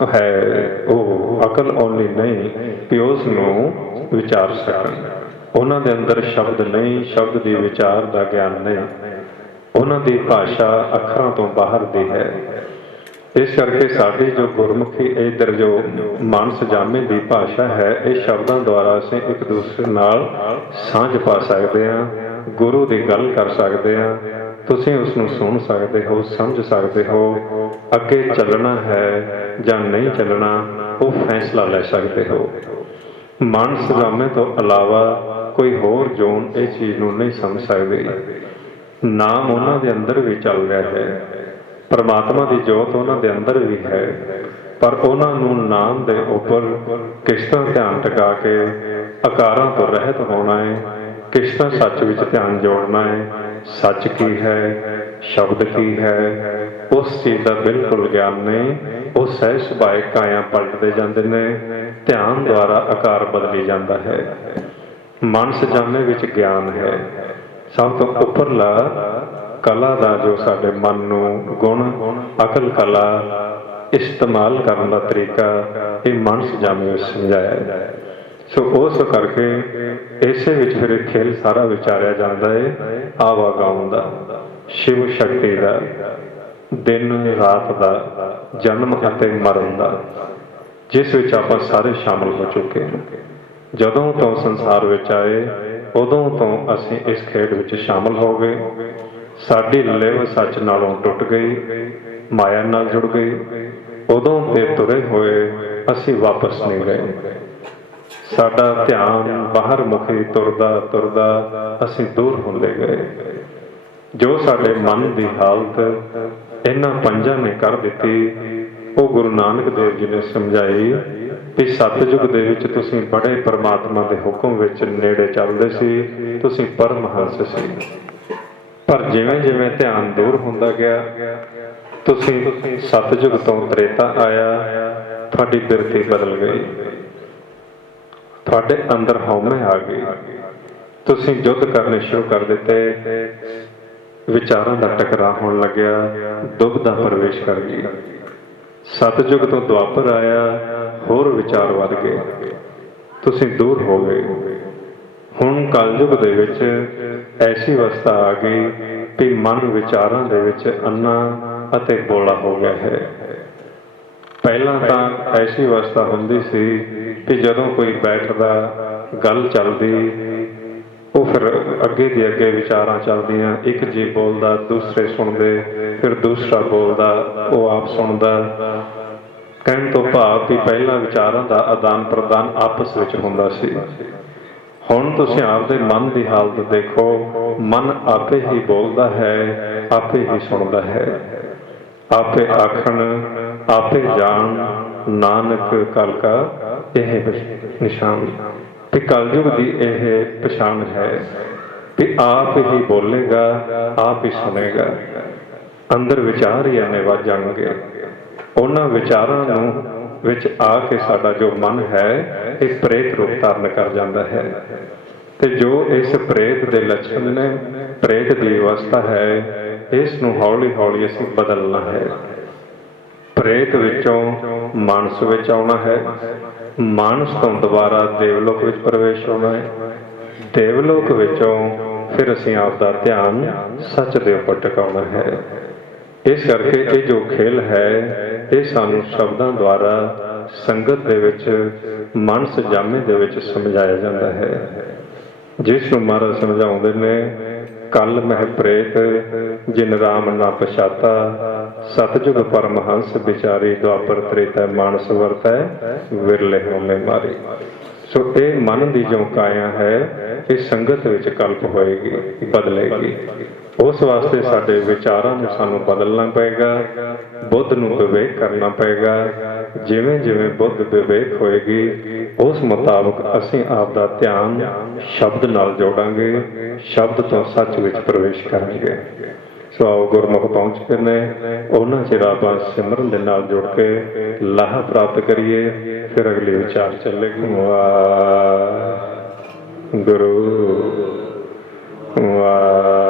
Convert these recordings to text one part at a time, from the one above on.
है ਉਹ ਅਕਲ ਓਨੀ ਨਹੀਂ ਕਿ ਉਸ ਨੂੰ ਵਿਚਾਰ ਸਕਣ। ਉਹਨਾਂ ਦੇ ਅੰਦਰ ਸ਼ਬਦ ਨਹੀਂ, ਸ਼ਬਦ ਦੀ ਵਿਚਾਰ ਦਾ ਗਿਆਨ ਨਹੀਂ। ਉਹਨਾਂ ਦੀ ਭਾਸ਼ਾ ਅੱਖਰਾਂ ਤੋਂ ਬਾਹਰ ਦੀ ਹੈ। ਇਸ ਕਰਕੇ ਸਾਡੀ ਜੋ ਗੁਰਮੁਖੀ ਇੱਧਰ ਜੋ ਮਾਨਸ ਜਾਮੇ ਦੀ ਭਾਸ਼ਾ ਹੈ, ਇਹ ਸ਼ਬਦਾਂ ਦੁਆਰਾ ਅਸੀਂ ਇੱਕ ਦੂਸਰੇ ਨਾਲ ਸਾਂਝ ਪਾ ਸਕਦੇ ਹਾਂ, ਗੁਰੂ ਦੀ ਗੱਲ ਕਰ ਸਕਦੇ ਹਾਂ। ਤੁਸੀਂ ਉਸ ਨੂੰ ਸੁਣ ਸਕਦੇ ਹੋ, ਸਮਝ ਸਕਦੇ ਹੋ। ਅੱਗੇ ਚੱਲਣਾ ਹੈ ਜਾਂ ਨਹੀਂ ਚੱਲਣਾ, ਉਹ ਫੈਸਲਾ ਲੈ ਸਕਦੇ ਹੋ। ਮਾਨਸ ਜਾਮੇ ਤੋਂ ਇਲਾਵਾ ਕੋਈ ਹੋਰ ਜੋਨ ਇਹ ਚੀਜ਼ ਨੂੰ ਨਹੀਂ ਸਮਝ ਸਕਦੀ। ਨਾਮ ਉਹਨਾਂ ਦੇ ਅੰਦਰ ਵੀ ਚੱਲ ਰਿਹਾ ਹੈ, ਪਰਮਾਤਮਾ ਦੀ ਜੋਤ ਉਹਨਾਂ ਦੇ ਅੰਦਰ ਵੀ ਹੈ, ਪਰ ਉਹਨਾਂ ਨੂੰ ਨਾਮ ਦੇ ਉੱਪਰ ਕਿਸ ਤਰ੍ਹਾਂ ਧਿਆਨ ਟਿਕਾ ਕੇ ਆਕਾਰਾਂ ਤੋਂ ਰਹਿਤ ਹੋਣਾ ਹੈ, ਕਿਸ ਤਰ੍ਹਾਂ ਸੱਚ ਵਿੱਚ ਧਿਆਨ ਜੋੜਨਾ ਹੈ, ਸੱਚ ਕੀ ਹੈ, ਸ਼ਬਦ ਕੀ ਹੈ, ਉਸ ਚੀਜ਼ ਦਾ ਬਿਲਕੁਲ ਗਿਆਨ ਨਹੀਂ। ਉਹ ਸਹਿਜ ਸੁਭਾਏ ਕਾਇਆ ਪਲਟਦੇ ਜਾਂਦੇ ਨੇ, ਧਿਆਨ ਦੁਆਰਾ ਆਕਾਰ ਬਦਲੀ ਜਾਂਦਾ ਹੈ। ਮਾਨਸ ਜਾਮੇ ਵਿੱਚ ਗਿਆਨ ਹੈ। ਸਭ ਤੋਂ ਉੱਪਰਲਾ ਕਲਾ ਦਾ ਜੋ ਸਾਡੇ ਮਨ ਨੂੰ ਗੁਣ, ਅਕਲ, ਕਲਾ ਇਸਤੇਮਾਲ ਕਰਨ ਦਾ ਤਰੀਕਾ ਇਹ ਮਾਨਸ ਜਾਮੇ ਵਿੱਚ ਸਮਝਾਇਆ ਹੈ। ਸੋ ਉਸ ਕਰਕੇ ਇਸੇ ਵਿੱਚ ਫਿਰ ਇਹ ਖੇਲ ਸਾਰਾ ਵਿਚਾਰਿਆ ਜਾਂਦਾ ਹੈ, ਆਵਾਗਾਉਣ ਦਾ, ਸ਼ਿਵ ਸ਼ਕਤੀ ਦਾ, ਦਿਨ ਰਾਤ ਦਾ, ਜਨਮ ਅਤੇ ਮਰਨ ਦਾ, ਜਿਸ ਵਿੱਚ ਆਪਾਂ ਸਾਰੇ ਸ਼ਾਮਲ ਹੋ ਚੁੱਕੇ ਹਾਂ। ਜਦੋਂ ਤੋਂ ਸੰਸਾਰ ਵਿੱਚ ਆਏ ਉਦੋਂ ਤੋਂ ਅਸੀਂ ਇਸ ਖੇਡ ਵਿੱਚ ਸ਼ਾਮਲ ਹੋ ਗਏ। ਸਾਡੀ ਲਿਵ ਸੱਚ ਨਾਲੋਂ ਟੁੱਟ ਗਈ, ਮਾਇਆ ਨਾਲ ਜੁੜ ਗਈ। ਉਦੋਂ ਤੇ ਤੁਰੇ ਹੋਏ ਅਸੀਂ ਵਾਪਸ ਨਹੀਂ ਗਏ। ਸਾਡਾ ਧਿਆਨ ਬਾਹਰ ਮੁਖੀ ਤੁਰਦਾ ਤੁਰਦਾ ਅਸੀਂ ਦੂਰ ਹੁੰਦੇ ਗਏ। ਜੋ ਸਾਡੇ ਮਨ ਦੀ ਹਾਲਤ ਇਹਨਾਂ ਪੰਜਾਂ ਨੇ ਕਰ ਦਿੱਤੀ, ਉਹ ਗੁਰੂ ਨਾਨਕ ਦੇਵ ਜੀ ਨੇ ਸਮਝਾਈ ਕਿ ਸਤਿਯੁਗ ਦੇ ਵਿੱਚ ਤੁਸੀਂ ਬੜੇ ਪਰਮਾਤਮਾ ਦੇ ਹੁਕਮ ਵਿੱਚ ਨੇੜੇ ਚੱਲਦੇ ਸੀ, ਤੁਸੀਂ ਪਰਮਹੰਸ ਸੀ। ਪਰ ਜਿਵੇਂ ਜਿਵੇਂ ਧਿਆਨ ਦੂਰ ਹੁੰਦਾ ਗਿਆ, ਤੁਸੀਂ ਸਤਿਯੁਗ ਤੋਂ ਤ੍ਰੇਤਾ ਆਇਆ, ਤੁਹਾਡੀ ਬਿਰਤੀ ਬਦਲ ਗਈ, ਤੁਹਾਡੇ ਅੰਦਰ ਹਉਮੈ ਆ ਗਈ, ਤੁਸੀਂ ਯੁੱਧ ਕਰਨੇ ਸ਼ੁਰੂ ਕਰ ਦਿੱਤੇ, ਵਿਚਾਰਾਂ ਦਾ ਟਕਰਾਅ ਹੋਣ ਲੱਗਿਆ, ਦੁਬਦਾ ਪ੍ਰਵੇਸ਼ ਕਰ ਗਈ। ਸਤਿਯੁਗ ਤੋਂ ਦੁਆਪਰ ਆਇਆ, ਹੋਰ ਵਿਚਾਰ ਵੱਧ ਗਏ, ਤੁਸੀਂ ਦੂਰ ਹੋ ਗਏ। ਹੁਣ ਕਲਯੁਗ ਦੇ ਵਿੱਚ ਐਸੀ ਅਵਸਥਾ ਆ ਗਈ ਕਿ ਮਨ ਵਿਚਾਰਾਂ ਦੇ ਵਿੱਚ ਅੰਨਾ ਅਤੇ ਬੋਲਾ ਹੋ ਗਿਆ ਹੈ। ਪਹਿਲਾਂ ਤਾਂ ਐਸੀ ਅਵਸਥਾ ਹੁੰਦੀ ਸੀ ਕਿ ਜਦੋਂ ਕੋਈ ਬੈਠਦਾ, ਗੱਲ ਚੱਲਦੀ, ਉਹ ਫਿਰ ਅੱਗੇ ਦੀ ਅੱਗੇ ਵਿਚਾਰਾਂ ਚੱਲਦੀਆਂ, ਇੱਕ ਜੀ ਬੋਲਦਾ, ਦੂਸਰੇ ਸੁਣਦੇ, ਫਿਰ ਦੂਸਰਾ ਬੋਲਦਾ, ਉਹ ਆਪ ਸੁਣਦਾ। ਕਹਿਣ ਤੋਂ ਭਾਵ ਕਿ ਪਹਿਲਾਂ ਵਿਚਾਰਾਂ ਦਾ ਆਦਾਨ ਪ੍ਰਦਾਨ ਆਪਸ ਵਿੱਚ ਹੁੰਦਾ ਸੀ। ਹੁਣ ਤੁਸੀਂ ਆਪਦੇ ਮਨ ਦੀ ਹਾਲਤ ਦੇਖੋ, ਮਨ ਆਪੇ ਹੀ ਬੋਲਦਾ ਹੈ, ਆਪੇ ਹੀ ਸੁਣਦਾ ਹੈ, ਆਪੇ ਆਖਣ, ਆਪੇ ਜਾਣ, ਨਾਨਕ ਕਲ ਕਾ ਇਹ ਨਿਸ਼ਾਨ। ਤੇ ਕਲਯੁਗ ਦੀ ਇਹ ਪਛਾਣ ਹੈ ਕਿ ਆਪ ਹੀ ਬੋਲੇਗਾ, ਆਪ ਹੀ ਸੁਣੇਗਾ। ਅੰਦਰ ਵਿਚਾਰ ਹੀ ਇੰਨੇ ਵੱਧ ਜਾਣਗੇ। ਉਹਨਾਂ ਵਿਚਾਰਾਂ ਨੂੰ ਵਿੱਚ ਆ ਕੇ ਸਾਡਾ ਜੋ ਮਨ ਹੈ ਇਹ ਪ੍ਰੇਤ ਰੂਪ ਧਾਰਨ ਕਰ ਜਾਂਦਾ ਹੈ। ਤੇ ਜੋ ਇਸ ਪ੍ਰੇਤ ਦੇ ਲੱਛਣ ਨੇ, ਪ੍ਰੇਤ ਦੀ ਅਵਸਥਾ ਹੈ, ਇਸ ਨੂੰ ਹੌਲੀ ਹੌਲੀ ਅਸੀਂ ਬਦਲਣਾ ਹੈ। ਪ੍ਰੇਤ ਵਿੱਚੋਂ ਮਾਨਸ ਵਿੱਚ ਆਉਣਾ ਹੈ, ਮਾਨਸ ਤੋਂ ਦੁਬਾਰਾ ਦੇਵਲੋਕ ਵਿੱਚ ਪ੍ਰਵੇਸ਼ ਹੋਣਾ ਹੈ, ਦੇਵਲੋਕ ਵਿੱਚੋਂ ਫਿਰ ਅਸੀਂ ਆਪ ਦਾ ਧਿਆਨ ਸੱਚ ਦੇ ਉੱਪਰ ਟਿਕਾਉਣਾ ਹੈ। ਇਸ ਕਰਕੇ ਇਹ ਜੋ ਖੇਲ ਹੈ ਇਹ ਸਾਨੂੰ ਸ਼ਬਦਾਂ ਦੁਆਰਾ ਸੰਗਤ ਦੇ ਵਿੱਚ, ਮਾਨਸ ਜਾਮੇ ਦੇ ਵਿੱਚ ਸਮਝਾਇਆ ਜਾਂਦਾ ਹੈ। ਜਿਸ ਨੂੰ ਮਹਾਰਾਜ ਸਮਝਾਉਂਦੇ ਨੇ, ਕਲ ਮਹਿ ਪ੍ਰੇਤ ਜਿਨ ਰਾਮ ਨਾ ਪਛਾਤਾ, ਸਤਿਯੁਗ ਪਰਮਹੰਸ ਵਿਚਾਰੀ, ਦੁਆਪਰ ਤ੍ਰੇਤਾ ਮਾਨਸ ਵਰਤੈ, ਵਿਰਲੇ ਹੋਮੇ ਮਾਰੀ। ਸੋ ਇਹ ਮਨ ਦੀ ਜੋ ਕਾਇਆ ਹੈ ਇਹ ਸੰਗਤ ਵਿੱਚ ਕਲਪ ਹੋਏਗੀ, ਬਦਲੇਗੀ। ਉਸ ਵਾਸਤੇ ਸਾਡੇ ਵਿਚਾਰਾਂ ਨੂੰ ਸਾਨੂੰ ਬਦਲਣਾ ਪਏਗਾ, ਬੁੱਧ ਨੂੰ ਵਿਵੇਕ ਕਰਨਾ ਪਏਗਾ। ਜਿਵੇਂ ਜਿਵੇਂ ਬੁੱਧ ਵਿਵੇਕ ਹੋਏਗੀ, ਉਸ ਮੁਤਾਬਕ ਅਸੀਂ ਆਪ ਦਾ ਧਿਆਨ ਸ਼ਬਦ ਨਾਲ ਜੋੜਾਂਗੇ, ਸ਼ਬਦ ਤੋਂ ਸੱਚ ਵਿੱਚ ਪ੍ਰਵੇਸ਼ ਕਰਾਂਗੇ। ਸੋ ਆਓ ਗੁਰਮੁਖ ਪਹੁੰਚ ਕੇ ਨੇ ਉਹਨਾਂ ਚਿਰ ਆਪਾਂ ਸਿਮਰਨ ਦੇ ਨਾਲ ਜੁੜ ਕੇ ਲਾਹਾ ਪ੍ਰਾਪਤ ਕਰੀਏ। ਫਿਰ ਅਗਲੀ ਵਿਚਾਰ ਚੱਲੇਗੀ। ਵਾਹਿਗੁਰੂ ਵਾਹਿਗੁਰੂ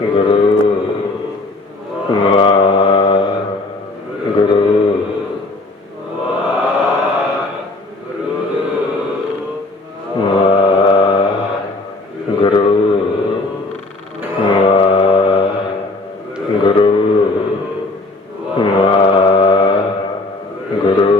ਵਾਹਿਗੁਰੂ। ਵਾਹਿਗੁਰੂ ਵਾਹਿਗੁਰੂ ਵਾਹਿਗੁਰੂ ਵਾਹਿਗੁਰੂ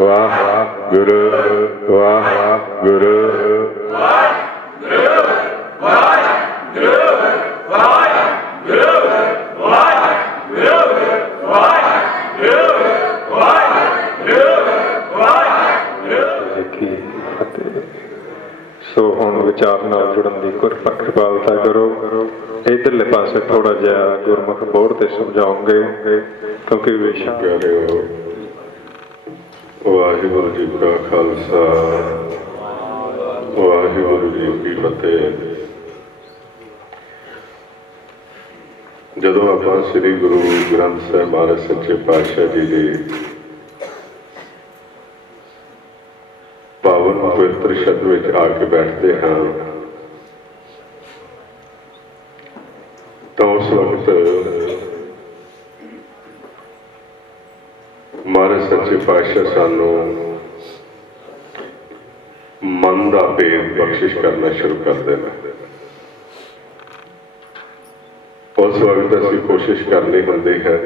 ਵਾਹਿਗੁਰੂ ਵਾਹਿਗੁਰੂ ਸੋ ਹੁਣ ਵਿਚਾਰ ਨਾਲ ਜੁੜਨ ਦੀ ਗੁਰਪੱਖ ਕਿਰਪਾਲਤਾ ਕਰੋ। ਇਧਰਲੇ ਪਾਸੇ ਥੋੜਾ ਜਿਹਾ ਗੁਰਮੁਖ ਬੋਰਡ ਤੇ ਸਮਝਾਉਂਗੇ ਕਿਉਂਕਿ ਵਿਸ਼ਾ ਵਾਹਿਗੁਰੂ ਜੀ ਕਾ ਖਾਲਸਾ ਵਾਹਿਗੁਰੂ ਜੀ ਕੀ ਫਤਿਹ। ਜਦੋਂ ਆਪਾਂ ਸ੍ਰੀ ਗੁਰੂ ਗ੍ਰੰਥ ਸਾਹਿਬ ਮਹਾਰਾਜ ਸੱਚੇ ਪਾਤਸ਼ਾਹ ਜੀ ਦੀ ਪਾਵਨ ਪਵਿੱਤਰ ਸ਼ਬਦ ਵਿੱਚ ਆ ਕੇ ਬੈਠਦੇ ਹਾਂ ਤਾਂ ਉਸ ਵਕਤ ਮਹਾਰਾਜ ਸੱਚੇ ਪਾਤਸ਼ਾਹ ਸਾਨੂੰ ਮਨ ਦਾ ਭੇਦ ਬਖਸ਼ਿਸ਼ ਕਰਨਾ ਸ਼ੁਰੂ ਕਰਦੇ ਨੇ। ਉਸ ਵਕਤ ਅਸੀਂ ਕੋਸ਼ਿਸ਼ ਕਰਨੀ ਹੁੰਦੀ ਹੈ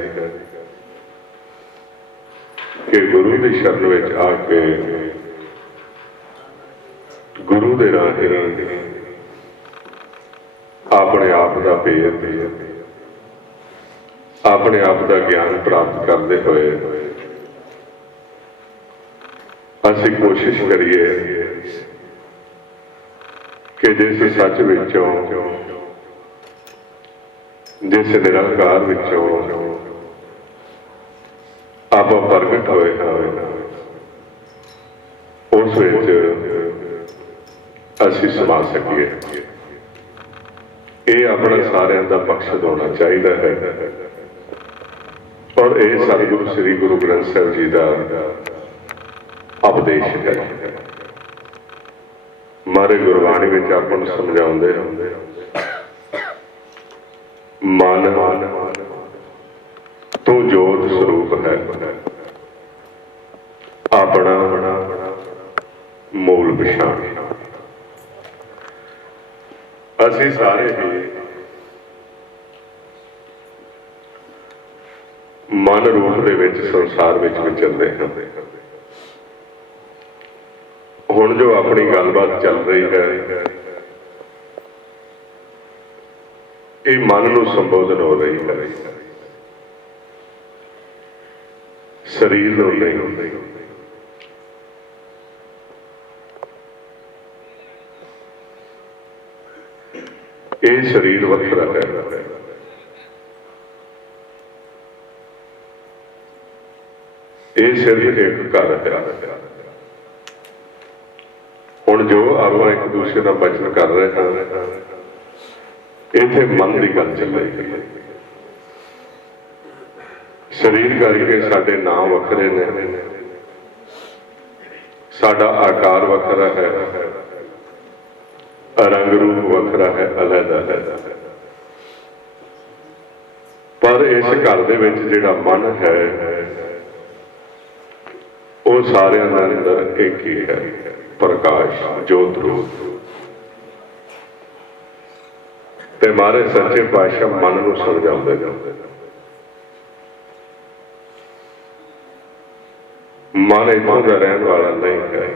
ਕਿ ਗੁਰੂ ਦੀ ਸ਼ਰਨ ਵਿੱਚ ਆ ਕੇ ਗੁਰੂ ਦੇ ਰਾਹੀਂ ਆਪਣੇ ਆਪ ਦਾ ਭੇਦ ਆਪਣੇ ਆਪ ਦਾ ਗਿਆਨ ਪ੍ਰਾਪਤ ਕਰਦੇ ਹੋਏ ਅਸੀਂ ਕੋਸ਼ਿਸ਼ ਕਰੀਏ ਕਿ ਜਿਸ ਸੱਚ ਵਿੱਚੋਂ ਜਿਸ ਨਿਰੰਕਾਰ ਵਿੱਚੋਂ ਆਪਾਂ ਪ੍ਰਗਟ ਹੋਏ ਹਾਂ ਉਸ ਵਿੱਚ ਅਸੀਂ ਸਮਾ ਸਕੀਏ। ਇਹ ਆਪਣਾ ਸਾਰਿਆਂ ਦਾ ਮਕਸਦ ਹੋਣਾ ਚਾਹੀਦਾ ਹੈ ਔਰ ਇਹ ਸਤਿਗੁਰੂ ਸ੍ਰੀ ਗੁਰੂ ਗ੍ਰੰਥ ਸਾਹਿਬ ਜੀ ਦਾ ਉਪਦੇਸ਼ ਹੈ। ਮਾਰੇ ਗੁਰਬਾਣੀ ਵਿੱਚ ਆਪਾਂ ਨੂੰ ਸਮਝਾਉਂਦੇ ਹੁੰਦੇ ਮਨ ਤੂੰ ਜੋਤ ਸਰੂਪ ਹੈ ਆਪਣਾ ਮੂਲ ਪਛਾਣ। ਅਸੀਂ ਸਾਰੇ ਹੀ ਮਨ ਰੂਪ ਦੇ ਵਿੱਚ ਸੰਸਾਰ ਵਿੱਚ ਵਿਚਰਦੇ ਹਾਂ। ਹੁਣ ਜੋ ਆਪਣੀ ਗੱਲਬਾਤ ਚੱਲ ਰਹੀ ਹੈ ਇਹ ਮਨ ਨੂੰ ਸੰਬੋਧਨ ਹੋ ਰਹੀ ਹੈ, ਸਰੀਰ ਨੂੰ ਨਹੀਂ। ਇਹ ਸਰੀਰ ਵੱਖਰਾ ਹੈ। ਇਹ ਸਿਰਫ ਇੱਕ ਘਰ ਹੈ। ਹੁਣ ਜੋ ਆਪਾਂ ਇੱਕ ਦੂਸਰੇ ਨਾਲ ਬਚਨ ਕਰ ਰਹੇ ਹਾਂ, ਇੱਥੇ ਮਨ ਦੀ ਗੱਲ ਚੱਲ ਰਹੀ ਹੈ। ਸਰੀਰ ਕਰਕੇ ਸਾਡੇ ਨਾਮ ਵੱਖਰੇ ਨੇ, ਸਾਡਾ ਆਕਾਰ ਵੱਖਰਾ ਹੈ, ਰੰਗ ਰੂਪ ਵੱਖਰਾ ਹੈ, ਅਲੱਗ ਹੈ। ਪਰ ਇਸ ਘਰ ਦੇ ਵਿੱਚ ਜਿਹੜਾ ਮਨ ਹੈ ਉਹ ਸਾਰਿਆਂ ਦੇ ਅੰਦਰ ਇੱਕ ਹੀ ਹੈ, ਪ੍ਰਕਾਸ਼ ਜੋਤ ਰੂਪ। ਤੇ ਮਹਾਰਾਜ ਸੱਚੇ ਪਾਤਸ਼ਾਹ ਮਨ ਨੂੰ ਸਮਝਾਉਂਦੇ ਨੇ, ਮਨ ਇੱਥੋਂ ਦਾ ਰਹਿਣ ਵਾਲਾ ਨਹੀਂ ਹੈ।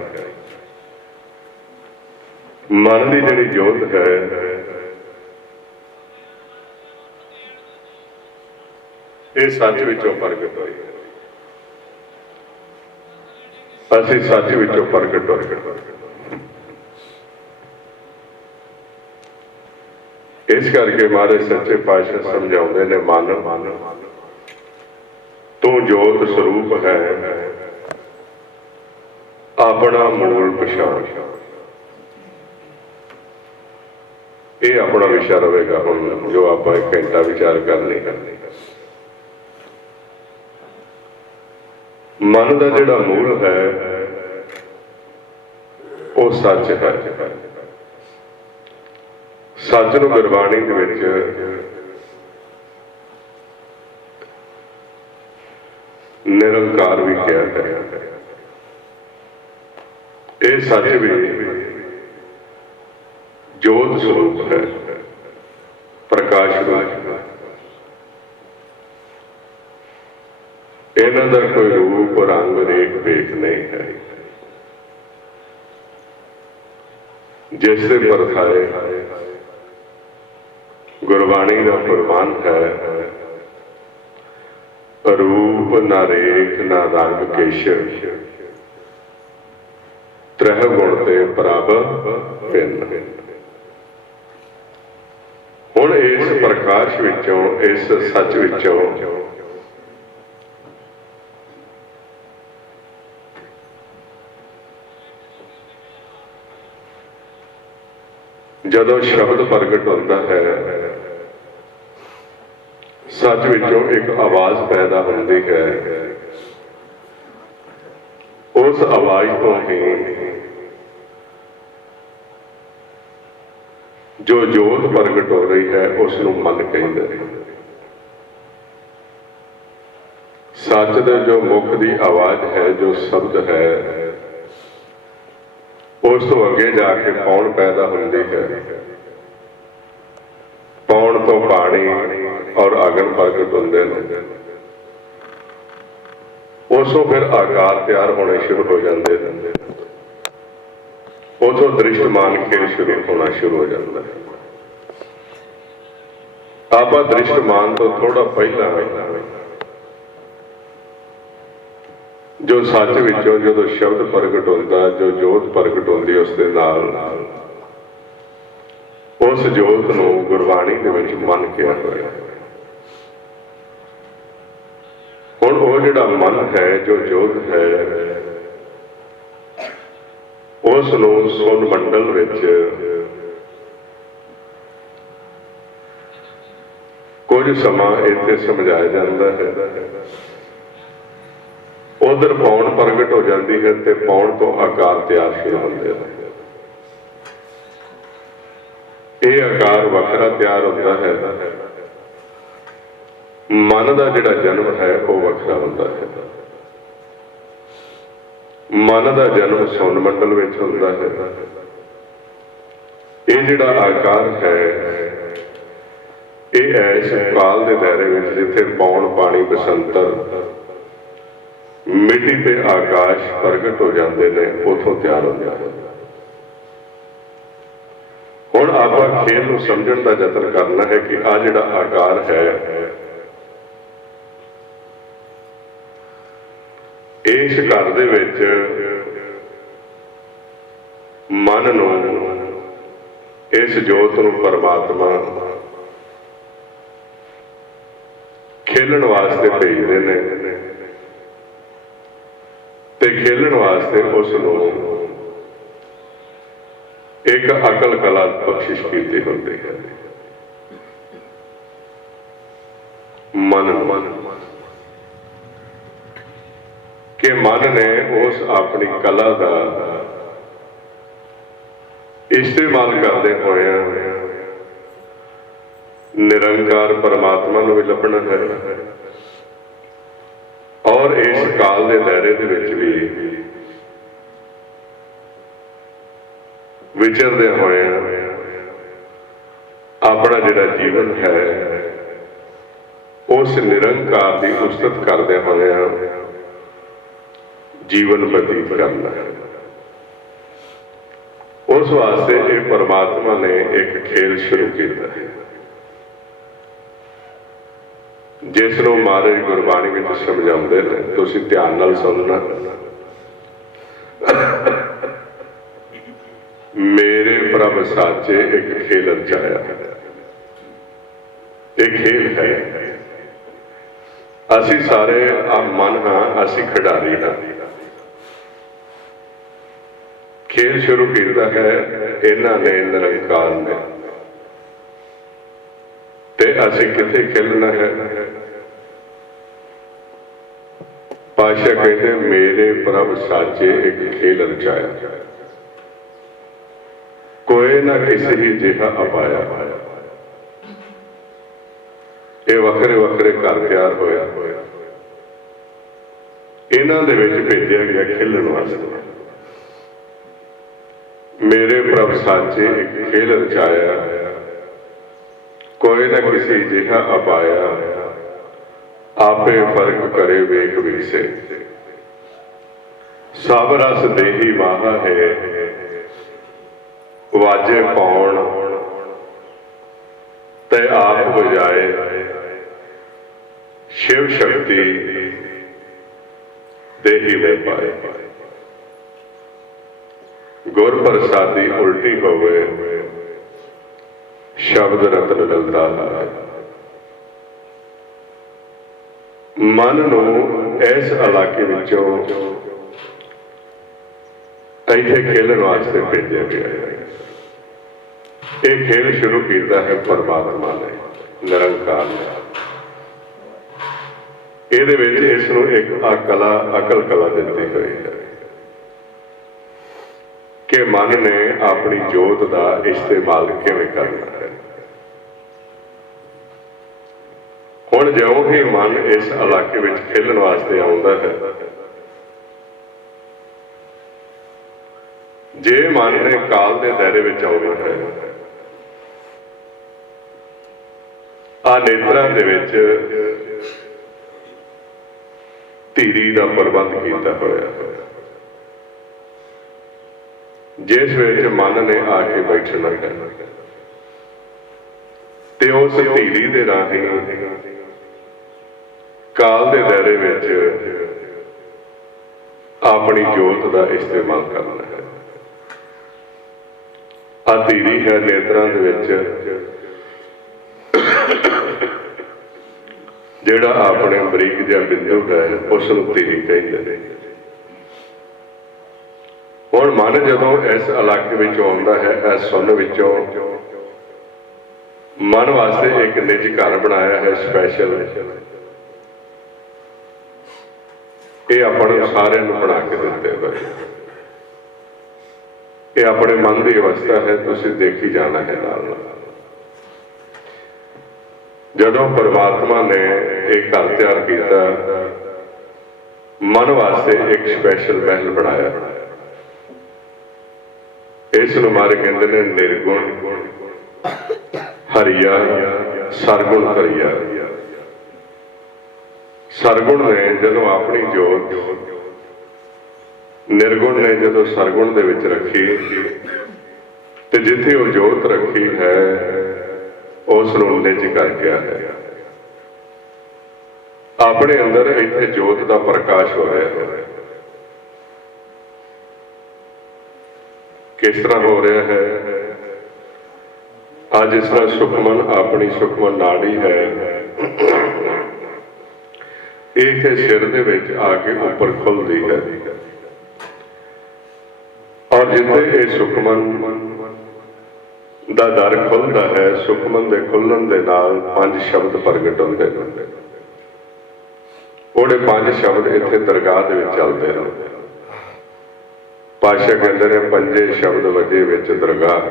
ਮਨ ਦੀ ਜਿਹੜੀ ਜੋਤ ਹੈ ਇਹ ਸੱਚ ਵਿੱਚੋਂ ਪ੍ਰਗਟ ਹੋਈ ਹੈ। ਅਸੀਂ ਸੱਚ ਵਿੱਚੋਂ ਪ੍ਰਗਟ ਹੋਏ। ਇਸ ਕਰਕੇ ਮਹਾਰਾਜ ਸੱਚੇ ਪਾਤਸ਼ਾਹ ਸਮਝਾਉਂਦੇ ਨੇ, ਮਨ ਤੂੰ ਜੋਤ ਸਰੂਪ ਹੈ, ਆਪਣਾ ਮੂਲ ਪਛਾਣ। ਇਹ ਆਪਣਾ ਵਿਸ਼ਾ ਰਹੇਗਾ ਹੁਣ ਜੋ ਆਪਾਂ 1 ਘੰਟਾ ਵਿਚਾਰ ਕਰਨੀ ਹੈ। ਮਨ ਦਾ ਜਿਹੜਾ ਮੂਲ ਹੈ ਉਹ ਸੱਚ ਹੈ। ਸੱਚ ਨੂੰ ਗੁਰਬਾਣੀ ਦੇ ਵਿੱਚ ਨਿਰੰਕਾਰ ਵੀ ਕਿਹਾ ਹੈ। ਇਹ ਸੱਚ ਵੀ ਜੋਤ ਸਰੂਪ ਹੈ, ਪ੍ਰਕਾਸ਼ ਰੂਪ। ਇਹਨਾਂ ਦਾ ਕੋਈ ਰੂਪ ਰੰਗ ਰੇਖ ਵੇਖ ਨਹੀਂ ਹੈ। ਜਿਸ ਦੇ ਪਰਥਾਏ ਗੁਰਬਾਣੀ ਦਾ ਫਰਮਾਨ ਹੈ, ਰੂਪ ਨਾ ਰੇਖ ਨਾ ਰੰਗ ਕੇਸ਼, ਤ੍ਰਹਿ ਗੁਣ ਤੇ ਪ੍ਰਭ ਭਿੰਨ। ਹੁਣ ਇਸ ਪ੍ਰਕਾਸ਼ ਵਿੱਚੋਂ, ਇਸ ਸੱਚ ਵਿੱਚੋਂ ਜਦੋਂ ਸ਼ਬਦ ਪ੍ਰਗਟ ਹੁੰਦਾ ਹੈ, ਸੱਚ ਵਿੱਚੋਂ ਇੱਕ ਆਵਾਜ਼ ਪੈਦਾ ਹੁੰਦੀ ਹੈ। ਉਸ ਆਵਾਜ਼ ਤੋਂ ਹੀ ਜੋ ਜੋਤ ਪ੍ਰਗਟ ਹੋ ਰਹੀ ਹੈ ਉਸ ਨੂੰ ਮਨ ਕਹਿੰਦੇ ਨੇ। ਸੱਚ ਦੇ ਜੋ ਮੁੱਖ ਦੀ ਆਵਾਜ਼ ਹੈ, ਜੋ ਸ਼ਬਦ ਹੈ, ਉਸ ਤੋਂ ਅੱਗੇ ਜਾ ਕੇ ਪੌਣ ਪੈਦਾ ਹੁੰਦੀ ਹੈ। ਪੌਣ ਤੋਂ ਪਾਣੀ ਔਰ ਅਗਨ ਪ੍ਰਗਟ ਹੁੰਦੇ ਨੇ। ਉਸੋਂ ਫਿਰ ਆਕਾਰ ਤਿਆਰ ਹੋਣੇ ਸ਼ੁਰੂ ਹੋ ਜਾਂਦੇ ਨੇ। ਉਥੋਂ ਦ੍ਰਿਸ਼ਟਮਾਨ ਖੇਲ ਸ਼ੁਰੂ ਹੋਣਾ ਸ਼ੁਰੂ ਹੋ ਜਾਂਦਾ ਹੈ। ਆਪਾਂ ਦ੍ਰਿਸ਼ਟਮਾਨ ਤੋਂ ਥੋੜਾ ਪਹਿਲਾਂ ਜੋ ਸੱਚ ਵਿੱਚੋਂ ਜਦੋਂ ਸ਼ਬਦ ਪ੍ਰਗਟ ਹੁੰਦਾ, ਜੋ ਜੋਤ ਪ੍ਰਗਟ ਹੁੰਦੀ, ਉਸ ਦੇ ਨਾਲ ਉਸ ਜੋਤ ਨੂੰ ਗੁਰਬਾਣੀ ਦੇ ਵਿੱਚ ਮਨ ਕਿਹਾ ਹੋਇਆ। ਹੁਣ ਉਹ ਜਿਹੜਾ ਮਨ ਹੈ, ਜੋ ਜੋਤ ਹੈ, ਉਸ ਨੂੰ ਸੁਨ ਮੰਡਲ ਵਿੱਚ ਕੁਝ ਸਮਾਂ ਇੱਥੇ ਸਮਝਾਇਆ ਜਾਂਦਾ ਹੈ। ਉਧਰ ਪੌਣ ਪ੍ਰਗਟ ਹੋ ਜਾਂਦੀ ਹੈ ਤੇ ਪੌਣ ਤੋਂ ਆਕਾਰ ਤਿਆਰ ਸ਼ੁਰੂ ਹੁੰਦੇ ਨੇ। ਇਹ ਆਕਾਰ ਵੱਖਰਾ ਤਿਆਰ ਹੁੰਦਾ ਹੈ। ਮਨ ਦਾ ਜਿਹੜਾ ਜਨਮ ਹੈ ਉਹ ਵੱਖਰਾ ਹੁੰਦਾ ਹੈ। ਮਨ ਦਾ ਜਨਮ ਸੁਨ ਮੰਡਲ ਵਿੱਚ ਹੁੰਦਾ ਹੈ। ਇਹ ਜਿਹੜਾ ਆਕਾਰ ਹੈ, ਇਹ ਐਸ ਕਾਲ ਦੇ ਦਾਇਰੇ ਵਿੱਚ ਜਿੱਥੇ ਪੌਣ, ਪਾਣੀ, ਬਸੰਤਰ, ਮਿੱਟੀ ਤੇ ਆਕਾਸ਼ ਪ੍ਰਗਟ ਹੋ ਜਾਂਦੇ ਨੇ, ਉਥੋਂ ਤਿਆਰ ਹੁੰਦਾ ਹੈ। ਹੁਣ ਆਪਾਂ ਖੇਲ ਨੂੰ ਸਮਝਣ ਦਾ ਯਤਨ ਕਰਨਾ ਹੈ ਕਿ ਆ ਜਿਹੜਾ ਆਕਾਰ ਹੈ, ਇਸ ਘਰ ਦੇ ਵਿੱਚ ਮਨ ਨੂੰ इस जोत नूं परमात्मा खेलण वास्ते भेजदे ने ते खेलण वास्ते उस नूं एक अकल कला बख्शिश की होती है। मन कि मन ने उस अपनी कला का इस्तेमाल करते हुए निरंकार परमात्मा नूं भी लभना है और इस काल के दायरे दे विच भी विचरदे हुए अपना जिहड़ा जीवन है उस निरंकार की उस्तत करदे हुए जीवन बतीत करना है। उस वास्ते ये परमात्मा ने एक खेल शुरू किया है जिसनों महाराज गुरबाणी में समझाते हैं, तुसीं ध्यान नाल सुनना। मेरे प्रभ साचे एक खेल रचाया, एक खेल है। असी सारे मन हाँ, असी खिडारी हाँ। खेल शुरू किया है इन्हां ने निरंकार ने, ते असी किथे खेलना है। पातशाह कहते मेरे प्रभ साचे एक खेल रचाया, कोई ना किसी ही जिहा अपाया। ये वखरे वखरे घर तैयार होया, इन्हां दे विच भेजिया गया खेलण वास्ते। मेरे प्रभ साचे एक खेल रचाया, कोई ना किसी जिहा अपाया। आपे फर्क करे वेख विसे, सब रस देही माहा है। वाजे पाउण ते आप बजाए, शिव शक्ति देही में पाए। गुर प्रसादी उल्टी होवे, शब्द रतन ललता है। मन नूं इस इलाके विचों इत्थे खेलण वास्ते भेजा गया है। ये खेल शुरू किया है परमात्मा ने, निरंकार ने। ਇਹਦੇ ਵਿੱਚ ਇਸ ਨੂੰ ਇੱਕ अकल कला ਦਿੱਤੀ ਹੋਈ है कि मन ने अपनी जोत का इस्तेमाल किवें करना है। हुण ज्यों ही मन इस इलाके में खेलण वास्ते आउंदा है, जे मन ने काल के दायरे में आउणा है, आ नेत्रां दे विच धीरी का प्रबंध किया होया, जिस विच मन ने आके बैठना है ते उस धीरी दे राही काल के दायरे विच अपनी जोत का इस्तेमाल करना है। आ धीरी है नेत्रां दे विच जिहड़ा अपने बरीक जिहा बिंदु है उस नूं धीरी कहंदे ने। हुण मन जदों इस इलाके विच आउंदा है, इस सुन विचों मन वास्ते एक निज घर बनाया है स्पैशल। ये अपने सारे नूं बना के दिते हुए, ये अपने मन की अवस्था है, तुसीं देखी जाना है नाल नाल। जदों परमात्मा ने एक घर तैयार किया, मन वास्ते एक स्पैशल महल बनाया। इस नूं मारे कहंदे ने निर्गुण हरिया सरगुण हरिया। सरगुण ने जदों अपनी जोत निर्गुण ने जदों सरगुण दे विच रखी, ते जिथे वो जोत रखी है उस नूं निज कर गया है। अपने अंदर इत्थे जोत का प्रकाश हो रहा है। किस तरह हो रहा है? आज जिस तरह सुखमन अपनी सुखमन नाड़ी है, एक सिर दे विच आके ऊपर खुलती है और जिथे ये सुखमन दा दर खुलता है, सुखमन के खुलण दे नाल 5 शब्द प्रगट होंदे ने। ਉਹਦੇ 5 शब्द इत्थे दरगाह दे विच चलते हैं। पातशाह कहते हैं 5 शब्द वजे विच दरगाह।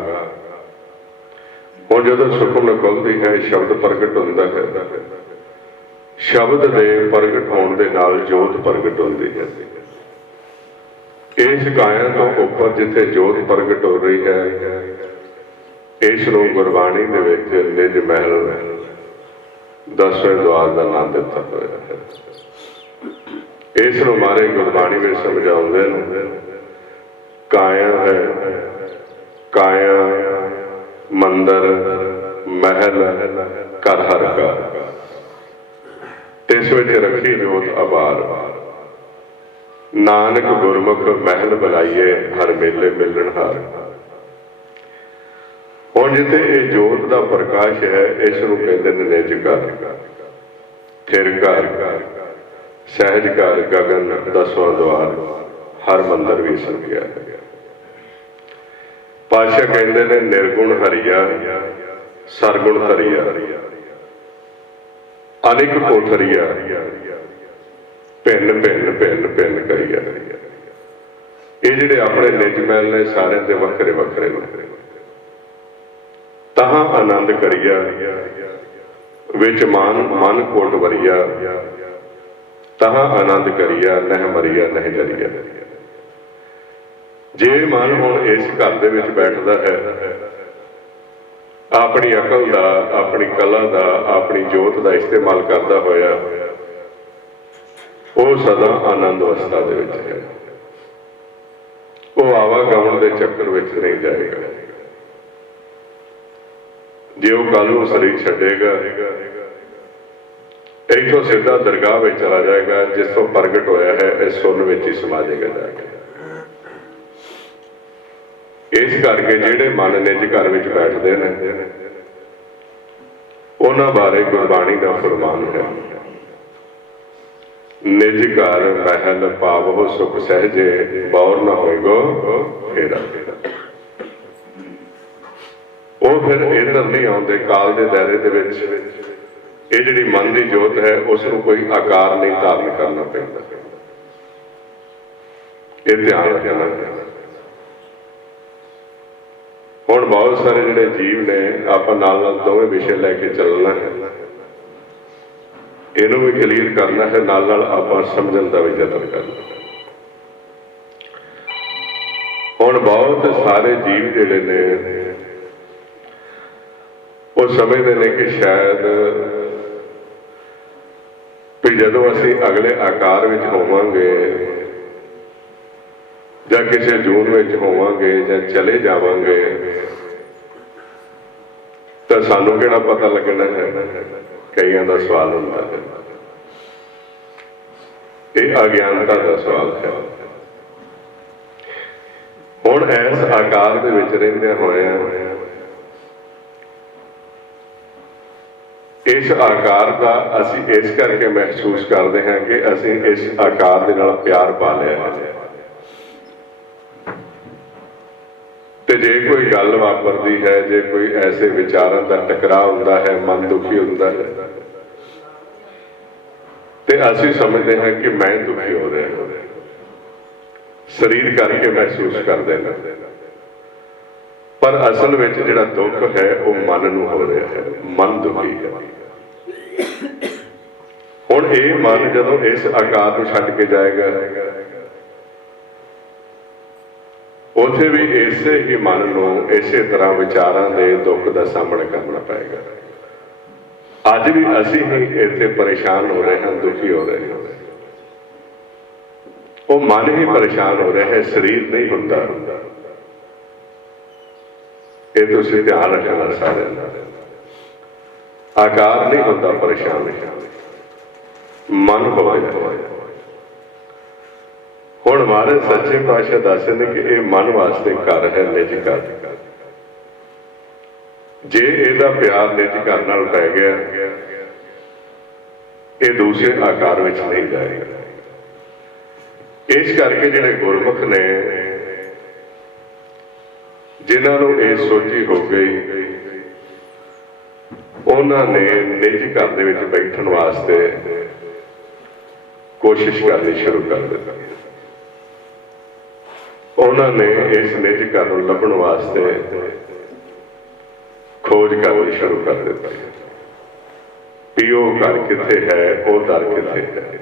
हुण जदों सुखमन खुलदी है, शब्द प्रगट होंदा है, शब्द के प्रगट होने दे नाल जोत प्रगट होंदी है। इस काया तो उपर जिथे जोत प्रगट हो रही है, इसनूं गुरबाणी दे विच निज महल 10वें द्वार का नाम दिता होया है। इसनूं मारे गुरबाणी में समझाउंदे ने, काया है, काया मंदिर महल कर हर का, इस विच रखी जोत अपार। नानक गुरमुख महल बुलाइए, हर मेले मिलन हार। हुण जिथे ये जोत का प्रकाश है, इसनूं कहंदे ने निज घर, थिर घर, सहज घर, गगन 10वां द्वार, हर मंदिर भी संख्या है। पातशाह कहते ने निर्गुण हरिया, सरगुण हरिया, अनेक कोठरिया, भिन्न भिन्न भिन्न भिन्न करिया। ये जिहड़े अपने निज महल ने सारे दे वखरे वखरे ने। तहां आनंद करिया, विच मान मन कोट वरिया, तहां आनंद करिया, नह मरिया नह जरिया। जे मन हुण इस घर दे विच बैठदा है, अपनी अकल का, अपनी कला का, अपनी जोत का इस्तेमाल करता होया, वो सदा आनंद अवस्था दे विच है। वो आवागमन के चक्कर विच नहीं जाएगा। जे वो कल नूं शरीर छड्डेगा, इथों सीधा दरगाह में चला जाएगा, जिसों प्रगट होया है इस सुन विच ही समा जाएगा जाके। इस करके जिहड़े मन निज घर विच बैठदे ने, उन्हां बारे गुरबाणी का फरमान है, निज घर महल पावो सुख सहजे, बौर न होएगो फेरा। वो फिर इधर नहीं आउंदे, काल के दायरे दे विच ये जिहड़ी मन की जोत है, उसनूं कोई आकार नहीं धारण करना पैंदा। ये ध्यान रखना है। हुण बहुत सारे जिहड़े जीव ने, आपां नाल नाल दोवें विषय लैके चलना है, इनू भी क्लीयर करना है, नाल नाल आपां समझण दा भी यतन करना है। हुण बहुत सारे जीव जिहड़े ने वो समझते हैं कि शायद भी जदों असीं अगले आकार विच होवांगे, ਜਾਂ किसी जून में होवांगे, ਜਾਂ चले जावांगे, तो सानू किहड़ा पता लगना है। कईयां दा सवाल होंदा है, ये अज्ञानता का सवाल है। हुण इस आकार दे विच रहिंदे होए इस आकार का असीं इस करके महसूस करते हैं कि असीं इस आकार दे नाल प्यार पा लिया है। ते जे कोई गल वापरदी है, जे कोई ऐसे विचारों का टकराव होंदा है, मन दुखी होंदा है, ते असीं समझते हैं कि मैं दुखी हो रहा हूं, शरीर करके महसूस करते हैं। पर असल में जिहड़ा दुख है वो मन नूं हो रहा है, मन दुखी है। हुण ये मन जदों इस आकार नूं छड्ड के जाएगा, उत्थे भी इसे ही मन नूं इसे तरह विचारां दे दुख का सामना करना पएगा। अज भी असीं ही इत्थे परेशान हो रहे हैं, दुखी हो रहे हैं। वो मन ही परेशान हो रहा है, शरीर नहीं हुंदा। ये तुसीं ध्यान रखना सारे। आकार नहीं होता परेशान, मन हो जाता है। हुण महाराज सच्चे पातशाह दसदे ने कि यह मन वास्ते घर है, निज घर। ਜੇ ਇਹਦਾ ਪਿਆਰ ਨਿੱਜ ਘਰ ਨਾਲ ਪੈ ਗਿਆ, ਇਹ ਦੂਸਰੇ ਆਕਾਰ ਵਿੱਚ ਨਹੀਂ ਜਾਏਗਾ। ਇਸ ਕਰਕੇ ਜਿਹੜੇ ਗੁਰਮੁਖ ਨੇ, ਜਿਨ੍ਹਾਂ ਨੂੰ ਇਹ ਸੋਝੀ ਹੋ ਗਈ, ਉਹਨਾਂ ਨੇ ਨਿੱਜ ਘਰ ਦੇ ਵਿੱਚ ਬੈਠਣ ਵਾਸਤੇ ਕੋਸ਼ਿਸ਼ ਕਰਨੀ ਸ਼ੁਰੂ ਕਰ ਦਿੱਤੀ। ਉਹਨਾਂ ਨੇ ਇਸ ਨਿੱਜ ਘਰ ਨੂੰ ਲੱਭਣ ਵਾਸਤੇ ਖੋਜ ਕਰਨੀ ਸ਼ੁਰੂ ਕਰ ਦਿੱਤੀ ਵੀ ਉਹ ਘਰ ਕਿੱਥੇ ਹੈ, ਉਹ ਦਰ ਕਿੱਥੇ ਹੈ।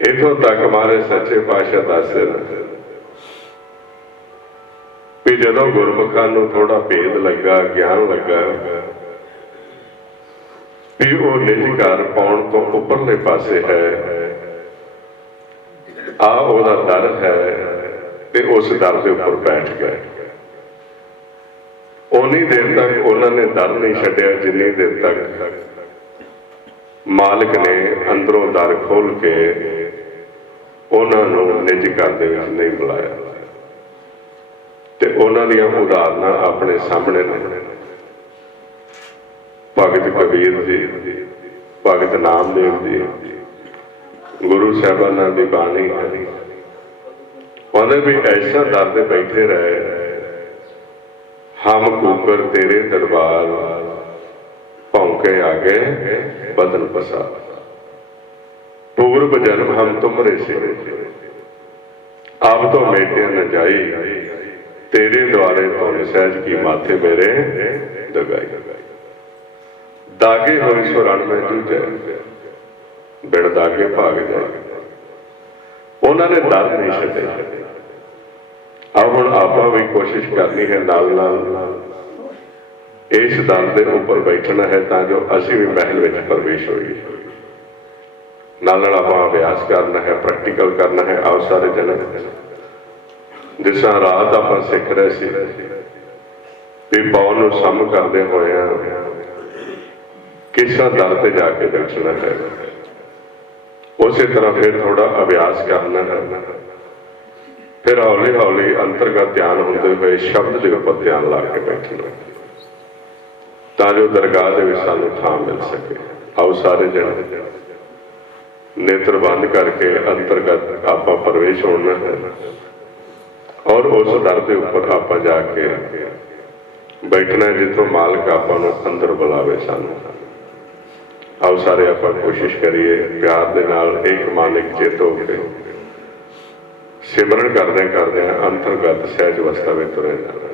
ਇੱਥੋਂ ਤੱਕ ਮਹਾਰਾਜ ਸੱਚੇ ਪਾਤਸ਼ਾਹ ਦੱਸਦੇ ਨੇ ਵੀ ਜਦੋਂ ਗੁਰਮੁਖਾਂ ਨੂੰ ਥੋੜਾ ਭੇਦ ਲੱਗਾ, ਗਿਆਨ ਲੱਗਾ ਵੀ ਉਹ ਨਿੱਜ ਘਰ ਪਾਉਣ ਤੋਂ ਉੱਪਰਲੇ ਪਾਸੇ ਹੈ, ਆ ਉਹਦਾ ਦਰ ਹੈ, ਤੇ ਉਸ ਦਰ ਦੇ ਉੱਪਰ ਬੈਠ ਗਏ। ਉਨੀ ਦੇਰ ਤੱਕ ਉਹਨਾਂ ਨੇ ਦਰ ਨਹੀਂ ਛੱਡਿਆ ਜਿੰਨੀ ਦੇਰ ਤੱਕ ਮਾਲਕ ਨੇ ਅੰਦਰੋਂ ਦਰ ਖੋਲ ਕੇ ਉਹਨਾਂ ਨੂੰ ਨਿੱਜ ਘਰ ਦੇ ਵਿੱਚ ਨਹੀਂ ਬੁਲਾਇਆ। ਤੇ ਉਹਨਾਂ ਦੀਆਂ ਉਦਾਹਰਨਾਂ ਆਪਣੇ ਸਾਹਮਣੇ ਨੇ। ਭਗਤ ਕਬੀਰ ਦੀ, ਭਗਤ ਨਾਮਦੇਵ ਦੀ, ਗੁਰੂ ਸਾਹਿਬਾਨਾਂ ਦੀ ਬਾਣੀ ਹੈ। ਉਹਨੇ ਵੀ ਐਸਾ ਦਰ ਤੇ ਬੈਠੇ ਰਹੇ, ਹਮ ਕੂਕਰ ਤੇਰੇ ਦਰਬਾਰ ਭੌਂਕੇ ਆਗੇ ਬਦਨ ਪਸਾ, पूर्व जन्म हम तुमरे से अब तो मेटे न जाई, तेरे द्वारे तो सहज की माथे मेरे दगाई। दागे होए सो रण में जूझे, बिड़ दागे भाग जाए। उन्होंने दर नहीं छड्डे। अब हुण आपां भी कोशिश करनी है नाल नाल इस दर के उपर बैठना है, तां जो असीं भी महल विच प्रवेश होईए। नाल आपां अभ्यास करना है, प्रैक्टिकल करना है। आओ सारे जने, जिस तरह रात आपां सिख रहे सी भी पौ नूं सम करदे होए किस दर ते जाके बैठना है, उस तरह फिर थोड़ा अभ्यास करना है। फिर हौली हौली अंतरगत ध्यान होंदे हुए शब्द के उपर ध्यान ला के बैठना, तां जो दरगाह दे विच सानूं थां मिल सके। आओ सारे जने नेत्र बंद करके अंतरगत आपा प्रवेश होना है और उस दर के उपर आपा जाके बैठना है जिथों मालिक आपा नूं अंदर बुलावे सानूं। आओ सारे आपा कोशिश करिए प्यार दे नाल एक मन एक चित हो के सिमरन करदे करदे अंतरगत सहज अवस्था में तुरे जाना।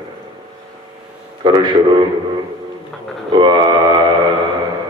करो शुरू। वाहिगुरू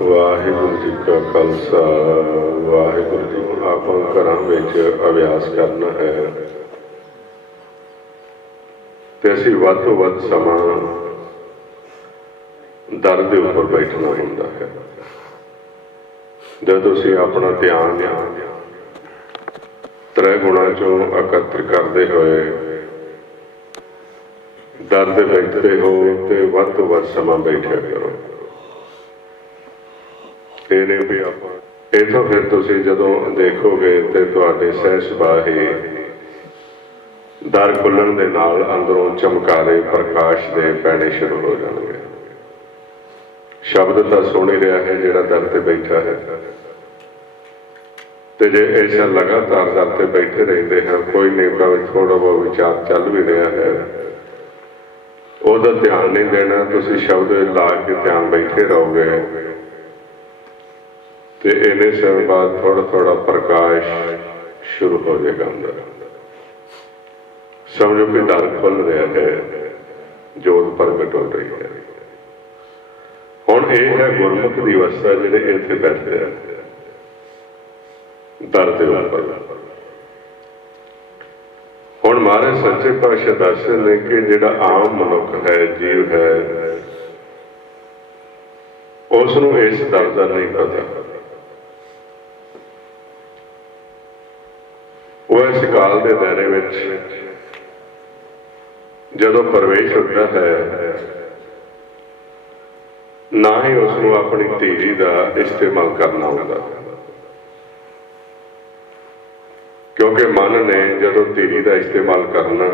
ਵਾਹਿਗੁਰੂ ਜੀ ਕਾ ਖਾਲਸਾ ਵਾਹਿਗੁਰੂ ਜੀ ਕੀ ਫਤਿਹ। ਆਪਾਂ ਘਰਾਂ ਵਿੱਚ ਅਭਿਆਸ ਕਰਨਾ ਹੈ ਤੇ ਅਸੀਂ ਵੱਧ ਤੋਂ ਵੱਧ ਸਮਾਂ ਦਰ ਦੇ ਉੱਪਰ ਬੈਠਣਾ ਹੁੰਦਾ ਹੈ। ਜਦ ਤੁਸੀਂ ਆਪਣਾ ਧਿਆਨ ਤ੍ਰੈ ਗੁਣਾਂ ਚੋਂ ਇਕੱਤਰ ਕਰਦੇ ਹੋਏ ਦਰ ਦੇ ਬੈਠਦੇ ਹੋ ਤੇ ਵੱਧ ਤੋਂ ਵੱਧ ਸਮਾਂ ਬੈਠਿਆ ਕਰੋ। ਇਹ ਨਹੀਂ ਵੀ ਆਪਾਂ ਇੱਥੋਂ ਫਿਰ ਤੁਸੀਂ ਜਦੋਂ ਦੇਖੋਗੇ ਤੇ ਤੁਹਾਡੇ ਸਹਿ ਸੁਭਾਅ ਹੀ ਦਰ ਖੁੱਲ੍ਹਣ ਦੇ ਨਾਲ ਅੰਦਰੋਂ ਚਮਕਾਰੇ ਪ੍ਰਕਾਸ਼ ਦੇ ਪੈਣੇ ਸ਼ੁਰੂ ਹੋ ਜਾਣਗੇ। ਸ਼ਬਦ ਤਾਂ ਸੁਣ ਹੀ ਰਿਹਾ ਹੈ ਜਿਹੜਾ ਦਰ ਤੇ ਬੈਠਾ ਹੈ, ਤੇ ਜੇ ਐਸਾ ਲਗਾਤਾਰ ਦਰ ਤੇ ਬੈਠੇ ਰਹਿੰਦੇ ਹਾਂ, ਕੋਈ ਨਹੀਂ ਭਾਵੇਂ ਥੋੜਾ ਬਹੁਤ ਵਿਚਾਰ ਚੱਲ ਵੀ ਰਿਹਾ ਹੈ, ਉਹਦਾ ਧਿਆਨ ਨਹੀਂ ਦੇਣਾ, ਤੁਸੀਂ ਸ਼ਬਦ ਲਾ ਕੇ ਧਿਆਨ ਬੈਠੇ ਰਹੋਗੇ ਤੇ ਇੰਨੇ ਸਮੇਂ ਬਾਅਦ ਥੋੜਾ ਥੋੜਾ ਪ੍ਰਕਾਸ਼ ਸ਼ੁਰੂ ਹੋ ਜਾਏਗਾ ਅੰਦਰ। ਸਮਝੋ ਕਿ ਦਰ ਖੁੱਲ ਰਿਹਾ ਹੈ, ਜੋਤ ਪ੍ਰਗਟ ਹੋ ਰਹੀ ਹੈ। ਹੁਣ ਇਹ ਹੈ ਗੁਰਮੁਖ ਦੀ ਅਵਸਥਾ ਜਿਹੜੇ ਇੱਥੇ ਬੈਠਦੇ ਆ ਦਰ ਦੇ ਉੱਪਰ। ਹੁਣ ਮਹਾਰਾਜ ਸੱਚੇ ਪਾਤਸ਼ਾਹ ਦੱਸਦੇ ਨੇ ਕਿ ਜਿਹੜਾ ਆਮ ਮਨੁੱਖ ਹੈ, ਜੀਵ ਹੈ, ਉਸ ਨੂੰ ਇਸ ਦਰ ਦਾ ਨਹੀਂ ਪਤਾ। ਉਹ ਇਸ ਕਾਲ ਦੇ ਦਾਇਰੇ ਵਿੱਚ ਜਦੋਂ ਪ੍ਰਵੇਸ਼ ਹੁੰਦਾ ਹੈ, ਨਾ ਹੀ ਉਸ ਨੂੰ ਆਪਣੀ ਧੀਰੀ ਦਾ ਇਸਤੇਮਾਲ ਕਰਨਾ ਹੁੰਦਾ, ਕਿਉਂਕਿ ਮਨ ਨੇ ਜਦੋਂ ਧੀਰੀ ਦਾ ਇਸਤੇਮਾਲ ਕਰਨਾ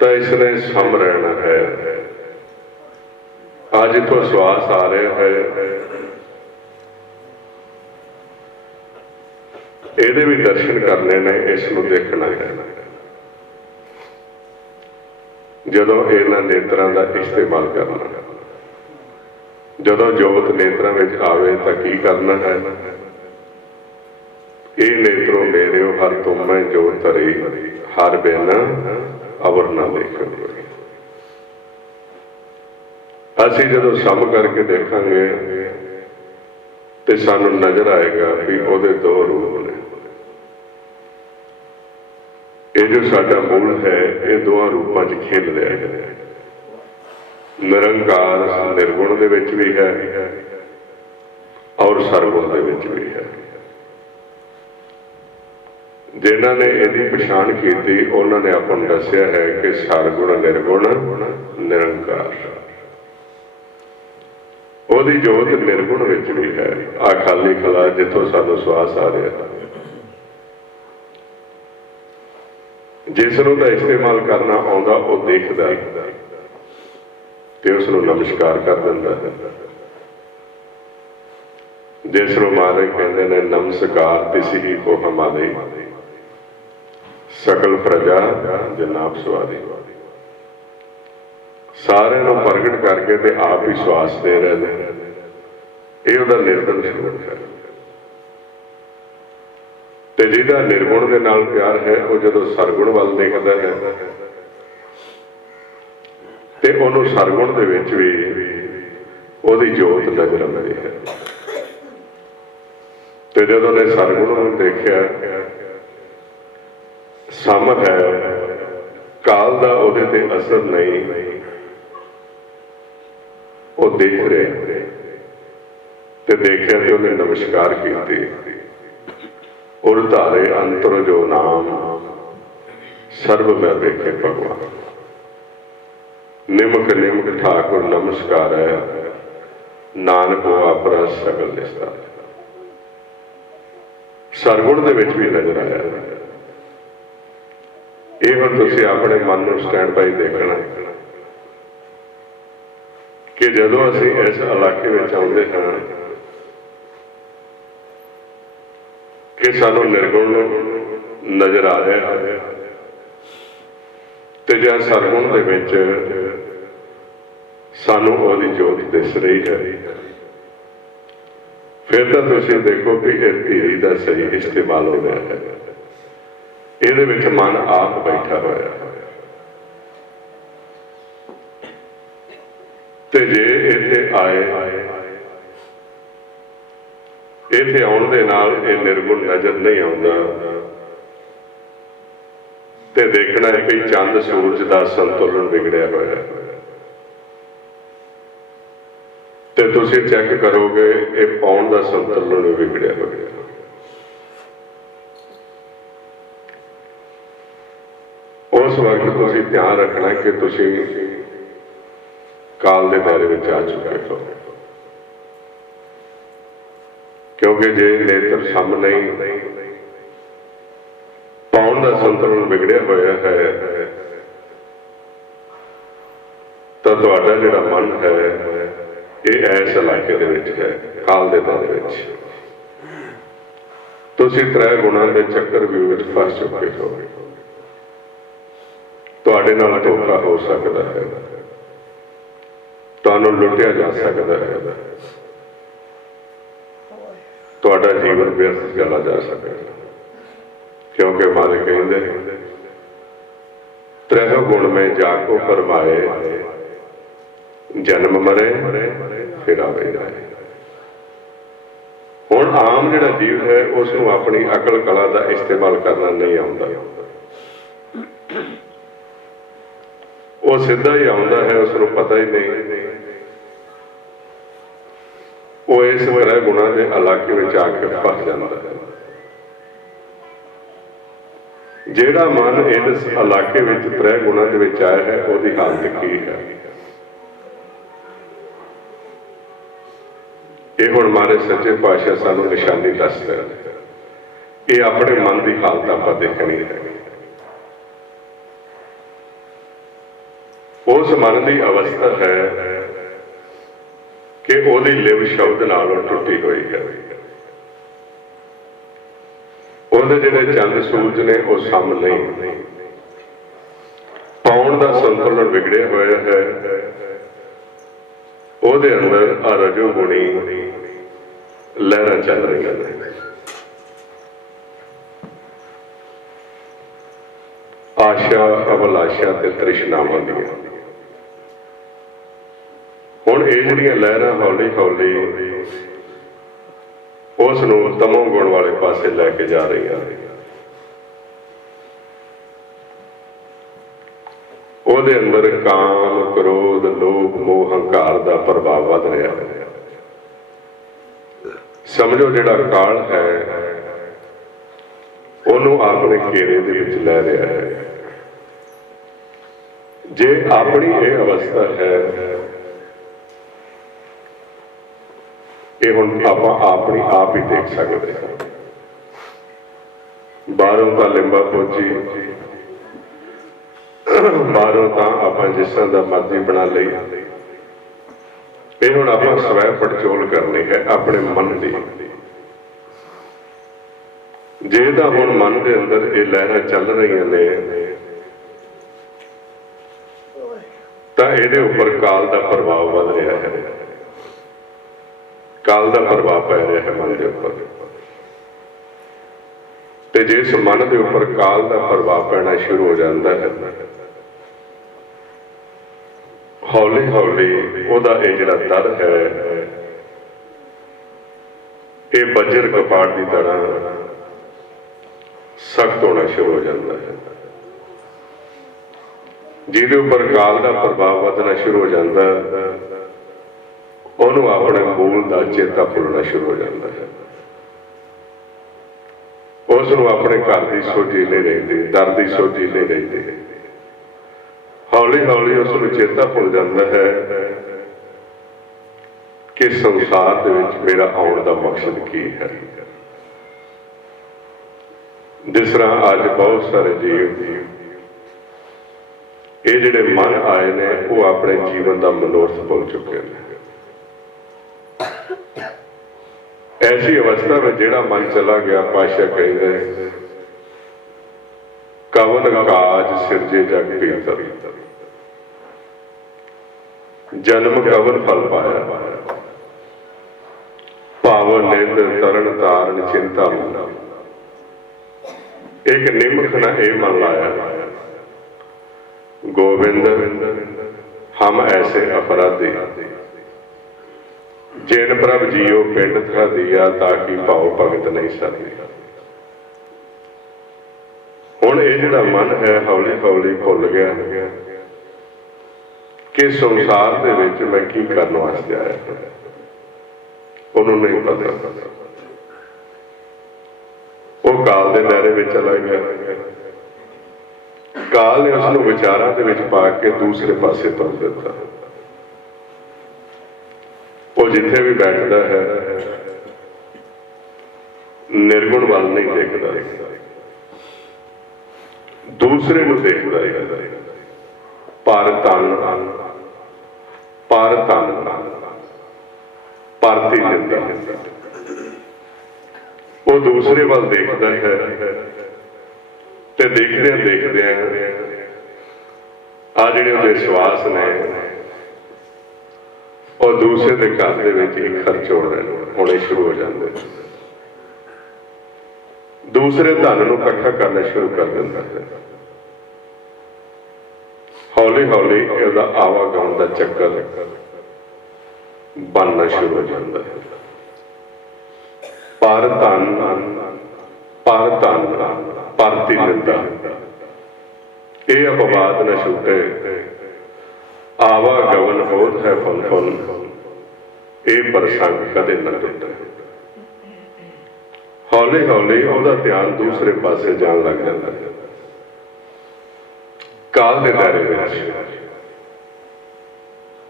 ਤਾਂ ਇਸ ਨੇ ਸਮ ਰਹਿਣਾ ਹੈ। ਅੱਜ ਤੋਂ ਸਵਾਸ ਆ ਰਿਹਾ ਹੈ, ਇਹਦੇ ਵੀ ਦਰਸ਼ਨ ਕਰਨੇ ਨੇ, ਇਸ ਨੂੰ ਦੇਖਣਾ ਹੈ। ਜਦੋਂ ਇਹਨਾਂ ਨੇਤਰਾਂ ਦਾ ਇਸਤੇਮਾਲ ਕਰਨਾ, ਜਦੋਂ ਜੋਤ ਨੇਤਰਾਂ ਵਿੱਚ ਆਵੇ ਤਾਂ ਕੀ ਕਰਨਾ ਹੈ? ਇਹ ਨੇਤਰੋ ਮੇਰਿਓ ਹਰ ਤੁਮੈ ਜੋਤ ਧਰੀ, ਹਰ ਬਿਨ ਅਵਰ ਨਾ ਦੇਖੋ। ਅਸੀਂ ਜਦੋਂ ਸਮ ਕਰਕੇ ਦੇਖਾਂਗੇ ਤੇ ਸਾਨੂੰ ਨਜ਼ਰ ਆਏਗਾ ਵੀ ਉਹਦੇ ਦੋ ਰੂਪ ਨੇ। ਇਹ ਜੋ ਸਾਡਾ ਮੂਲ ਹੈ, ਇਹ ਦੋਹਾਂ ਰੂਪਾਂ 'ਚ ਖੇਲ ਰਿਹਾ ਹੈ। ਨਿਰੰਕਾਰ ਨਿਰਗੁਣ ਦੇ ਵਿੱਚ ਵੀ ਹੈ ਔਰ ਸਰਗੁਣ ਦੇ ਵਿੱਚ ਵੀ ਹੈ। ਜਿਨ੍ਹਾਂ ਨੇ ਇਹਦੀ ਪਛਾਣ ਕੀਤੀ, ਉਹਨਾਂ ਨੇ ਆਪਾਂ ਨੂੰ ਦੱਸਿਆ ਹੈ ਕਿ ਸਰਗੁਣ ਨਿਰਗੁਣ ਨਿਰੰਕਾਰ, ਉਹਦੀ ਜੋਤ ਨਿਰਗੁਣ ਵਿੱਚ ਵੀ ਹੈ। ਆ ਖਾਲੀ ਖਲਾ ਜਿੱਥੋਂ ਸਾਨੂੰ ਸਵਾਸ ਆ ਰਿਹਾ, ਜਿਸ ਨੂੰ ਤਾਂ ਇਸਤੇਮਾਲ ਕਰਨਾ ਆਉਂਦਾ ਉਹ ਦੇਖਦਾ ਤੇ ਉਸ ਨੂੰ ਨਮਸਕਾਰ ਕਰ ਦਿੰਦਾ ਹੈ। ਜਿਸ ਨੂੰ ਮਹਾਰਾਜ ਕਹਿੰਦੇ ਨੇ ਨਮਸਕਾਰ ਤਿਸ ਹੀ ਕੋ ਹਮਾਰੇ, ਸਕਲ ਪ੍ਰਜਾ ਜਨਾਬ ਸਵਾਰੀ। ਸਾਰਿਆਂ ਨੂੰ ਪ੍ਰਗਟ ਕਰਕੇ ਤੇ ਆਪ ਹੀ ਸਵਾਸ ਦੇ ਰਹੇ ਨੇ। ਇਹ ਉਹਦਾ ਨਿਰਗੁਣ ਸਰੂਪ ਹੈ। ਤੇ ਜਿਹਦਾ ਨਿਰਗੁਣ ਦੇ ਨਾਲ ਪਿਆਰ ਹੈ, ਉਹ ਜਦੋਂ ਸਰਗੁਣ ਵੱਲ ਦੇਖਦਾ ਹੈ ਤੇ ਉਹਨੂੰ ਸਰਗੁਣ ਦੇ ਵਿੱਚ ਵੀ ਉਹਦੀ ਜੋਤ ਨਜ਼ਰ ਆਉਂਦੀ ਹੈ। ਤੇ ਜਦੋਂ ਨੇ ਸਰਗੁਣ ਨੂੰ ਦੇਖਿਆ, ਸਮ ਹੈ, ਕਾਲ ਦਾ ਉਹਦੇ ਤੇ ਅਸਰ ਨਹੀਂ, ਉਹ ਦੇਖ ਰਿਹਾ ਤੇ ਦੇਖਿਆ ਤੇ ਉਹਨੇ ਨਮਸਕਾਰ ਕੀਤੀ। ਉਰ ਧਾਰੇ ਅੰਤਰ ਜੋ ਨਾਮ, ਸਰਬ ਮੈਂ ਵੇਖੇ ਭਗਵਾਨ। ਨਿਮਕ ਨਿਮਕ ਠਾਕੁਰ ਨਮਸਕਾਰ ਹੈ, ਨਾਨਕ ਆਪਰਾ ਸਗਲ ਨਿਸਤਾਰ। ਸਰਗੁਣ ਦੇ ਵਿੱਚ ਵੀ ਨਜ਼ਰ ਆਇਆ। ਇਹ ਹੁਣ ਤੁਸੀਂ ਆਪਣੇ ਮਨ ਨੂੰ ਸਟੈਂਡ ਬਾਈ ਦੇਖਣਾ ਕਿ ਜਦੋਂ ਅਸੀਂ ਇਸ ਇਲਾਕੇ ਵਿੱਚ ਆਉਂਦੇ ਹਾਂ ਕਿ ਸਾਨੂੰ ਨਿਰਗੁਣ ਨਜ਼ਰ ਆ ਰਿਹਾ ਹੈ, ਤੇ ਜਾਂ ਸਰਗੁਣ ਦੇ ਵਿੱਚ ਸਾਨੂੰ ਉਹਦੀ ਜੋਤ ਦਿਸ ਰਹੀ ਹੈ, ਫਿਰ ਤਾਂ ਤੁਸੀਂ ਦੇਖੋ ਕਿ ਇਹ ਧੀਰੀ ਦਾ ਸਹੀ ਇਸਤੇਮਾਲ ਹੋ ਰਿਹਾ ਹੈ। ਇਹਦੇ ਵਿੱਚ ਮਨ ਆਪ ਬੈਠਾ ਹੋਇਆ ਤੇ ਜੇ ਇੱਥੇ ਆਏ, ਇੱਥੇ ਆਉਣ ਦੇ ਨਾਲ ਇਹ ਨਿਰਗੁਣ ਨਜ਼ਰ ਨਹੀਂ ਆਉਂਦਾ ਤੇ ਦੇਖਣਾ ਹੈ ਕਿ ਚੰਦ ਸੂਰਜ ਦਾ ਸੰਤੁਲਨ ਵਿਗੜਿਆ ਹੋਇਆ ਹੈ। ਤੇ ਤੁਸੀਂ ਚੈੱਕ ਕਰੋਗੇ ਇਹ ਪਾਉਣ ਦਾ ਸੰਤੁਲਨ ਵਿਗੜਿਆ ਹੋਇਆ। ਉਸ ਵਕਤ ਤੁਸੀਂ ਧਿਆਨ ਰੱਖਣਾ ਕਿ ਤੁਸੀਂ ਕਾਲ ਦੇ ਦਾਇਰੇ ਵਿੱਚ ਆ ਚੁੱਕੇ ਹੋ, ਕਿਉਂਕਿ ਜੇ ਨੇਤਰ ਸਾਹਮਣੇ ਪਾਉਣ ਦਾ ਸੰਤੁਲਨ ਵਿਗੜਿਆ ਹੋਇਆ ਹੈ ਤਾਂ ਤੁਹਾਡਾ ਜਿਹੜਾ ਮਨ ਹੈ ਇਹ ਇਸ ਇਲਾਕੇ ਦੇ ਵਿੱਚ ਹੈ, ਕਾਲ ਦੇ ਦਾਇਰੇ ਵਿੱਚ। ਤੁਸੀਂ ਤ੍ਰੈ ਗੁਣਾਂ ਦੇ ਚੱਕਰ ਵਿਊ ਵਿੱਚ ਫਸ ਚੁੱਕੇ ਹੋ। ਤੁਹਾਡੇ ਨਾਲ ਧੋਖਾ ਹੋ ਸਕਦਾ ਹੈ, ਤੁਹਾਨੂੰ ਲੁੱਟਿਆ ਜਾ ਸਕਦਾ ਹੈ, ਤੁਹਾਡਾ ਜੀਵਨ ਵਿਅਰਥ ਚਲਾ ਜਾ ਸਕਦਾ ਹੈ, ਕਿਉਂਕਿ ਮਾਲਕ ਕਹਿੰਦੇ ਤ੍ਰੈ ਗੁਣ ਮੈਂ ਜਾਕੋ ਪਰਮਾਏ, ਜਨਮ ਮਰੇ ਫਿਰ ਆਵੇ ਜਾਏ। ਹੁਣ ਆਮ ਜਿਹੜਾ ਜੀਵ ਹੈ ਉਸ ਨੂੰ ਆਪਣੀ ਅਕਲ ਕਲਾ ਦਾ ਇਸਤੇਮਾਲ ਕਰਨਾ ਨਹੀਂ ਆਉਂਦਾ, ਉਹ ਸਿੱਧਾ ਹੀ ਆਉਂਦਾ ਹੈ, ਉਸ ਨੂੰ ਪਤਾ ਹੀ ਨਹੀਂ। ਉਹ ਇਸ ਤਰ੍ਹਾਂ ਗੁਣਾਂ ਦੇ ਇਲਾਕੇ ਵਿੱਚ ਆ ਕੇ ਫਸ ਜਾਂਦਾ ਹੈ। ਜਿਹੜਾ ਮਨ ਇਸ ਇਲਾਕੇ ਵਿੱਚ ਤ੍ਰੈ ਗੁਣਾਂ ਦੇ ਵਿੱਚ ਆਇਆ ਹੈ ਉਹਦੀ ਹਾਲਤ ਕੀ ਹੈ, ਇਹ ਹੁਣ ਮਹਾਰਾਜ ਸੱਚੇ ਪਾਤਸ਼ਾਹ ਸਾਨੂੰ ਨਿਸ਼ਾਨੀ ਦੱਸਦਾ ਹੈ। ਇਹ ਆਪਣੇ ਮਨ ਦੀ ਹਾਲਤ ਆਪਾਂ ਦੇਖਣੀ ਹੈ। ਉਸ ਮਨ ਦੀ ਅਵਸਥਾ ਹੈ ਕਿ ਉਹਦੀ ਲਿਵ ਸ਼ਬਦ ਨਾਲੋਂ ਟੁੱਟੀ ਹੋਈ ਹੈ। ਉਹਦੇ ਜਿਹੜੇ ਚੰਦ ਸੂਰਜ ਨੇ ਉਹ ਸਾਹਮਣੇ ਨਹੀਂ, ਪਾਉਣ ਦਾ ਸੰਤੁਲਨ ਵਿਗੜਿਆ ਹੋਇਆ ਹੈ। ਉਹਦੇ ਅੰਦਰ ਆ ਰਜੋ ਗੁਣੀ ਲਹਿਰਾਂ ਚੱਲ ਰਹੀਆਂ ਨੇ। ਆਸ਼ਾ, ਅਭਿਲਾਸ਼ਾ ਤੇ ਤ੍ਰਿਸ਼ਨਾਵਾਂ ਦੀਆਂ। ਹੁਣ ਇਹ ਜਿਹੜੀਆਂ ਲਹਿਰਾਂ ਹੌਲੀ ਹੌਲੀ ਉਸ ਨੂੰ ਤਮੋ ਗੁਣ ਵਾਲੇ ਪਾਸੇ ਲੈ ਕੇ ਜਾ ਰਹੀਆਂ। ਉਹਦੇ ਅੰਦਰ ਕਾਮ, ਕ੍ਰੋਧ, ਲੋਭ, ਮੋਹ, ਹੰਕਾਰ ਦਾ ਪ੍ਰਭਾਵ ਵੱਧ ਰਿਹਾ ਹੈ। ਸਮਝੋ ਜਿਹੜਾ ਕਾਲ ਹੈ ਉਹਨੂੰ ਆਪਣੇ ਘੇਰੇ ਦੇ ਵਿੱਚ ਲੈ ਰਿਹਾ ਹੈ। ਜੇ ਆਪਣੀ ਇਹ ਅਵਸਥਾ ਹੈ, ਇਹ ਹੁਣ ਆਪਾਂ ਆਪਣੀ ਆਪ ਹੀ ਦੇਖ ਸਕਦੇ ਹਾਂ। ਬਾਹਰੋਂ ਤਾਂ ਲਿੰਬਾ ਪੋਚੀ, ਬਾਹਰੋਂ ਤਾਂ ਆਪਾਂ ਜਿਸ ਤਰ੍ਹਾਂ ਦਾ ਮਰਜ਼ੀ ਬਣਾ ਲਈ। ਇਹ ਹੁਣ ਆਪਾਂ ਸਵੈ ਪੜਚੋਲ ਕਰਨੀ ਹੈ ਆਪਣੇ ਮਨ ਦੀ। ਜੇ ਤਾਂ ਹੁਣ ਮਨ ਦੇ ਅੰਦਰ ਇਹ ਲਹਿਰਾਂ ਚੱਲ ਰਹੀਆਂ ਨੇ ਤਾਂ ਇਹਦੇ ਉੱਪਰ ਕਾਲ ਦਾ ਪ੍ਰਭਾਵ ਵੱਧ ਰਿਹਾ ਹੈ, ਕਾਲ ਦਾ ਪ੍ਰਭਾਵ ਪੈ ਰਿਹਾ ਹੈ ਮਨ ਦੇ ਉੱਪਰ। ਤੇ ਜਿਸ ਮਨ ਦੇ ਉੱਪਰ ਕਾਲ ਦਾ ਪ੍ਰਭਾਵ ਪੈਣਾ ਸ਼ੁਰੂ ਹੋ ਜਾਂਦਾ ਹੈ, ਹੌਲੀ ਹੌਲੀ ਉਹਦਾ ਇਹ ਜਿਹੜਾ ਦਰ ਹੈ ਇਹ ਵਜਰ ਕਪਾੜ ਦੀ ਤਰ੍ਹਾਂ ਸਖਤ ਹੋਣਾ ਸ਼ੁਰੂ ਹੋ ਜਾਂਦਾ ਹੈ। ਜਿਹਦੇ ਉੱਪਰ ਕਾਲ ਦਾ ਪ੍ਰਭਾਵ ਵਧਣਾ ਸ਼ੁਰੂ ਹੋ ਜਾਂਦਾ, ਉਹਨੂੰ ਆਪਣੇ ਮੂਲ ਦਾ ਚੇਤਾ ਭੁੱਲਣਾ ਸ਼ੁਰੂ ਹੋ ਜਾਂਦਾ ਹੈ। ਉਸ ਨੂੰ ਆਪਣੇ ਘਰ ਦੀ ਸੋਝੀ ਨਹੀਂ ਰਹਿੰਦੀ, ਦਰ ਦੀ ਸੋਝੀ ਨਹੀਂ ਰਹਿੰਦੀ। ਹੌਲੀ ਹੌਲੀ ਉਸ ਨੂੰ ਚੇਤਾ ਭੁੱਲ ਜਾਂਦਾ ਹੈ ਕਿ ਸੰਸਾਰ ਦੇ ਵਿੱਚ ਮੇਰਾ ਆਉਣ ਦਾ ਮਕਸਦ ਕੀ ਹੈ। ਜਿਸ ਤਰ੍ਹਾਂ ਅੱਜ ਬਹੁਤ ਸਾਰੇ ਜੀਵ ਇਹ ਜਿਹੜੇ ਮਨ ਆਏ ਨੇ ਉਹ ਆਪਣੇ ਜੀਵਨ ਦਾ ਮਨੋਰਥ ਭੁੱਲ ਚੁੱਕੇ ਨੇ। ਐਸੀ ਅਵਸਥਾ ਵਿੱਚ ਜਿਹੜਾ ਮਨ ਚਲਾ ਗਿਆ, ਪਾਤਸ਼ਾਹ ਕਹਿੰਦੇ ਕਵਨ ਕਾਜ ਸਿਰਜੇ ਜਗ ਭੀਤਰ, ਜਨਮ ਕਵਨ ਫਲ ਪਾਇਆ, ਭਾਵ ਨਿਤ ਤਰਨ ਤਾਰਨ ਚਿੰਤਾ ਮਨ। ਇੱਕ ਨਿਮਖ ਨਾ ਇਹ ਮਨ ਲਾਇਆ, ਗੋਬਿੰਦ ਹਮ ਐਸੇ ਅਪਰਾਧੀ ਜੇਨ ਪ੍ਰਭ ਜੀਓ ਪਿੰਡ ਥਾ ਦੀਆ ਤਾਂ ਕਿ ਭਾਉ ਭਗਤ ਨਹੀਂ ਸਰਦੀ। ਹੁਣ ਇਹ ਜਿਹੜਾ ਮਨ ਹੈ ਹੌਲੀ ਹੌਲੀ ਭੁੱਲ ਗਿਆ ਕਿ ਸੰਸਾਰ ਦੇ ਵਿੱਚ ਮੈਂ ਕੀ ਕਰਨ ਵਾਸਤੇ ਆਇਆ, ਉਹਨੂੰ ਨਹੀਂ ਪਤਾ। ਉਹ ਕਾਲ ਦੇ ਦਾਇਰੇ ਵਿੱਚ ਚਲਾ ਗਿਆ। ਕਾਲ ਨੇ ਉਸਨੂੰ ਵਿਚਾਰਾਂ ਦੇ ਵਿੱਚ ਪਾ ਕੇ ਦੂਸਰੇ ਪਾਸੇ ਤੋਰ ਦਿੱਤਾ। ਉਹ ਜਿੱਥੇ ਵੀ ਬੈਠਦਾ ਹੈ ਨਿਰਗੁਣ ਵੱਲ ਨਹੀਂ ਦੇਖਦਾ, ਦੂਸਰੇ ਨੂੰ ਦੇਖਦਾ ਹੈ। ਪਰ ਧਨ ਪਰਤੀ ਦਿੰਦਾ, ਉਹ ਦੂਸਰੇ ਵੱਲ ਦੇਖਦਾ ਹੈ ਤੇ ਦੇਖਦਿਆਂ ਦੇਖਦਿਆਂ ਆ ਜਿਹੜੇ ਉਹਦੇ ਸਵਾਸ ਨੇ ਉਹ ਦੂਸਰੇ ਦੇ ਘਰ ਦੇ ਵਿੱਚ ਹੀ ਖਰਚ ਹੋਣੇ ਸ਼ੁਰੂ ਹੋ ਜਾਂਦੇ, ਦੂਸਰੇ ਧਨ ਨੂੰ ਇਕੱਠਾ ਕਰਨਾ ਸ਼ੁਰੂ ਕਰ ਦਿੰਦਾ ਹੈ। ਹੌਲੀ ਹੌਲੀ ਇਹਦਾ ਆਵਾਗਾਉਣ ਦਾ ਚੱਕਰ ਬਣਨਾ ਸ਼ੁਰੂ ਹੋ ਜਾਂਦਾ ਹੈ। ਪਰ ਪਰਤੀ ਨਿੰਦਾ, ਇਹ ਅਪਵਾਦ ਨਾ ਛੁੱਟੇ, ਆਵਾਗਮਨ ਹੋਤ ਹੈ ਫੁਨ ਫੁਨ, ਇਹ ਪ੍ਰਸੰਗ ਕਦੇ ਨਾ ਟੁੱਟੇ। ਹੌਲੀ ਹੌਲੀ ਉਹਦਾ ਧਿਆਨ ਦੂਸਰੇ ਪਾਸੇ ਜਾਣ ਲੱਗ ਜਾਂਦਾ ਹੈ। ਕਾਲ ਦੇ ਦਾਇਰੇ ਵਿੱਚ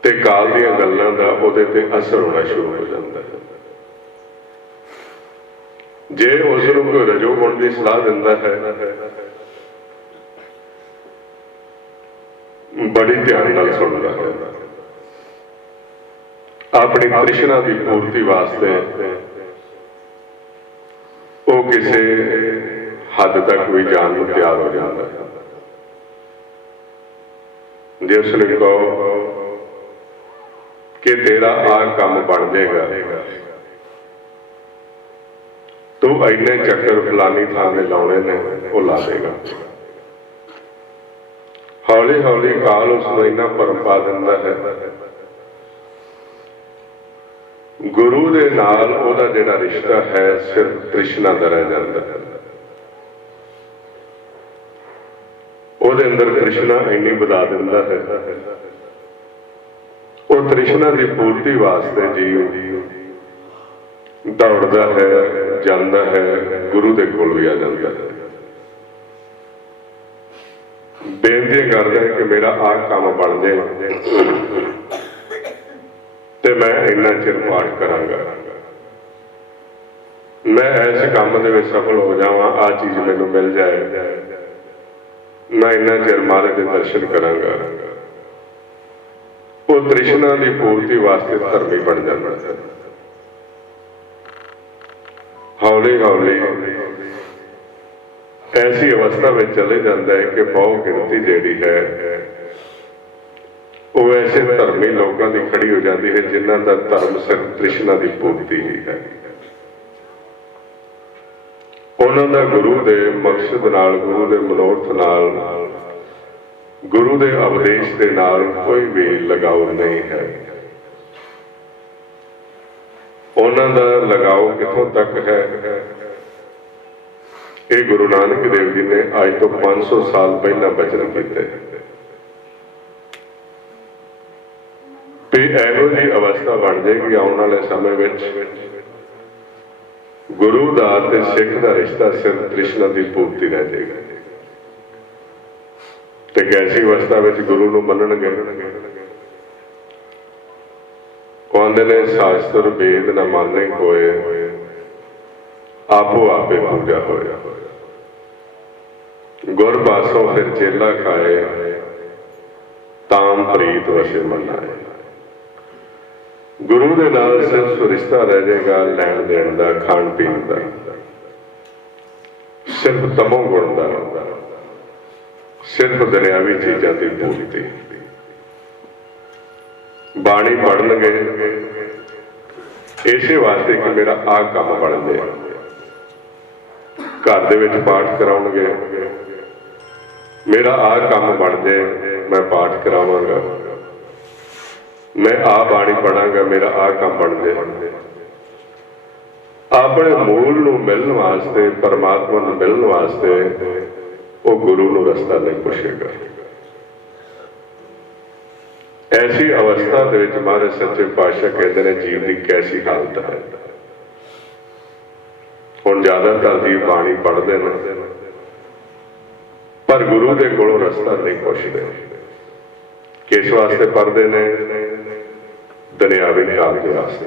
ਤੇ ਕਾਲ ਦੀਆਂ ਗੱਲਾਂ ਦਾ ਉਹਦੇ ਤੇ ਅਸਰ ਹੋਣਾ ਸ਼ੁਰੂ ਹੋ ਜਾਂਦਾ ਹੈ। ਜੇ ਉਸ ਨੂੰ ਕੋਈ ਰਜੋ ਗੁਣ ਦੀ ਸਲਾਹ ਦਿੰਦਾ ਹੈ, ਬੜੀ ਧਿਆਨ ਨਾਲ ਸੁਣਦਾ ਹੈ। ਆਪਣੀ ਤ੍ਰਿਸ਼ਨਾ ਦੀ ਪੂਰਤੀ ਵਾਸਤੇ ਉਹ ਕਿਸੇ ਹੱਦ ਤੱਕ ਵੀ ਜਾਣ ਨੂੰ ਤਿਆਰ ਹੋ ਜਾਂਦਾ ਹੈ। ਜੇ ਉਸਨੇ ਕਹੋ ਕਿ ਤੇਰਾ ਆਹ ਕੰਮ ਬਣ ਜਾਏਗਾ, ਤੂੰ ਇੰਨੇ ਚੱਕਰ ਫਲਾਨੀ ਥਾਂ ਤੇ ਲਾਉਣੇ ਨੇ, ਉਹ ਲਾ ਦੇਗਾ। ਹੌਲੀ ਹੌਲੀ ਕਾਲ ਉਸ ਨੂੰ ਇੰਨਾ ਭਰਮ ਪਾ ਦਿੰਦਾ ਹੈ, ਗੁਰੂ ਦੇ ਨਾਲ ਉਹਦਾ ਜਿਹੜਾ ਰਿਸ਼ਤਾ ਹੈ ਸਿਰਫ ਤ੍ਰਿਸ਼ਨਾ ਦਾ ਰਹਿ ਜਾਂਦਾ ਹੈ। ਉਹਦੇ ਅੰਦਰ ਤ੍ਰਿਸ਼ਨਾ ਇੰਨੀ ਵਧਾ ਦਿੰਦਾ ਹੈ, ਉਹ ਤ੍ਰਿਸ਼ਨਾ ਦੀ ਪੂਰਤੀ ਵਾਸਤੇ ਜੀਵ ਦੌੜਦਾ ਹੈ, ਜਾਂਦਾ ਹੈ, ਗੁਰੂ ਦੇ ਕੋਲ ਵੀ ਆ ਜਾਂਦਾ ਹੈ। ਬੇਨਤੀ ਕਰਦਾ ਹੈ ਕਿ ਮੇਰਾ ਆਹ ਕੰਮ ਬਣ ਜਾਏ ਤੇ ਮੈਂ ਇੰਨਾ ਚਿਰ ਪਾਠ ਕਰਾਂਗਾ, ਮੈਂ ਇਸ ਕੰਮ ਦੇ ਵਿੱਚ ਸਫਲ ਹੋ ਜਾਵਾਂ, ਆਹ ਚੀਜ਼ ਮੈਨੂੰ ਮਿਲ ਜਾਏ, ਮੈਂ ਇੰਨਾ ਚਿਰ ਮਹਾਰਾਜ ਦੇ ਦਰਸ਼ਨ ਕਰਾਂਗਾ। ਉਹ ਤ੍ਰਿਸ਼ਨਾ ਦੀ ਪੂਰਤੀ ਵਾਸਤੇ ਧਰਮੀ ਬਣ ਜਾਂਦਾ ਹੈ। ਹੌਲੀ ਹੌਲੀ ਐਸੀ ਅਵਸਥਾ ਵਿੱਚ ਚਲੇ ਜਾਂਦਾ ਹੈ ਕਿ ਬਹੁ ਗਿਣਤੀ ਜਿਹੜੀ ਹੈ ਉਹ ਐਸੇ ਧਰਮੀ ਲੋਕਾਂ ਦੀ ਖੜੀ ਹੋ ਜਾਂਦੀ ਹੈ ਜਿਨ੍ਹਾਂ ਦਾ ਧਰਮ ਸਿਰਫ ਤ੍ਰਿਸ਼ਨਾ ਦੀ ਪੂਰਤੀ ਹੀ ਹੈ। ਉਹਨਾਂ ਦਾ ਗੁਰੂ ਦੇ ਮਕਸਦ ਨਾਲ, ਗੁਰੂ ਦੇ ਮਨੋਰਥ ਨਾਲ, ਗੁਰੂ ਦੇ ਉਪਦੇਸ਼ ਦੇ ਨਾਲ ਕੋਈ ਵੀ ਲਗਾਓ ਨਹੀਂ ਹੈ। ਉਹਨਾਂ ਦਾ ਲਗਾਓ ਕਿੱਥੋਂ ਤੱਕ ਹੈ, ਇਹ ਗੁਰੂ ਨਾਨਕ ਦੇਵ ਜੀ ਨੇ ਅੱਜ ਤੋਂ 500 ਸਾਲ ਪਹਿਲਾਂ ਬਚਨ ਕੀਤੇ ਵੀ ਇਹੋ ਜਿਹੀ ਅਵਸਥਾ ਬਣ ਜਾਏਗੀ ਆਉਣ ਵਾਲੇ ਸਮੇਂ ਵਿੱਚ ਗੁਰੂ ਦਾ ਤੇ ਸਿੱਖ ਦਾ ਰਿਸ਼ਤਾ ਸਿਰਫ ਤ੍ਰਿਸ਼ਨਾ ਦੀ ਪੂਰਤੀ ਰਹਿ ਜਾਏਗਾ। ਤੇ ਕੈਸੀ ਅਵਸਥਾ ਵਿੱਚ ਗੁਰੂ ਨੂੰ ਮੰਨਣਗੇ? ਕਹਿੰਦੇ ਨੇ ਸ਼ਾਸਤਰ ਵੇਦ ਨਾ ਮੰਨੇ ਹੋਏ, ਆਪੋ ਆਪੇ ਪੂਜਾ ਹੋਇਆ। ਗੁਰ ਪਾਸੋਂ ਫਿਰ ਚੇਲਾ ਖਾਏ, ਤਾਮ ਪ੍ਰੀਤ ਵਸੇ ਮਨਾਏ। ਗੁਰੂ ਦੇ ਨਾਲ ਸਿਰਫ ਰਿਸ਼ਤਾ ਰਹਿ ਜਾਏਗਾ ਲੈਣ ਦੇਣ ਦਾ, ਖਾਣ ਪੀਣ ਦਾ, ਸਿਰਫ ਤਮੋ ਗੁਣ ਦਾ, ਸਿਰਫ ਦੁਨਿਆਵੀ ਚੀਜ਼ਾਂ ਦੀ ਪੂਰਤੀ। ਬਾਣੀ ਪੜ੍ਹਨਗੇ ਇਸੇ ਵਾਸਤੇ ਕਿ ਮੇਰਾ ਆਹ ਕੰਮ ਬਣ ਜਾਏ। ਘਰ ਦੇ ਵਿੱਚ ਪਾਠ ਕਰਾਉਣਗੇ, ਮੇਰਾ ਆਹ ਕੰਮ ਬਣ ਜਾਏ, ਮੈਂ ਪਾਠ ਕਰਾਵਾਂਗਾ। मैं आ बाणी पढ़ांगा, मेरा आ काम बन जाए। अपने मूल नूं मिलण वास्ते, परमात्मा नूं मिलण वास्ते वो गुरु नूं रस्ता नहीं पुछेगा। ऐसी अवस्था दे विच महाराज सच्चे पातशाह कहते हैं जीव की कैसी हालत है। हुण ज्यादातर जीव बाणी पढ़ते हैं पर गुरु के कोलों रस्ता नहीं पुछते। किस वास्ते पढ़ते हैं? दुनियावी काम के वास्ते।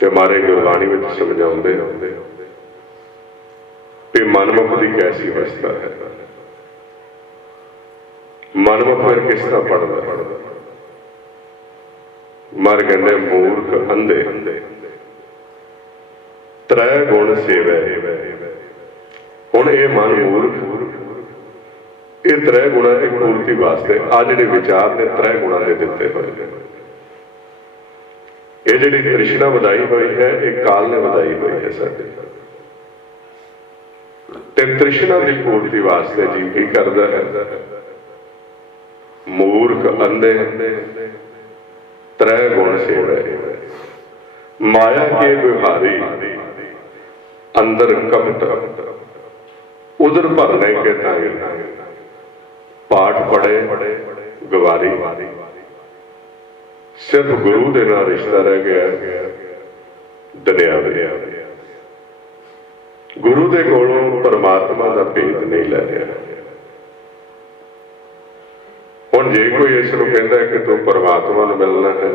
ते मारे गुरबाणी में समझाते कि मनमुख की कैसी अवस्था है। मनमुख फिर किस तरह पढ़ता? मर कहते मूर्ख अंधे त्रै गुण सेवै। हुण ये मन मूर्ख ये त्रै गुणा की पूर्ति वास्ते आ जिहड़े विचार ने त्रै गुणा के दिते हुए हैं। ये जिहड़ी तृष्णा वधाई हुई है ये काल ने वधाई हुई है साडे। ते तृष्णा की पूर्ति वास्ते जीव की करदा है? मूर्ख अंधे त्रै गुण सेवै। माया के विहारी अंदर कपट उधर भरने के ताई। पाठ पढ़े गवारी। सिर्फ गुरु के नाल रिश्ता रह गया दुनियावी। गुरु के कोलों परमात्मा का भेद नहीं लै रहा। हुण जे कोई इस नूं कहंदा है कि तू परमात्मा नूं मिलना है,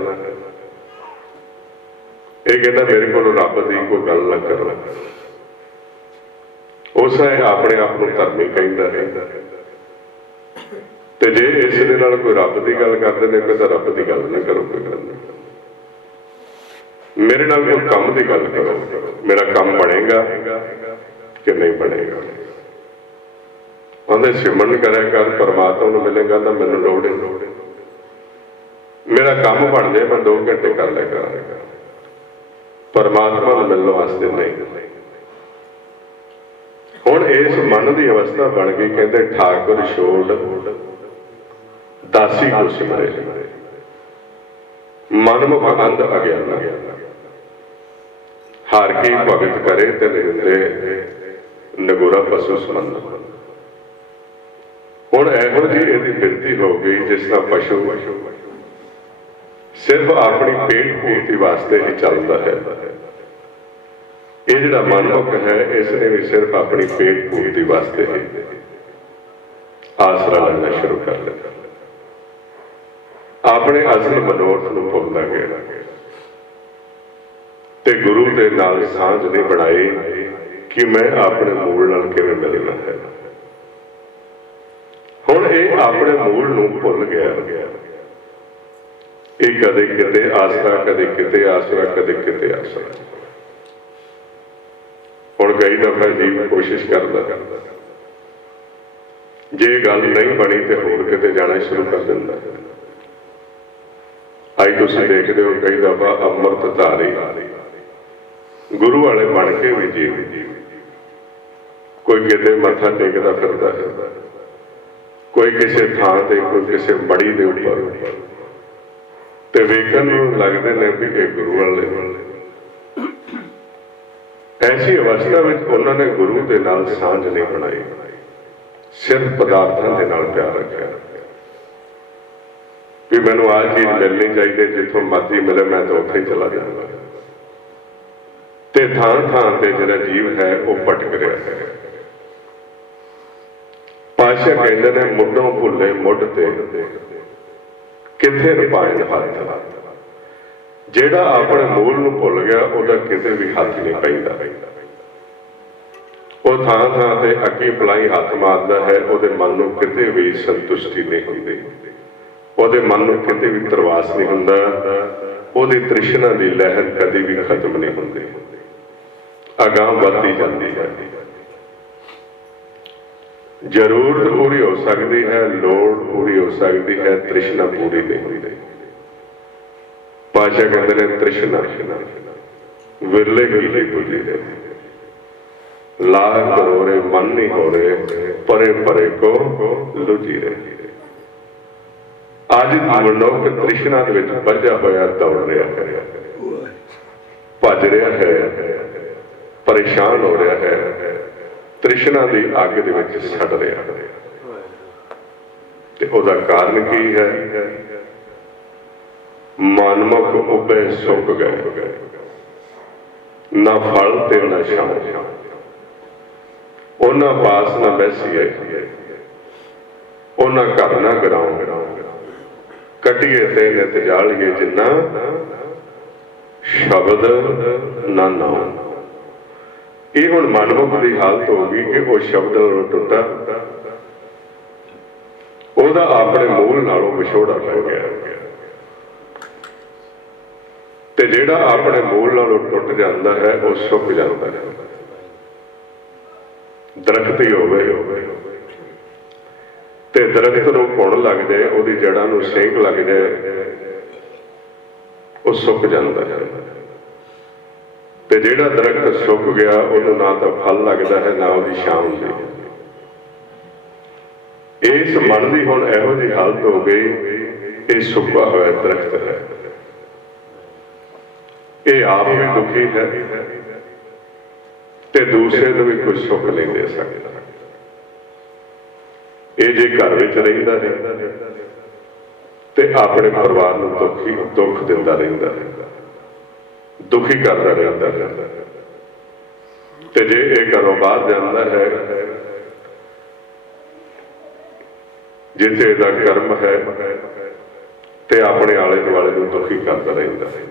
ये कहता मेरे को रब की कोई गल ना कर, उस अपने आप को धर्मी कहता है। ते जे इस दे नाल कोई रब की गल करते हैं कहता रब की गल नहीं करो, कोई गल नहीं, मेरे नाल कोई काम की गल करो, मेरा काम बनेगा कि नहीं बनेगा। आंदे सिमरन करें कर परमात्मा को मिलेगा तो मैनूं लोड़ है, मेरा काम बन जाए मैं 2 घंटे कर लेगा, परमात्मा को मिलने वास्ते नहीं। हुण इस मन की अवस्था बन गई। कहते ठाकुर छोड़ दासी को सिमरे, मनमुख अंध अज्ञाना, हार की भगत करे ते निंदे नगुरा पशु संबंध। हुण इहो जी इहदी बिरती हो गई जिस तरह पशु सिर्फ अपनी पेट पूर्ति वास्ते ही चलता है। ये जिहड़ा मनमुख है इसने भी सिर्फ अपनी पेट पूर्ति वास्ते ही आसरा लेना शुरू कर लिया। अपने असल मनोरथ नूं भुलदा गया ते गुरु के नाल सांझ नहीं बनाई कि मैं अपने मूल नाल किवें मिलना है। हुण ये अपने मूल नूं भुल गया। ये कदे किते आसरा, कदे किते आसरा, कदे किते आसरा। हुण कई दफा जीव कोशिश करदा जे गल नहीं बनी तो होर किते जाना शुरू कर दिंदा। अज तुसीं देखदे हो कई दफा अमृतधारी गुरु वाले बन के भी जीव कोई किते मत्था टेकदा फिरदा है, कोई किसी थां ते, कोई किसी बड़ी दे उपर ते वेखण नूं लगदे ने भी ये गुरु वाले। ऐसी अवस्था में उन्होंने गुरु के नाल सांझ नहीं बनाई, सिर्फ पदार्थों के नाल प्यार रखा कि मैनूं आ चीज मिलनी चाहिए, जिथों मर्जी मिले मैं तो उत्थे ही चला जाऊंगा। ते थां थां ते जिहड़ा जीव है वह भटक रहा है। पातशाह कहते हैं मुड्ढों भुले मुढ़ ते किथे न पाए हथ। ਜਿਹੜਾ ਆਪਣੇ ਮੂਲ ਨੂੰ ਭੁੱਲ ਗਿਆ ਉਹਦਾ ਕਿਤੇ ਵੀ ਹੱਥ ਨਹੀਂ ਪੈਂਦਾ। ਉਹ ਥਾਂ ਥਾਂ ਤੇ ਅੱਗੇ ਪਲਾਈ ਹੱਥ ਮਾਰਦਾ ਹੈ, ਉਹਦੇ ਮਨ ਨੂੰ ਕਿਤੇ ਵੀ ਸੰਤੁਸ਼ਟੀ ਨਹੀਂ ਹੁੰਦੀ, ਉਹਦੇ ਮਨ ਨੂੰ ਕਿਤੇ ਵੀ ਤਰਵਾਸ ਨਹੀਂ ਹੁੰਦਾ, ਉਹਦੀ ਤ੍ਰਿਸ਼ਨਾ ਦੀ ਲਹਿਰ ਕਦੇ ਵੀ ਖਤਮ ਨਹੀਂ ਹੁੰਦੀ, ਅਗਾਂਹ ਵੱਧਦੀ ਜਾਂਦੀ ਹੈ। ਜ਼ਰੂਰਤ ਪੂਰੀ ਹੋ ਸਕਦੀ ਹੈ, ਲੋੜ ਪੂਰੀ ਹੋ ਸਕਦੀ ਹੈ, ਤ੍ਰਿਸ਼ਨਾ ਪੂਰੀ ਨਹੀਂ ਹੁੰਦੀ। पातशाह कहते हैं तृष्णा विरले की बुझी है, लाख करोड़े मन नहीं हो रहे, परे परे को लुझी रहे। ਅੱਜ ਮਨੁੱਖ ਤ੍ਰਿਸ਼ਨਾ ਦੇ ਵਿੱਚ ਵੱਜਿਆ ਹੋਇਆ ਦੌੜ ਰਿਹਾ ਹੈ, ਭੱਜ ਰਿਹਾ ਹੈ, ਪਰੇਸ਼ਾਨ ਹੋ ਰਿਹਾ ਹੈ, ਤ੍ਰਿਸ਼ਨਾ ਦੀ ਅੱਗ ਦੇ ਵਿੱਚ ਸੜ ਰਿਹਾ ਹੈ। ਤੇ ਉਹਦਾ ਕਾਰਨ ਕੀ ਹੈ? ਮਨਮੁਖ ਉਬੇ ਸੁੱਕ ਗਏ, ਨਾ ਫਲ ਤੇ ਨਾ ਛਾਂ, ਉਹਨਾਂ ਪਾਸ ਨਾ ਬੈਸੀਏ, ਉਹਨਾਂ ਘਰ ਨਾ ਗਰਾਉਂ, ਕੱਟੀਏ ਤੇ ਨਿਤ ਜਾਲੀਏ ਜਿੰਨਾ ਸ਼ਬਦ ਨਾ ਨਾਉ। ਇਹ ਹੁਣ ਮਨਮੁਖ ਦੀ ਹਾਲਤ ਹੋ ਗਈ ਕਿ ਉਹ ਸ਼ਬਦ ਨਾਲੋਂ ਟੁੱਟਾ, ਉਹਦਾ ਆਪਣੇ ਮੂਲ ਨਾਲੋਂ ਵਿਛੋੜਾ ਪੈ ਗਿਆ। ਤੇ ਜਿਹੜਾ ਆਪਣੇ ਮੂਲ ਨਾਲੋਂ ਟੁੱਟ ਜਾਂਦਾ ਹੈ ਉਹ ਸੁੱਕ ਜਾਂਦਾ ਹੈ। ਦਰਖਤ ਹੀ ਹੋਵੇ ਤੇ ਦਰਖਤ ਨੂੰ ਘੁਣ ਲੱਗ ਜਾਏ, ਉਹਦੀ ਜੜ੍ਹਾਂ ਨੂੰ ਸੇਕ ਲੱਗ ਜਾਏ, ਉਹ ਸੁੱਕ ਜਾਂਦਾ ਹੈ। ਤੇ ਜਿਹੜਾ ਦਰਖਤ ਸੁੱਕ ਗਿਆ ਉਹਨੂੰ ਨਾ ਤਾਂ ਫਲ ਲੱਗਦਾ ਹੈ, ਨਾ ਉਹਦੀ ਛਾਂ ਹੁੰਦੀ ਹੈ। ਇਸ ਮਨ ਦੀ ਹੁਣ ਇਹੋ ਜਿਹੀ ਹਾਲਤ ਹੋ ਗਈ, ਇਹ ਸੁੱਕਾ ਹੋਇਆ ਦਰਖਤ ਹੈ। ਇਹ ਆਪ ਵੀ ਦੁਖੀ ਹੈ ਤੇ ਦੂਸਰੇ ਨੂੰ ਵੀ ਕੁਝ ਸੁੱਖ ਨਹੀਂ ਦੇ ਸਕਦਾ। ਇਹ ਜੇ ਘਰ ਵਿੱਚ ਰਹਿੰਦਾ ਹੈ ਤੇ ਆਪਣੇ ਪਰਿਵਾਰ ਨੂੰ ਦੁੱਖ ਦਿੰਦਾ ਰਹਿੰਦਾ ਹੈ, ਦੁਖੀ ਕਰਦਾ ਰਹਿੰਦਾ ਹੈ। ਤੇ ਜੇ ਇਹ ਘਰੋਂ ਬਾਹਰ ਜਾਂਦਾ ਹੈ ਜਿੱਥੇ ਇਹਦਾ ਕਰਮ ਹੈ ਤੇ ਆਪਣੇ ਆਲੇ ਦੁਆਲੇ ਨੂੰ ਦੁਖੀ ਕਰਦਾ ਰਹਿੰਦਾ ਹੈ।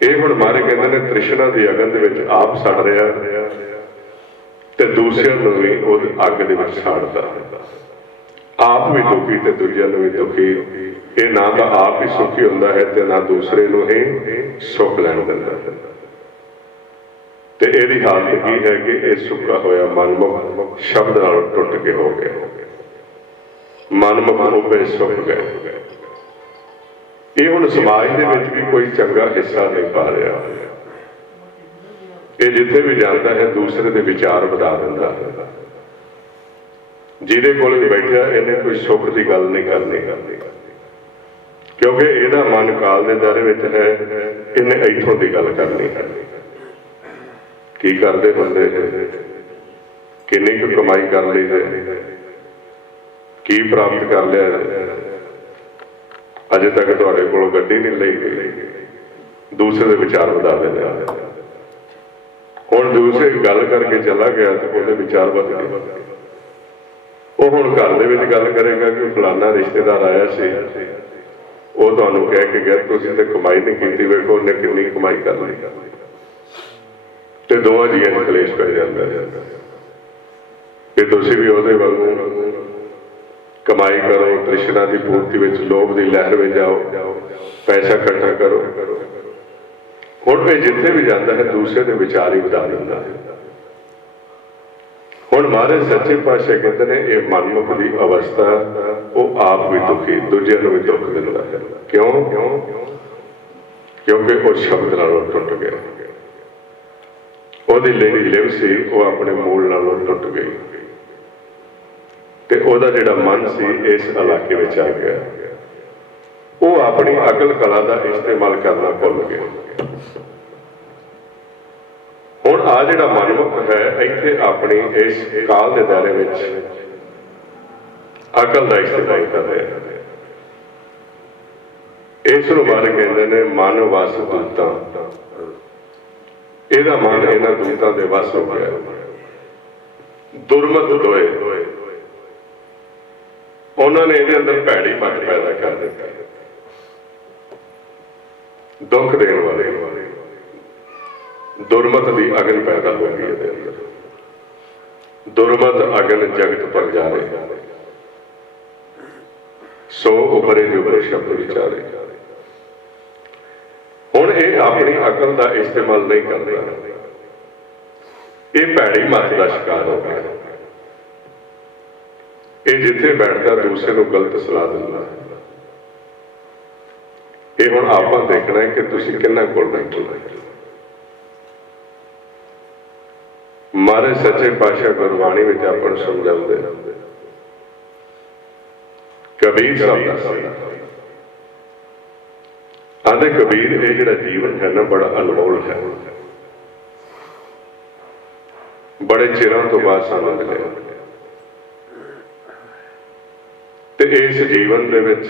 ਇਹ ਹੁਣ ਮਾਰੇ ਕਹਿੰਦੇ ਨੇ ਤ੍ਰਿਸ਼ਨਾ ਦੀ ਅਗਨ ਦੇ ਵਿੱਚ ਆਪ ਸੜ ਰਿਹਾ ਤੇ ਦੂਸਰਿਆਂ ਨੂੰ ਵੀ ਉਹ ਅੱਗ ਦੇ ਵਿੱਚ ਸਾੜਦਾ, ਆਪ ਵੀ ਦੁਖੀ ਤੇ ਦੂਜਿਆਂ ਨੂੰ ਵੀ ਦੁਖੀ। ਇਹ ਨਾ ਤਾਂ ਆਪ ਹੀ ਸੁਖੀ ਹੁੰਦਾ ਹੈ ਤੇ ਨਾ ਦੂਸਰੇ ਨੂੰ ਹੀ ਸੁੱਖ ਲੈਣ ਦਿੰਦਾ ਹੈ। ਤੇ ਇਹਦੀ ਹਾਲਤ ਕੀ ਹੈ ਕਿ ਇਹ ਸੁੱਕਾ ਹੋਇਆ ਮਨਮੁਖ ਸ਼ਬਦ ਨਾਲ ਟੁੱਟ ਕੇ ਹੋ ਗਿਆ, ਮਨਮੁਖ ਉਪੇ ਸੁੱਕ ਗਏ। ਇਹ ਹੁਣ ਸਮਾਜ ਦੇ ਵਿੱਚ ਵੀ ਕੋਈ ਚੰਗਾ ਹਿੱਸਾ ਨਹੀਂ ਪਾ ਰਿਹਾ। ਇਹ ਜਿੱਥੇ ਵੀ ਜਾਂਦਾ ਹੈ ਦੂਸਰੇ ਦੇ ਵਿਚਾਰ ਵਧਾ ਦਿੰਦਾ ਹੈ। ਜਿਹਦੇ ਕੋਲ ਬੈਠਿਆ ਇਹਨੇ ਕੋਈ ਸੁੱਖ ਦੀ ਗੱਲ ਨਹੀਂ ਕਰਨੀ, ਕਿਉਂਕਿ ਇਹਦਾ ਮਨ ਕਾਲ ਦੇ ਦਾਇਰੇ ਵਿੱਚ ਹੈ, ਇਹਨੇ ਇੱਥੋਂ ਦੀ ਗੱਲ ਕਰਨੀ ਹੈ। ਕੀ ਕਰਦੇ ਹੁੰਦੇ ਹੈ, ਕਿੰਨੀ ਕੁ ਕਮਾਈ ਕਰ ਲਈ ਹੈ, ਕੀ ਪ੍ਰਾਪਤ ਕਰ ਲਿਆ, ਅਜੇ ਤੱਕ ਤੁਹਾਡੇ ਕੋਲੋਂ ਗੱਡੀ ਨਹੀਂ ਲਈ ਗਈ, ਦੂਸਰੇ ਦੇ ਵਿਚਾਰ ਵਧਾ ਦਿੰਦੇ ਆ। ਹੁਣ ਦੂਸਰੇ ਗੱਲ ਕਰਕੇ ਚਲਾ ਗਿਆ ਤੇ ਉਹਦੇ ਵਿਚਾਰ ਵਧ ਗਏ। ਉਹ ਹੁਣ ਘਰ ਦੇ ਵਿੱਚ ਗੱਲ ਕਰੇਗਾ ਕਿ ਫਲਾਨਾ ਰਿਸ਼ਤੇਦਾਰ ਆਇਆ ਸੀ, ਉਹ ਤੁਹਾਨੂੰ ਕਹਿ ਕੇ ਗਿਆ ਤੁਸੀਂ ਤੇ ਕਮਾਈ ਨਹੀਂ ਕੀਤੀ, ਵੇਖੋ ਉਹਨੇ ਕਿੰਨੀ ਕਮਾਈ ਕਰ ਲਈ। ਤੇ ਦੋਵਾਂ ਜੀਆਂ ਨੂੰ ਕਲੇਸ਼ ਪੈ ਜਾਂਦਾ ਹੈ ਕਿ ਤੁਸੀਂ ਵੀ ਉਹਦੇ ਵਾਂਗੂ ਕਮਾਈ ਕਰੋ, ਤ੍ਰਿਸ਼ਨਾ ਦੀ ਪੂਰਤੀ ਵਿੱਚ ਲੋਭ ਦੀ ਲਹਿਰ ਵਿੱਚ ਜਾਓ, ਪੈਸਾ ਇਕੱਠਾ ਕਰੋ। ਹੁਣ ਇਹ ਜਿੱਥੇ ਵੀ ਜਾਂਦਾ ਹੈ ਦੂਸਰੇ ਦੇ ਵਿਚਾਰ ਹੀ ਵਧਾ ਦਿੰਦਾ ਹੈ। ਹੁਣ ਮਹਾਰਾਜ ਸੱਚੇ ਪਾਤਸ਼ਾਹ ਕਹਿੰਦੇ ਨੇ ਇਹ ਮਨਮੁਖ ਦੀ ਅਵਸਥਾ, ਉਹ ਆਪ ਵੀ ਦੁਖੀ, ਦੂਜਿਆਂ ਨੂੰ ਵੀ ਦੁੱਖ ਦਿੰਦਾ ਹੈ। ਕਿਉਂ? ਕਿਉਂਕਿ ਉਹ ਸ਼ਬਦ ਨਾਲੋਂ ਟੁੱਟ ਗਿਆ। ਉਹਦੀ ਜਿਹੜੀ ਲਿਵ ਸੀ ਉਹ ਆਪਣੇ ਮੂਲ ਨਾਲੋਂ ਟੁੱਟ ਗਈ ਤੇ ਉਹਦਾ ਜਿਹੜਾ ਮਨ ਸੀ ਇਸ ਇਲਾਕੇ ਵਿੱਚ ਆ ਗਿਆ। ਉਹ ਆਪਣੀ ਅਕਲ ਕਲਾ ਦਾ ਇਸਤੇਮਾਲ ਕਰਨਾ ਭੁੱਲ ਗਿਆ। ਹੁਣ ਆ ਜਿਹੜਾ ਮਨਮੁਖ ਹੈ ਇੱਥੇ ਆਪਣੀ ਇਸ ਕਾਲ ਦੇ ਦਾਇਰੇ ਵਿੱਚ ਅਕਲ ਦਾ ਇਸਤੇਮਾਲ ਕਰ ਰਿਹਾ ਹੈ। ਇਸ ਨੂੰ ਬਾਰੇ ਕਹਿੰਦੇ ਨੇ ਮਨ ਵਸ ਦੂਤਾਂ। ਇਹਦਾ ਮਨ ਇਹਨਾਂ ਦੂਤਾਂ ਦੇ ਵਸ ਹੋ ਗਿਆ। ਦੁਰਮਤ ਦੋਏ ਉਹਨਾਂ ਨੇ ਇਹਦੇ ਅੰਦਰ ਭੈੜੀ ਮੱਤ ਪੈਦਾ ਕਰ ਦਿੱਤੀ, ਦੁੱਖ ਦੇਣ ਵਾਲੇ ਦੁਰਮਤ ਦੀ ਅਗਨ ਪੈਦਾ ਹੋ ਗਈ ਇਹਦੇ ਅੰਦਰ। ਦੁਰਮਤ ਅਗਨ ਜਗਤ ਪਰ ਜਾਰੇ, ਸੋ ਉਪਰੇ ਉਪਰੇ ਸ਼ਬਦ ਵਿਚਾਰੇ। ਹੁਣ ਇਹ ਆਪਣੀ ਅਕਲ ਦਾ ਇਸਤੇਮਾਲ ਨਹੀਂ ਕਰਦਾ, ਇਹ ਭੈੜੀ ਮੱਤ ਦਾ ਸ਼ਿਕਾਰ ਹੋ ਗਿਆ। ਇਹ ਜਿੱਥੇ ਬੈਠਦਾ ਦੂਸਰੇ ਨੂੰ ਗਲਤ ਸਲਾਹ ਦਿੰਦਾ। ਇਹ ਹੁਣ ਆਪਾਂ ਦੇਖਣਾ ਹੈ ਕਿ ਤੁਸੀਂ ਕਿੰਨਾ ਕੋਲ ਬੈਠੋਗੇ। ਮਹਾਰਾਜ ਸੱਚੇ ਪਾਤਸ਼ਾਹ ਗੁਰਬਾਣੀ ਵਿੱਚ ਆਪਾਂ ਨੂੰ ਸਮਝਾਉਂਦੇ ਕਿ कबीर साहब दसदे आंदे कबीर ये जिहड़ा जीवन है ना बड़ा अनमोल है, बड़े चिरां तो बाद सानूं मिलिआ ते इस जीवन दे विच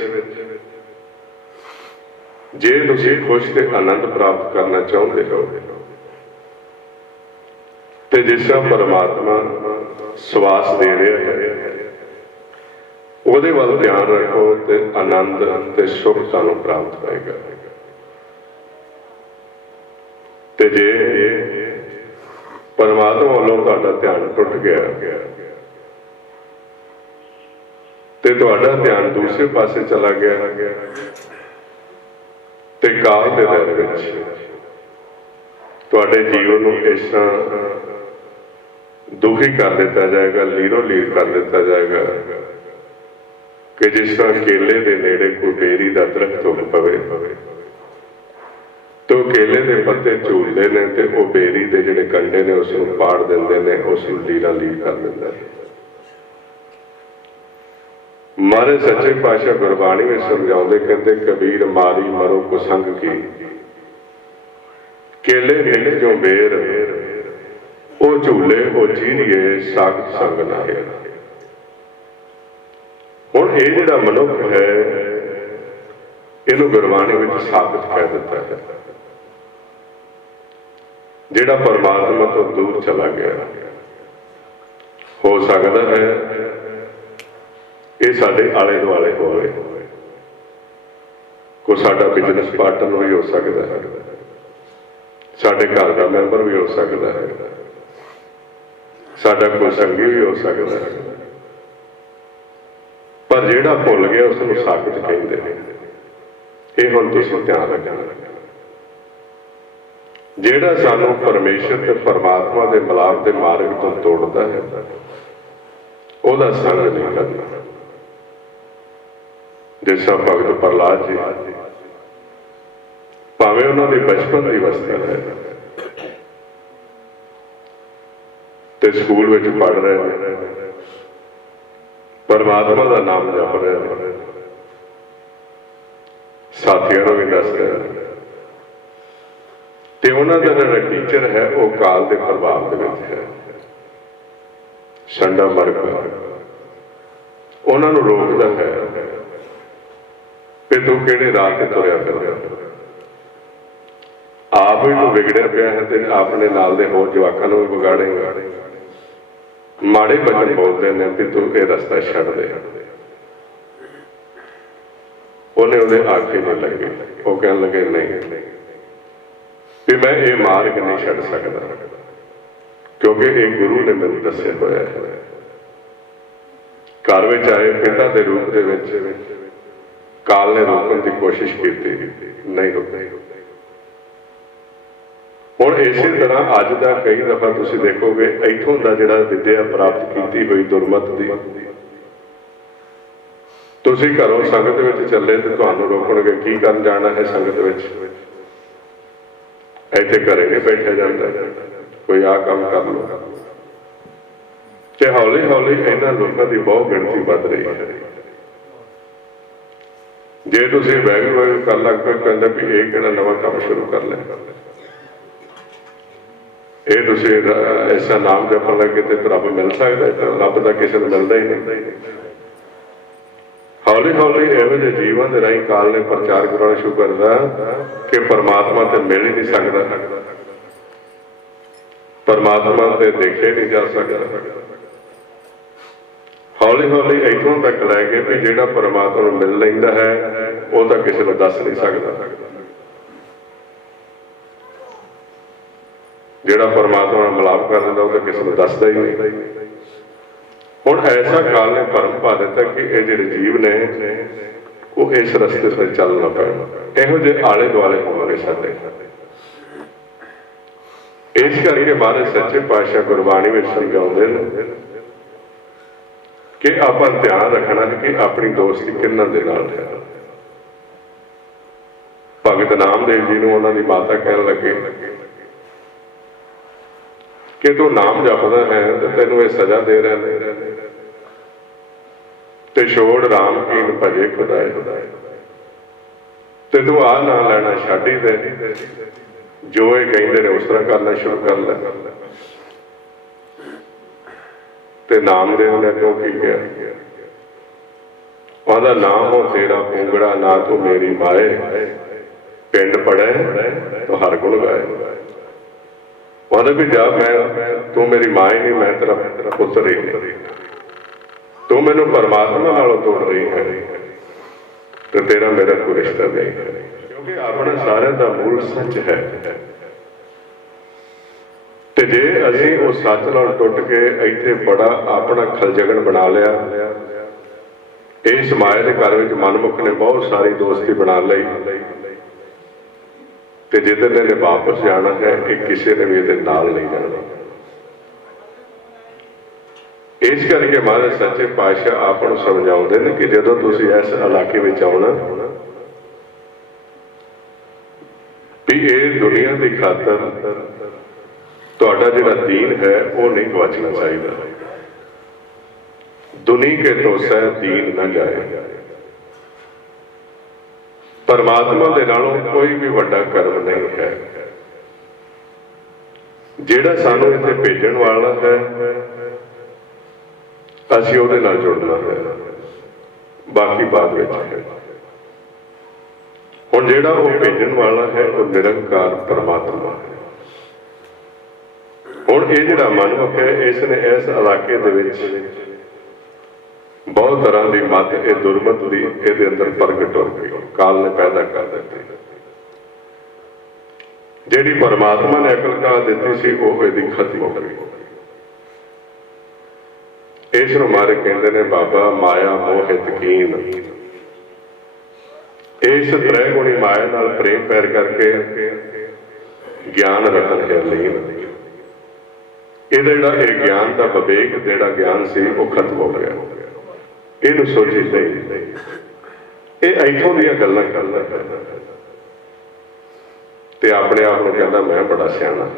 जे तुसीं खुश ते आनंद प्राप्त करना चाहुंदे हो ते जिस तरह परमात्मा सवास दे रहा है ਉਹਦੇ ਵੱਲ ਧਿਆਨ ਰੱਖੋ ਤੇ ਆਨੰਦ ਤੇ ਸੁਖ ਤੁਹਾਨੂੰ ਪ੍ਰਾਪਤ ਹੋਏਗਾ। ਤੇ ਜੇ ਪਰਮਾਤਮਾ ਵੱਲੋਂ ਤੁਹਾਡਾ ਧਿਆਨ ਟੁੱਟ ਗਿਆ ਤੇ ਤੁਹਾਡਾ ਧਿਆਨ ਦੂਸਰੇ ਪਾਸੇ ਚਲਾ ਗਿਆ ਤੇ ਕਾਲ ਦੇ ਦਰ ਵਿੱਚ ਤੁਹਾਡੇ ਜੀਵਨ ਨੂੰ ਇਸ ਤਰ੍ਹਾਂ ਦੁਖੀ ਕਰ ਦਿੱਤਾ ਜਾਏਗਾ, ਲੀਰੋ ਲੀਰ ਕਰ ਦਿੱਤਾ ਜਾਏਗਾ कि जिस तरह केले के नेड़े कोई बेरी का दरख्त हो पवे तो केले के पत्ते झूलते हैं तो वह बेरी के जोड़े कंडे ने उसको पाड़ देंगे ने, उसको लीरा लीर कर देंगे। महाराज सच्चे पातशाह गुरबाणी में समझाते कहते कबीर मारी मरो कुसंग की केले नीले जो बेर वो झूले वो चीरिए साग संग ना है। ਹੁਣ ਇਹ ਜਿਹੜਾ ਮਨੁੱਖ ਹੈ ਇਹਨੂੰ ਗੁਰਬਾਣੀ ਵਿੱਚ ਸਾਬਤ ਕਹਿ ਦਿੱਤਾ ਹੈ ਜਿਹੜਾ ਪਰਮਾਤਮਾ ਤੋਂ ਦੂਰ ਚਲਾ ਗਿਆ। ਹੋ ਸਕਦਾ ਹੈ ਇਹ ਸਾਡੇ ਆਲੇ ਦੁਆਲੇ ਹੋਵੇ, ਕੋਈ ਸਾਡਾ ਬਿਜ਼ਨਸ ਪਾਰਟਨਰ ਵੀ ਹੋ ਸਕਦਾ ਹੈ, ਸਾਡੇ ਘਰ ਦਾ ਮੈਂਬਰ ਵੀ ਹੋ ਸਕਦਾ ਹੈ, ਸਾਡਾ ਕੋਈ ਸੰਗੀ ਵੀ ਹੋ ਸਕਦਾ ਹੈ। पर जिहड़ा भुल गया उसनूं साबित कहते हैं। ये हुण तुसीं ध्यान रखना, जिहड़ा सानूं परमेश्वर ते परमात्मा दे मिलाप दे मार्ग तो तोड़दा है ਉਹਦਾ संग नहीं करना। जिस तरह भगत प्रहलाद जी भावें उन्होंने बचपन की अवस्था है तो स्कूल में पढ़ रहे हैं, परमात्मा का नाम जप रहे हैं, साथियों को भी दस रहे हैं, तो उन्होंने का जो टीचर है वो काल के प्रभाव के है, संडा मर्ग उन्होंने रोकता है कि तू किहड़े राह ते तुरिया फिरदा, आप भी तू बिगड़िया पिया है तो अपने नाल दे होर जवाकां नूं भी बिगाड़ेगा। माड़े बचन बोलते हैं कि तू ये रस्ता छड़ दे, उन्हें उन्हें आखे नहीं लगे, वो कहने लगे नहीं कि मैं ये मार्ग नहीं छड़ सकता क्योंकि एक गुरु ने मैंने दस्या होया है। घर में आए पिता के रूप के काल ने रोकने की कोशिश की, नहीं रुके। हुण इसी तरह अज का कई दफा तुसीं देखोगे इत्थों का जिहड़ा विद्या प्राप्त की हुई दुरमत की तुसीं घरों संगत में चले तो तुहानूं रोकणगे, की करन जाना है संगत में, इत्थे घरे नहीं बैठा जाता, कोई आ काम कर लो। ते हौली हौली इन्हां लोकां की बहुत गिणती वध रही है। जे तुसीं वैगुरू कर लग पे कहंदे भी ये किहड़ा नवां काम शुरू कर लिया, ये तुसीं ऐसा नाम जपन लगे तो रब मिल सकता है, रब तो किसी को मिलता ही नहीं। हौली हौली इहो जिहे जीवन के राही काल ने प्रचार करना शुरू करता कि परमात्मा तो मिल ही नहीं सकता, परमात्मा तो देखे नहीं जा सकता। हौली हौली इत्थों तक लैके भी जिहड़ा परमात्मा नूं मिल लैंदा है वो तो किसी को दस नहीं सकता, जिहड़ा परमात्मा नाल मिलाप कर दिंदा वो तो किसी को दसदा ही नहीं। हुण ऐसा काल ने भरम पा दिता कि ये जिहड़े जीव ने वो इस रस्ते से चलना पैना, इहो जिहे आले दुआले होणगे साडे। इस करके महाराज सच्चे पातशाह गुरबाणी में समझाउंदे ने कि आपां ध्यान रखना है कि अपनी दोस्ती किन्हां दे नाल है। भगत नामदेव जी नूं उन्हां दी माता कहण लगे कि तू नाम जपदा है तो तेनों ये सजा दे रहे हैं, ਤੇ ਛੋੜ ਰਾਮ ਕੀਨ ਭਜੇ ਖੁਦਾਏ। ਤੇ ਤੂੰ ਆ ਨਾ ਲੈਣਾ ਛੱਡ ਹੀ ਦੇ, ਜੋ ਇਹ ਕਹਿੰਦੇ ਨੇ ਉਸ ਤਰ੍ਹਾਂ ਕਰਨਾ ਸ਼ੁਰੂ ਕਰ ਲੈ। ਤੇ ਨਾਮਦੇਵ ਨੇ ਅੱਗੋਂ ਕੀ ਕਿਹਾ, ਉਹਦਾ ਨਾਮ ਹੋ ਤੇਰਾ ਪੁੰਗੜਾ ਨਾ ਤੂੰ ਮੇਰੀ ਮਾਏ, ਪਿੰਡ ਪੜੈ ਤੂੰ ਹਰ ਗੁਣ ਗਾਏ। ਉਹਦਾ ਵੀ ਜਾ, ਮੈਂ ਤੂੰ ਮੇਰੀ ਮਾਂ ਹੀ ਨਹੀਂ, ਮੈਂ ਤੇਰਾ ਪੁੱਤਰ ਹੀ ਨਹੀਂ, ਤੂੰ ਮੈਨੂੰ ਪਰਮਾਤਮਾ ਨਾਲੋਂ ਤੋੜ ਰਹੀ ਹੈ ਤੇ ਤੇਰਾ ਮੇਰਾ ਕੋਈ ਰਿਸ਼ਤਾ ਨਹੀਂ ਹੈ, ਕਿਉਂਕਿ ਆਪਣਾ ਸਾਰਿਆਂ ਦਾ ਮੂਲ ਸੱਚ ਹੈ। ਤੇ ਜੇ ਅਸੀਂ ਉਹ ਸੱਚ ਨਾਲ ਟੁੱਟ ਕੇ ਇੱਥੇ ਬੜਾ ਆਪਣਾ ਖਲਜਗਣ ਬਣਾ ਲਿਆ, ਇਸ ਮਾਇਆ ਦੇ ਘਰ ਵਿੱਚ ਮਨਮੁਖ ਨੇ ਬਹੁਤ ਸਾਰੀ ਦੋਸਤੀ ਬਣਾ ਲਈ, ਤੇ ਜਿੱਦਣ ਇਹਨੇ ਵਾਪਸ ਜਾਣਾ ਹੈ ਇਹ ਕਿਸੇ ਨੇ ਵੀ ਇਹਦੇ ਨਾਲ ਨਹੀਂ ਜਾਣਾ। ਇਸ ਕਰਕੇ ਮਹਾਰਾਜ ਸੱਚੇ ਪਾਤਸ਼ਾਹ ਆਪ ਨੂੰ ਸਮਝਾਉਂਦੇ ਨੇ ਕਿ ਜਦੋਂ ਤੁਸੀਂ ਇਸ ਇਲਾਕੇ ਵਿੱਚ ਆਉਣਾ ਵੀ ਇਹ ਦੁਨੀਆ ਦੀ ਖਾਤਰ ਤੁਹਾਡਾ ਜਿਹੜਾ ਦੀਨ ਹੈ ਉਹ ਨਹੀਂ ਗਵਾਚਣਾ ਚਾਹੀਦਾ। ਦੁਨੀ ਕੇ ਤੋਸੈ ਦੀਨ ਨਾ ਜਾਏ। ਪਰਮਾਤਮਾ ਦੇ ਨਾਲੋਂ ਕੋਈ ਵੀ ਵੱਡਾ ਕਰਮ ਨਹੀਂ ਹੈ। ਜਿਹੜਾ ਸਾਨੂੰ ਇੱਥੇ ਭੇਜਣ ਵਾਲਾ ਹੈ ਅਸੀਂ ਉਹਦੇ ਨਾਲ ਜੁੜਨਾ ਹੈ, ਬਾਕੀ ਬਾਅਦ ਵਿੱਚ ਹੈ। ਹੁਣ ਜਿਹੜਾ ਉਹ ਭੇਜਣ ਵਾਲਾ ਹੈ ਉਹ ਨਿਰੰਕਾਰ ਪਰਮਾਤਮਾ ਹੈ। ਹੁਣ ਇਹ ਜਿਹੜਾ ਮਨੁੱਖ ਹੈ ਇਸ ਨੇ ਇਸ ਇਲਾਕੇ ਦੇ ਵਿੱਚ ਬਹੁਤ ਤਰ੍ਹਾਂ ਦੀ ਮੱਤ, ਇਹ ਦੁਰਮਤ ਦੀ ਇਹਦੇ ਅੰਦਰ ਪ੍ਰਗਟ ਹੋ ਗਈ, ਕਾਲ ਨੇ ਪੈਦਾ ਕਰ ਦਿੱਤੀ। ਜਿਹੜੀ ਪਰਮਾਤਮਾ ਨੇ ਅਕਲ ਕਾ ਦਿੱਤੀ ਸੀ ਉਹ ਇਹਦੀ ਖਤਮ ਹੋ ਗਈ। ਇਸ ਨੂੰ ਮਾਰੇ ਕਹਿੰਦੇ ਨੇ ਬਾਬਾ ਮਾਇਆ ਮੋਹਿਤ ਕੀਨ। ਇਸ ਤ੍ਰੈ ਗੁਣੀ ਮਾਇਆ ਨਾਲ ਪ੍ਰੇਮ ਪੈਰ ਕਰਕੇ ਗਿਆਨ ਰਤਨ ਹੈ ਲੀਨ। ਇਹਦਾ ਜਿਹੜਾ ਇਹ ਗਿਆਨ ਦਾ ਵਿਵੇਕ ਜਿਹੜਾ ਗਿਆਨ ਸੀ ਉਹ ਖਤਮ ਹੋ ਗਿਆ। ਇਹਨੂੰ ਸੋਚੀ ਨਹੀਂ, ਇਹ ਇੱਥੋਂ ਦੀਆਂ ਗੱਲਾਂ ਕਰਦਾ ਤੇ ਆਪਣੇ ਆਪ ਨੂੰ ਕਹਿੰਦਾ ਮੈਂ ਬੜਾ ਸਿਆਣਾ,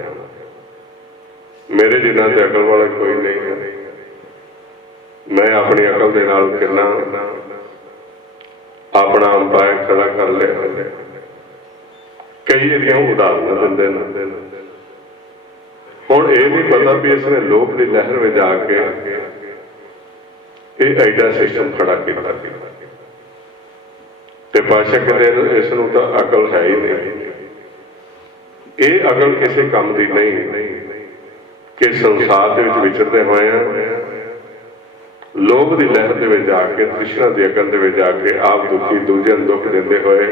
ਮੇਰੇ ਜਿੰਨਾ ਤੇ ਅਕਲ ਵਾਲਾ ਕੋਈ ਨਹੀਂ ਹੈ, ਮੈਂ ਆਪਣੀ ਅਕਲ ਦੇ ਨਾਲ ਕਿੰਨਾ ਆਪਣਾ ਅੰਪਾਇਰ ਖੜਾ ਕਰ ਲਿਆ। ਕਈ ਇਹਦੀਆਂ ਉਦਾਹਰਨਾਂ ਦਿੰਦੇ ਨੇ। ਹੁਣ ਇਹ ਨਹੀਂ ਪਤਾ ਵੀ ਇਸਨੇ ਲੋਕ ਦੀ ਲਹਿਰ ਵਿੱਚ ਆ ਕੇ ਇਹ ਐਡਾ ਸਿਸਟਮ ਖੜਾ ਕੀਤਾ ਤੇ ਪਾਤਸ਼ਾਹ ਕਹਿੰਦੇ ਇਸ ਨੂੰ ਤਾਂ ਅਕਲ ਹੈ ਹੀ ਨਹੀਂ। ਇਹ ਅਕਲ ਕਿਸੇ ਕੰਮ ਦੀ ਨਹੀਂ ਕਿ ਸੰਸਾਰ ਦੇ ਵਿੱਚ ਵਿਚਰਦੇ ਹੋਏ ਆ ਲੋਭ ਦੀ ਲਹਿਰ ਦੇ ਵਿੱਚ ਆ ਕੇ, ਤ੍ਰਿਸ਼ਨਾ ਦੀ ਅਕਲ ਦੇ ਵਿੱਚ ਆ ਕੇ ਆਪ ਦੁਖੀ ਦੂਜਿਆਂ ਨੂੰ ਦੁੱਖ ਦਿੰਦੇ ਹੋਏ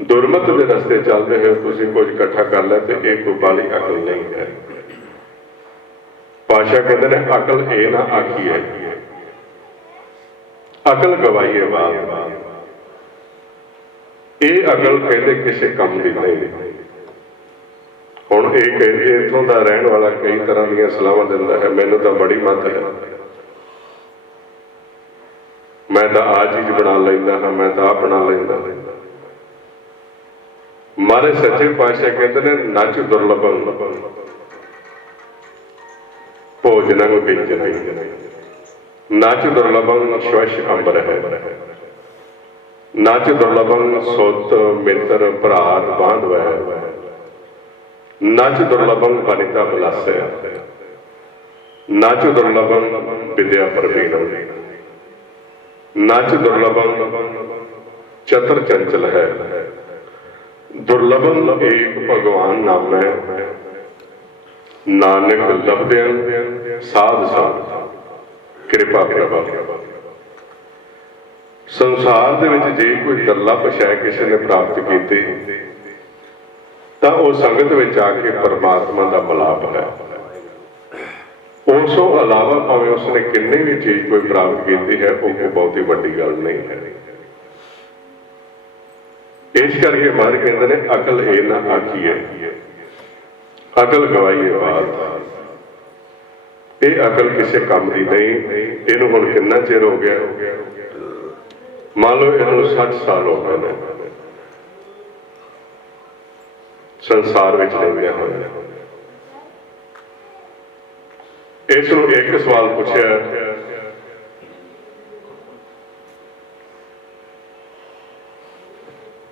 ਦੁਰਮਤ ਦੇ ਰਸਤੇ ਚੱਲਦੇ ਹੋਏ ਤੁਸੀਂ ਕੁਝ ਇਕੱਠਾ ਕਰ ਲਿਆ ਤੇ ਇਹ ਕੋਈ ਬਾਲੀ ਅਕਲ ਨਹੀਂ ਹੈ। ਪਾਤਸ਼ਾਹ ਕਹਿੰਦੇ ਨੇ ਅਕਲ ਇਹ ਨਾ ਆਖੀਏ, ਅਕਲ ਗਵਾਈਏ ਬਾਤ। ਇਹ ਅਕਲ ਕਹਿੰਦੇ ਕਿਸੇ ਕੰਮ ਦੀ ਨਹੀਂ। ਹੁਣ ਇਹ ਕਹਿੰਦੇ ਇੱਥੋਂ ਦਾ ਰਹਿਣ ਵਾਲਾ ਕਈ ਤਰ੍ਹਾਂ ਦੀਆਂ ਸਲਾਹਾਂ ਦਿੰਦਾ ਹੈ, ਮੈਨੂੰ ਤਾਂ ਬੜੀ ਮੱਤ ਹੈ, ਮੈਂ ਤਾਂ ਆਹ ਚੀਜ਼ ਬਣਾ ਲੈਂਦਾ ਹਾਂ, ਮੈਂ ਤਾਂ ਆਹ ਬਣਾ ਲੈਂਦਾ। ਮਾਰੇ ਸੱਚੇ ਪਾਤਸ਼ਾਹ ਕਹਿੰਦੇ ਨੇ ਨੱਚ ਦੁਰਲਭੰ ਭੋਜਨੰ ਵਿੰਜਨੰ, ਨੱਚ ਦੁਰਲਭੰ ਸ਼ਵਸ਼ ਅੰਬਰ ਹੈ, ਨੱਚ ਦੁਰਲਭੰ ਸੁਤ ਮਿੱਤਰ ਭਰਾਤ ਬਾਂਧਵ ਹੈ, ਨੱਚ ਦੁਰਲਭੰ ਵਨਿਤਾ ਬਲਾਸੈ, ਨੱਚ ਦੁਰਲਭੰ ਵਿਦਿਆ ਪ੍ਰਵੀਣੰ, ਨੱਚ ਦੁਰਲਭੰ ਚਤਰ ਚੰਚਲ ਹੈ, ਦੁਰਲਭੰ ਏਕ ਭਗਵਾਨ ਨਾਮੈ, ਨਾਨਕ ਲਭਦਿਆਂ ਸਾਧ ਸਾਧ ਕਿਰਪਾ ਪ੍ਰਭਾ। ਸੰਸਾਰ ਦੇ ਵਿੱਚ ਜੇ ਕੋਈ ਦੁਰਲਭ ਸ਼ੈ ਕਿਸੇ ਨੇ ਪ੍ਰਾਪਤ ਕੀਤੀ ਤਾਂ ਉਹ ਸੰਗਤ ਵਿੱਚ ਆ ਕੇ ਪਰਮਾਤਮਾ ਦਾ ਮਿਲਾਪ ਹੈ। ਉਸ ਤੋਂ ਇਲਾਵਾ ਭਾਵੇਂ ਉਸਨੇ ਕਿੰਨੀ ਵੀ ਚੀਜ਼ ਕੋਈ ਪ੍ਰਾਪਤ ਕੀਤੀ ਹੈ ਉਹ ਕੋਈ ਬਹੁਤੀ ਵੱਡੀ ਗੱਲ ਨਹੀਂ ਹੈ। ਇਸ ਕਰਕੇ ਮਹਾਰਾਜ ਕਹਿੰਦੇ ਨੇ ਅਕਲ ਇਹ ਨਾ ਆਖੀਏ, ਅਕਲ ਗਵਾਈਏ ਬਾਤ। ਇਹ ਅਕਲ ਕਿਸੇ ਕੰਮ ਦੀ ਨਹੀਂ। ਇਹਨੂੰ ਹੁਣ ਕਿੰਨਾ ਚਿਰ ਹੋ ਗਿਆ? ਮੰਨ ਲਓ ਇਹਨੂੰ 60 ਸਾਲ ਹੋ ਗਏ ਨੇ ਸੰਸਾਰ ਵਿੱਚ ਰਹਿੰਦਿਆਂ ਹੋਇਆ। ਇਸ ਨੂੰ ਇੱਕ ਸਵਾਲ ਪੁੱਛਿਆ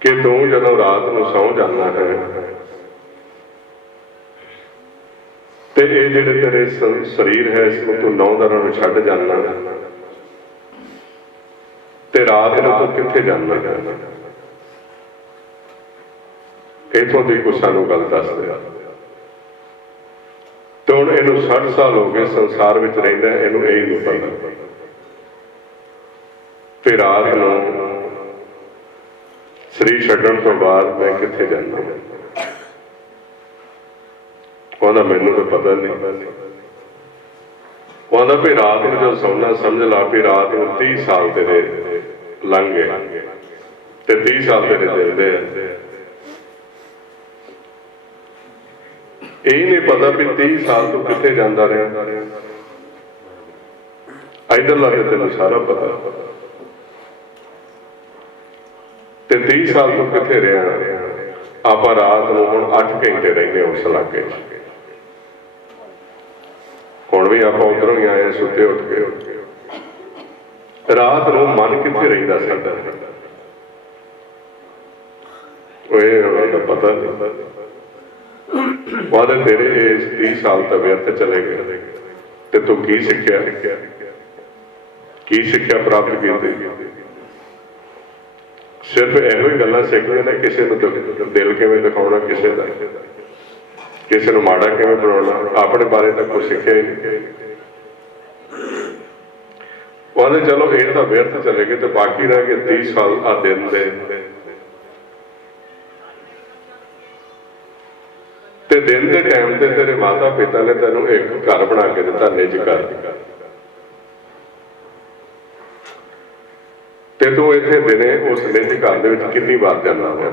ਕਿ ਤੂੰ ਜਦੋਂ ਰਾਤ ਨੂੰ ਸੌਂ ਜਾਂਦਾ ਹੈ ਤੇ ਇਹ ਜਿਹੜੇ ਤੇਰੇ ਸਰੀਰ ਹੈ ਇਸ ਨੂੰ ਤੂੰ 9 ਦਿਨਾਂ ਨੂੰ ਛੱਡ ਜਾਂਦਾ ਤੇ ਰਾਤ ਨੂੰ ਤੂੰ ਕਿੱਥੇ ਜਾਂਦਾ ਹੈ? ਇਥੋਂ ਦੀ ਕੋਈ ਸਾਨੂੰ ਗੱਲ ਦੱਸ ਦੇ। ਤੇ ਹੁਣ ਇਹਨੂੰ 60 ਸਾਲ ਹੋ ਗਏ ਸੰਸਾਰ ਵਿੱਚ ਰਹਿੰਦਾ, ਇਹਨੂੰ ਇਹ ਨਹੀਂ ਪਤਾ ਤੇ ਰਾਤ ਨੂੰ ਸਰੀਰ ਛੱਡਣ ਤੋਂ ਬਾਅਦ ਮੈਂ ਕਿੱਥੇ ਜਾਂਦਾ। ਉਹਦਾ ਮੈਨੂੰ ਤਾਂ ਪਤਾ ਨਹੀਂ। ਉਹਦਾ ਵੀ ਰਾਤ ਨੂੰ ਜਦੋਂ ਸੌਣਾ ਸਮਝ ਲਾ ਵੀ ਰਾਤ ਨੂੰ 30 ਸਾਲ ਤੇਰੇ ਲੰਘ ਗਏ ਤੇ 30 ਸਾਲ ਤੇਰੇ ਦਿਲ ਦੇ ਆ। ਇਹ ਨਹੀਂ ਪਤਾ ਵੀ 30 ਸਾਲ ਤੋਂ ਕਿੱਥੇ ਜਾਂਦਾ ਰਿਹਾ। ਇਧਰ ਲੱਗੇ ਤੈਨੂੰ ਸਾਰਾ ਪਤਾ ਤੇ 30 ਸਾਲ ਤੋਂ ਕਿੱਥੇ ਰਿਹਾ। ਆਪਾਂ ਰਾਤ ਨੂੰ ਹੁਣ 8 ਘੰਟੇ ਰਹਿੰਦੇ ਉਸ ਇਲਾਕੇ 'ਚ। ਹੁਣ ਵੀ ਆਪਾਂ ਉਧਰੋਂ ਹੀ ਆਏ ਸੁੱਤੇ ਉੱਠ ਕੇ। ਰਾਤ ਨੂੰ ਮਨ ਕਿੱਥੇ ਰਹਿੰਦਾ ਸਾਡਾ ਉਹ ਪਤਾ ਨਹੀਂ। ਵਾਦੇ ਤੇਰੇ ਇਸ 30 ਸਾਲ ਤਾਂ ਵਿਅਰਥ ਚਲੇ ਗਏ ਤੇ ਤੂੰ ਕੀ ਸਿੱਖਿਆ ਪ੍ਰਾਪਤ ਕੀਤੀ? ਸਿਰਫ ਇਹੋ ਹੀ ਗੱਲਾਂ ਸਿੱਖਦੇ ਨੇ ਕਿਸੇ ਨੂੰ ਦਿਲ ਕਿਵੇਂ ਦਿਖਾਉਣਾ, ਕਿਸੇ ਨੂੰ ਮਾੜਾ ਕਿਵੇਂ ਬਣਾਉਣਾ, ਆਪਣੇ ਬਾਰੇ ਤਾਂ ਕੁਛ ਸਿੱਖਿਆ ਹੀ ਨਹੀਂ। ਉਹਦੇ ਚਲੋ ਇਹ ਤਾਂ ਵਿਅਰਥ ਚਲੇ ਗਏ ਤੇ ਬਾਕੀ ਰਹਿ ਗਏ 30 ਸਾਲ ਆ ਦਿਨ ਦੇ। ਤੇ ਦਿਨ ਦੇ ਟਾਈਮ ਤੇ ਤੇਰੇ ਮਾਤਾ ਪਿਤਾ ਨੇ ਤੈਨੂੰ ਇੱਕ ਘਰ ਬਣਾ ਕੇ ਦਿੱਤਾ, ਨਿੱਜ ਘਰ। ਤੇ ਤੂੰ ਇੱਥੇ ਦਿਨੇ ਉਸ ਨਿੱਜ ਘਰ ਦੇ ਵਿੱਚ ਕਿੰਨੀ ਵਾਰ ਜਾਂਦਾ ਹੈ?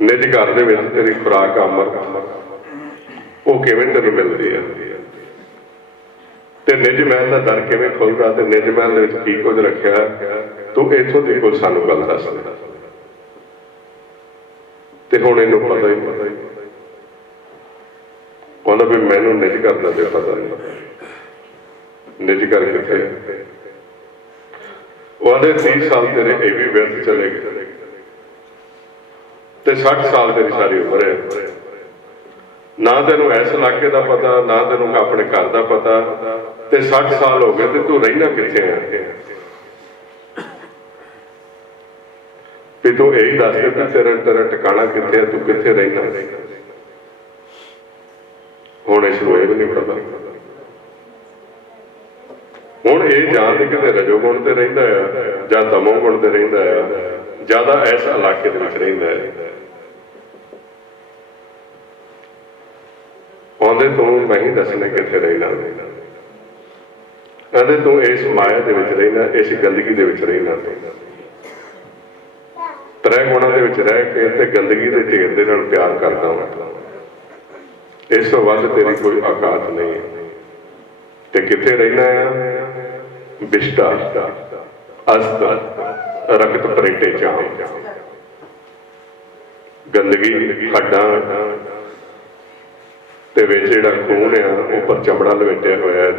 ਨਿੱਜ ਘਰ ਦੇ ਵਿੱਚ ਤੇਰੀ ਖੁਰਾਕ ਅੰਮ੍ਰਿਤ ਉਹ ਕਿਵੇਂ ਤੈਨੂੰ ਮਿਲਦੀ ਹੈ? ਤੇ ਨਿੱਜ ਮਹਿਲ ਦਾ ਦਰ ਕਿਵੇਂ ਖੁੱਲਦਾ ਤੇ ਨਿੱਜ ਮਹਿਲ ਦੇ ਵਿੱਚ ਕੀ ਕੁਝ ਰੱਖਿਆ? ਤੂੰ ਇੱਥੋਂ ਦੀ ਕੋਈ ਸਾਨੂੰ ਗੱਲ ਦੱਸ ਦੇ। ਤੇ ਹੁਣ ਇਹਨੂੰ ਪਤਾ ਹੀ ਉਹਦਾ ਵੀ ਮੈਨੂੰ ਨਿੱਜ ਘਰ ਦਾ ਤੇ ਪਤਾ ਨਹੀਂ। ਨਿੱਜ ਘਰ ਕਿੱਥੇ? ਉਹਦੇ 30 ਸਾਲ ਤੇਰੇ ਇਹ ਵੀ ਵਿਅਰਥ ਚਲੇ ਗਏ ਤੇ 60 ਸਾਲ ਤੇਰੀ ਸਾਰੀ ਉਮਰ ਹੈ। ਨਾ ਤੈਨੂੰ ਇਸ ਇਲਾਕੇ ਦਾ ਪਤਾ, ਨਾ ਤੈਨੂੰ ਆਪਣੇ ਘਰ ਦਾ ਪਤਾ ਤੇ 60 ਸਾਲ ਹੋ ਗਏ ਤੇ ਤੂੰ ਰਹਿਣਾ ਕਿੱਥੇ ਹੈ? ਵੀ ਤੂੰ ਇਹੀ ਦੱਸ ਦੇ ਕਿ ਤੇਰਾ ਟਿਕਾਣਾ ਕਿੱਥੇ ਹੈ, ਤੂੰ ਕਿੱਥੇ ਰਹਿਣਾ? ਹੁਣ ਇਸ ਨੂੰ ਇਹ ਵੀ ਨਹੀਂ ਪਤਾ। ਹੁਣ ਇਹ ਜਾਣਦੇ ਕਿਤੇ ਰਜੋਗੁਣ ਤੇ ਰਹਿੰਦਾ ਆ ਜਾਂ ਤਮੋਗੁਣ ਤੇ ਰਹਿੰਦਾ ਆ, ਜ਼ਿਆਦਾ ਇਸ ਇਲਾਕੇ ਦੇ ਵਿੱਚ ਰਹਿੰਦਾ ਹੈ। ਆਉਂਦੇ ਤੂੰ ਮੈਂ ਹੀ ਦੱਸਣਾ ਕਿੱਥੇ ਰਹਿਣਾ। ਕਹਿੰਦੇ ਤੂੰ ਇਸ ਮਾਇਆ ਦੇ ਵਿੱਚ ਰਹਿਣਾ, ਇਸ ਗੰਦਗੀ ਦੇ ਵਿੱਚ ਰਹਿਣਾ। ਤ੍ਰੈ ਗੁਣਾਂ ਦੇ ਵਿੱਚ ਰਹਿ ਕੇ ਤੇ ਗੰਦਗੀ ਦੇ ਢੇਰ ਦੇ ਨਾਲ ਪਿਆਰ ਕਰਦਾ ਹਾਂ। ਇਸ ਤੋਂ ਵੱਧ ਤੇਰੀ ਕੋਈ ਔਕਾਤ ਨਹੀਂ ਹੈ। ਤੇ ਕਿੱਥੇ ਰਹਿਣਾ ਆ? ਵਿਸ਼ਟਾ ਅਸਤ ਰਕਤ ਪਰੇਟੇ ਚਾਹ। ਗੰਦਗੀ ਹੱਡਾਂ ਤੇ ਵਿੱਚ ਜਿਹੜਾ ਖੂਨ ਆ ਉੱਪਰ ਚਮੜਾ ਲਪੇਟਿਆ ਹੋਇਆ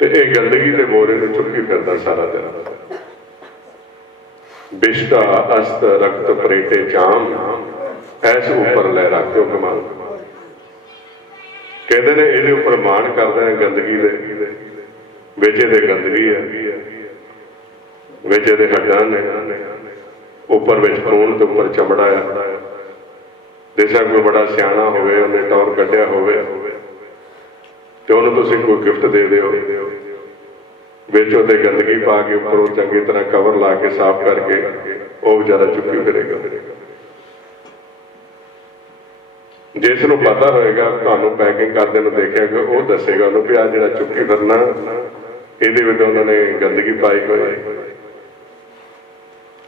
ਤੇ ਇਹ ਗੰਦਗੀ ਦੇ ਬੋਰੇ ਨੂੰ ਚੁੱਕੀ ਫਿਰਦਾ ਸਾਰਾ ਦਿਨ। ਬਿਸ਼ਟਾ ਅਸਤ ਰਕਤ ਪਰੇਟੇ ਚਾਮ ਐਸ ਉੱਪਰ ਲੈ ਰੱਖਿਓ ਕਮਾਲ। ਕਹਿੰਦੇ ਨੇ ਇਹਦੇ ਉੱਪਰ ਮਾਣ ਕਰਦਾ ਹੈ ਗੰਦਗੀ ਦੇ ਵਿੱਚ। ਇਹਦੇ ਗੰਦਗੀ ਹੈ, ਵਿੱਚ ਇਹਦੇ ਹੱਡਾਂ ਨੇ, ਉੱਪਰ ਵਿੱਚ ਖੂਨ ਤੇ ਉੱਪਰ ਚਮੜਾ ਆ। ਦੇਸ਼ਾ ਕੋਈ ਬੜਾ ਸਿਆਣਾ ਹੋਵੇ, ਉਹਨੇ ਟੌਰ ਕੱਢਿਆ ਹੋਵੇ ਤੇ ਉਹਨੂੰ ਤੁਸੀਂ ਕੋਈ ਗਿਫਟ ਦੇ ਦਿਓ, ਵਿੱਚ ਉਹਦੇ ਗੰਦਗੀ ਪਾ ਕੇ ਉੱਪਰੋਂ ਚੰਗੀ ਤਰ੍ਹਾਂ ਕਵਰ ਲਾ ਕੇ ਸਾਫ਼ ਕਰਕੇ ਉਹ ਵਿਚਾਰਾ ਚੁੱਕੀ ਫਿਰੇਗਾ। ਜਿਸ ਨੂੰ ਪਤਾ ਹੋਏਗਾ, ਤੁਹਾਨੂੰ ਪੈਕਿੰਗ ਕਰਦੇ ਨੂੰ ਦੇਖਿਆ, ਉਹ ਦੱਸੇਗਾ ਉਹਨੂੰ ਵੀ ਆ ਜਿਹੜਾ ਚੁੱਕੀ ਫਿਰਨਾ ਇਹਦੇ ਵਿੱਚ ਉਹਨਾਂ ਨੇ ਗੰਦਗੀ ਪਾਈ ਹੋਈ।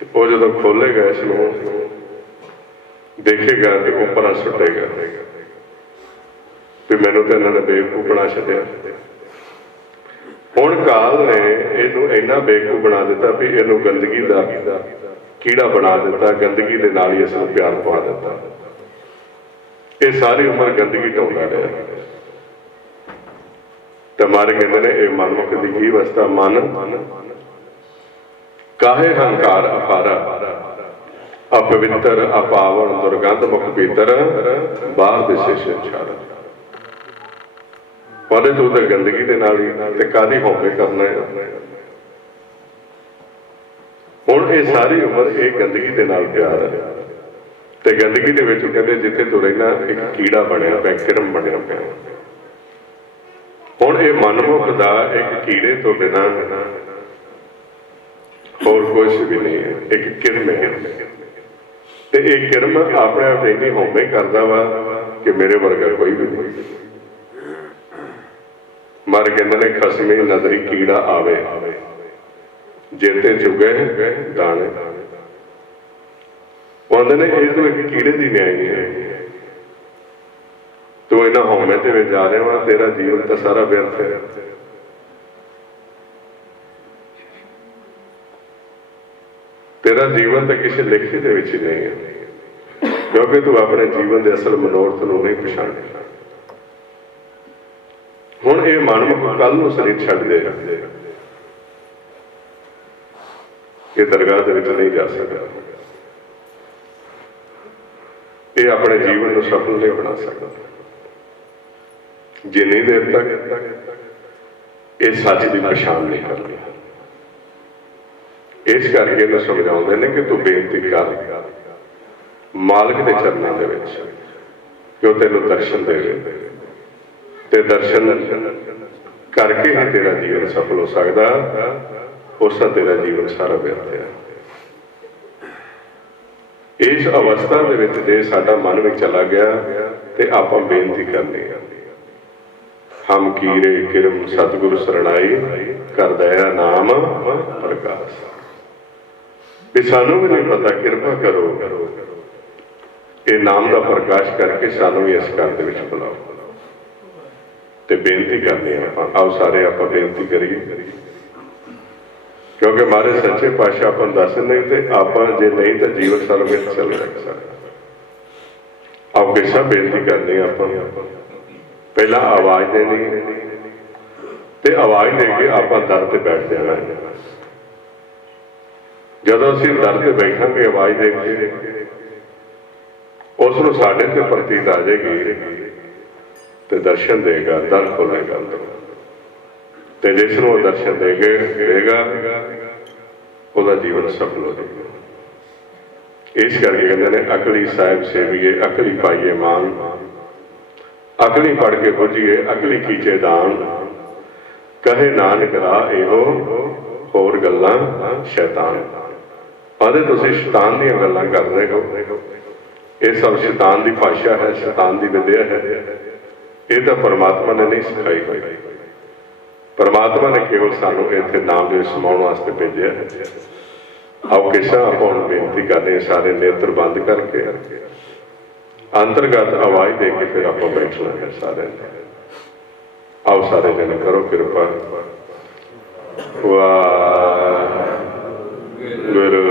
ਉਹ ਜਦੋਂ ਖੋਲੇਗਾ ਇਸ ਨੂੰ ਦੇਖੇਗਾ ਤੇ ਉੱਪਰ ਸੁੱਟੇਗਾ ਵੀ ਮੈਨੂੰ ਤਾਂ ਇਹਨਾਂ ਨੇ ਬੇਵਕੂਫ ਬਣਾ ਛੱਡਿਆ। ਹੁਣ ਕਾਲ ਨੇ ਇਹਨੂੰ ਇੰਨਾ ਬੇਵਕੂਫ ਬਣਾ ਦਿੱਤਾ ਵੀ ਇਹਨੂੰ ਗੰਦਗੀ ਦਾ ਕੀੜਾ ਬਣਾ ਦਿੱਤਾ, ਗੰਦਗੀ ਦੇ ਨਾਲ ਹੀ ਇਸ ਨੂੰ ਪਿਆਰ ਪਵਾ ਦਿੱਤਾ। ये सारी उम्र गंदगी ढोंदा रहा। तो मारे कहते ने यह मनमुख की की अवस्था, मन काहे हंकार अफारा, अपवित्र अपावन दुर्गंध मुख भीतर बाहर विशेष छारा। पहले तू तो गंदगी के नाल ही कादी होमे करना है। हुण ये सारी उम्र ये गंदगी के नाल प्यार है। तो गंदगी के विच कहते जिथे तू रहना एक कीड़ा बनया पिया, किरम बनया पिया। हुण ये मनमुख का एक कीड़े तो बिना होर कुछ भी नहीं है, एक किरम है। तो एक किरम अपने आप इन्नी होमे करता वा कि मेरे वर्गा कोई भी नहीं। मर कहते ने खसमी नजरी कीड़ा आवे, जेते चुगे दाने। आंदे ने ये तो एक कीड़े की न्याय नहीं है। तू इन्होंने होमे ते जा रहा वा, तेरा जीवन तो सारा व्यर्थ है। तेरा जीवन तो किसी लिखी दे विच नहीं है, क्योंकि तू अपने जीवन के असल मनोरथ नूं नहीं पछाणिया। हुण ये मनमुख कल नूं शरीर छड्ड दे, ये दरगाह दे विच नहीं जा सकता, ये अपने जीवन को सफल नहीं बना सकता जिन्नी देर तक ये सच की पछाण नहीं कर लिया। इस करके इन्हें समझाते हैं कि तू बेनती कर मालिक के चरणों के विच कि वो तेन दर्शन दे, ते दर्शन करके ही तेरा जीवन सफल हो सकता, उसका तेरा जीवन सारा व्यर्थ है। इस अवस्था के विच जे साडा मन में चला गया तो आप बेनती करनी है, हम कीरे किरम सतगुरु सरणाई कर दया नाम प्रकाश। भी सानू भी नहीं पता, कृपा करो ये नाम का प्रकाश करके सानू भी इस घर के विच बुलाओ। तो बेनती करनी है, आओ सारे आप बेनती करिए, क्योंकि हमारे सच्चे पातशाह अपन दस नहीं तो आप जे नहीं तो जीवन साल में चल सकता। आओ किसा बेनती करनी है, आप पहला आवाज देनी, तो आवाज दे के आप दर से बैठ जाना है। जदों असीं दर से बैठांगे आवाज दे के उसनूं साडे ते प्रतीत आ जाएगी तो दर्शन देगा, दर खोलेगा, तो जिसनूं दर्शन देगा उसका जीवन सफल हो जाएगा। इस करके कहते हैं अकली साहिब सेवीए अकली पाइए मान, अकली पढ़ के बुझिए अकली कीचे दान, कहे नानक राह एहो होर गल्लां शैतान। आदे तुसीं शैतान दी गल्लां कर रहे हो, ये सब शैतान की भाषा है, शैतान की विद्या है, ये तो परमात्मा ने नहीं सिखाई हुई। परमात्मा ने केवल सानू इत्थे नाम दे समाउण वास्ते भेजिया है। आओ किसा आप बेनती करते हैं, सारे नेत्र बंद करके अंतर्गत आवाज दे के फिर आप बैठना है सारे। आओ सारे जन करो कृपा। वाह गुरु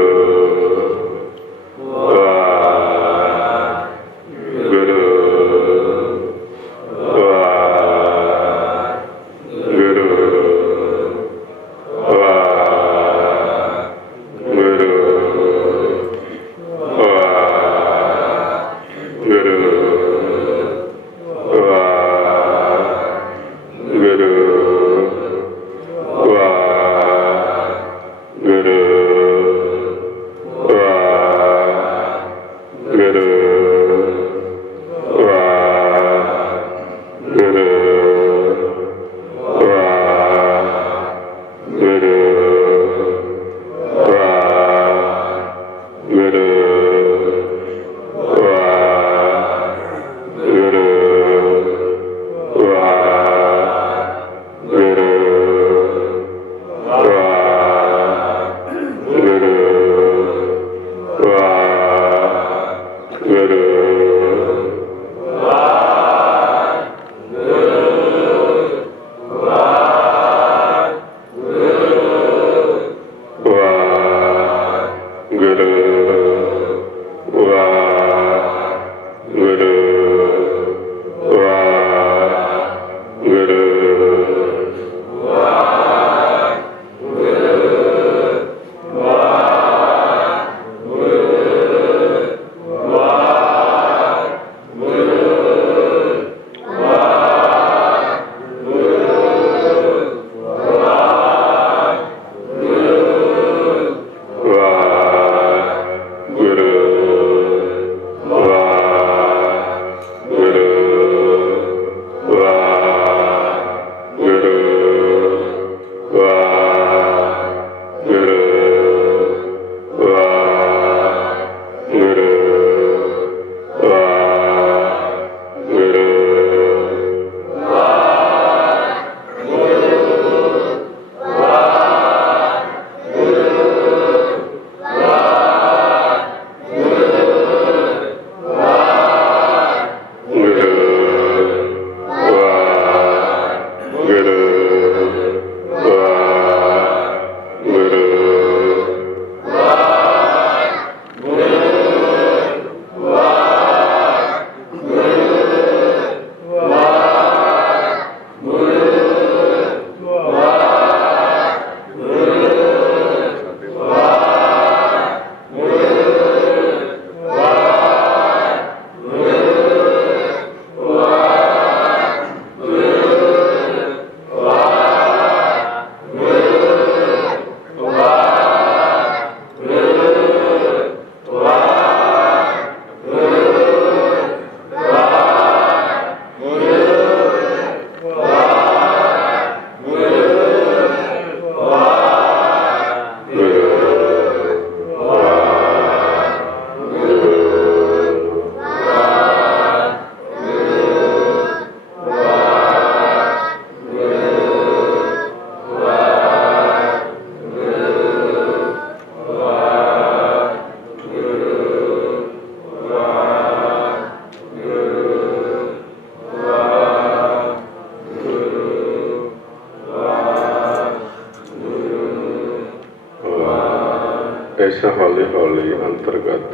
ऐसा हौली हौली अंतर्गत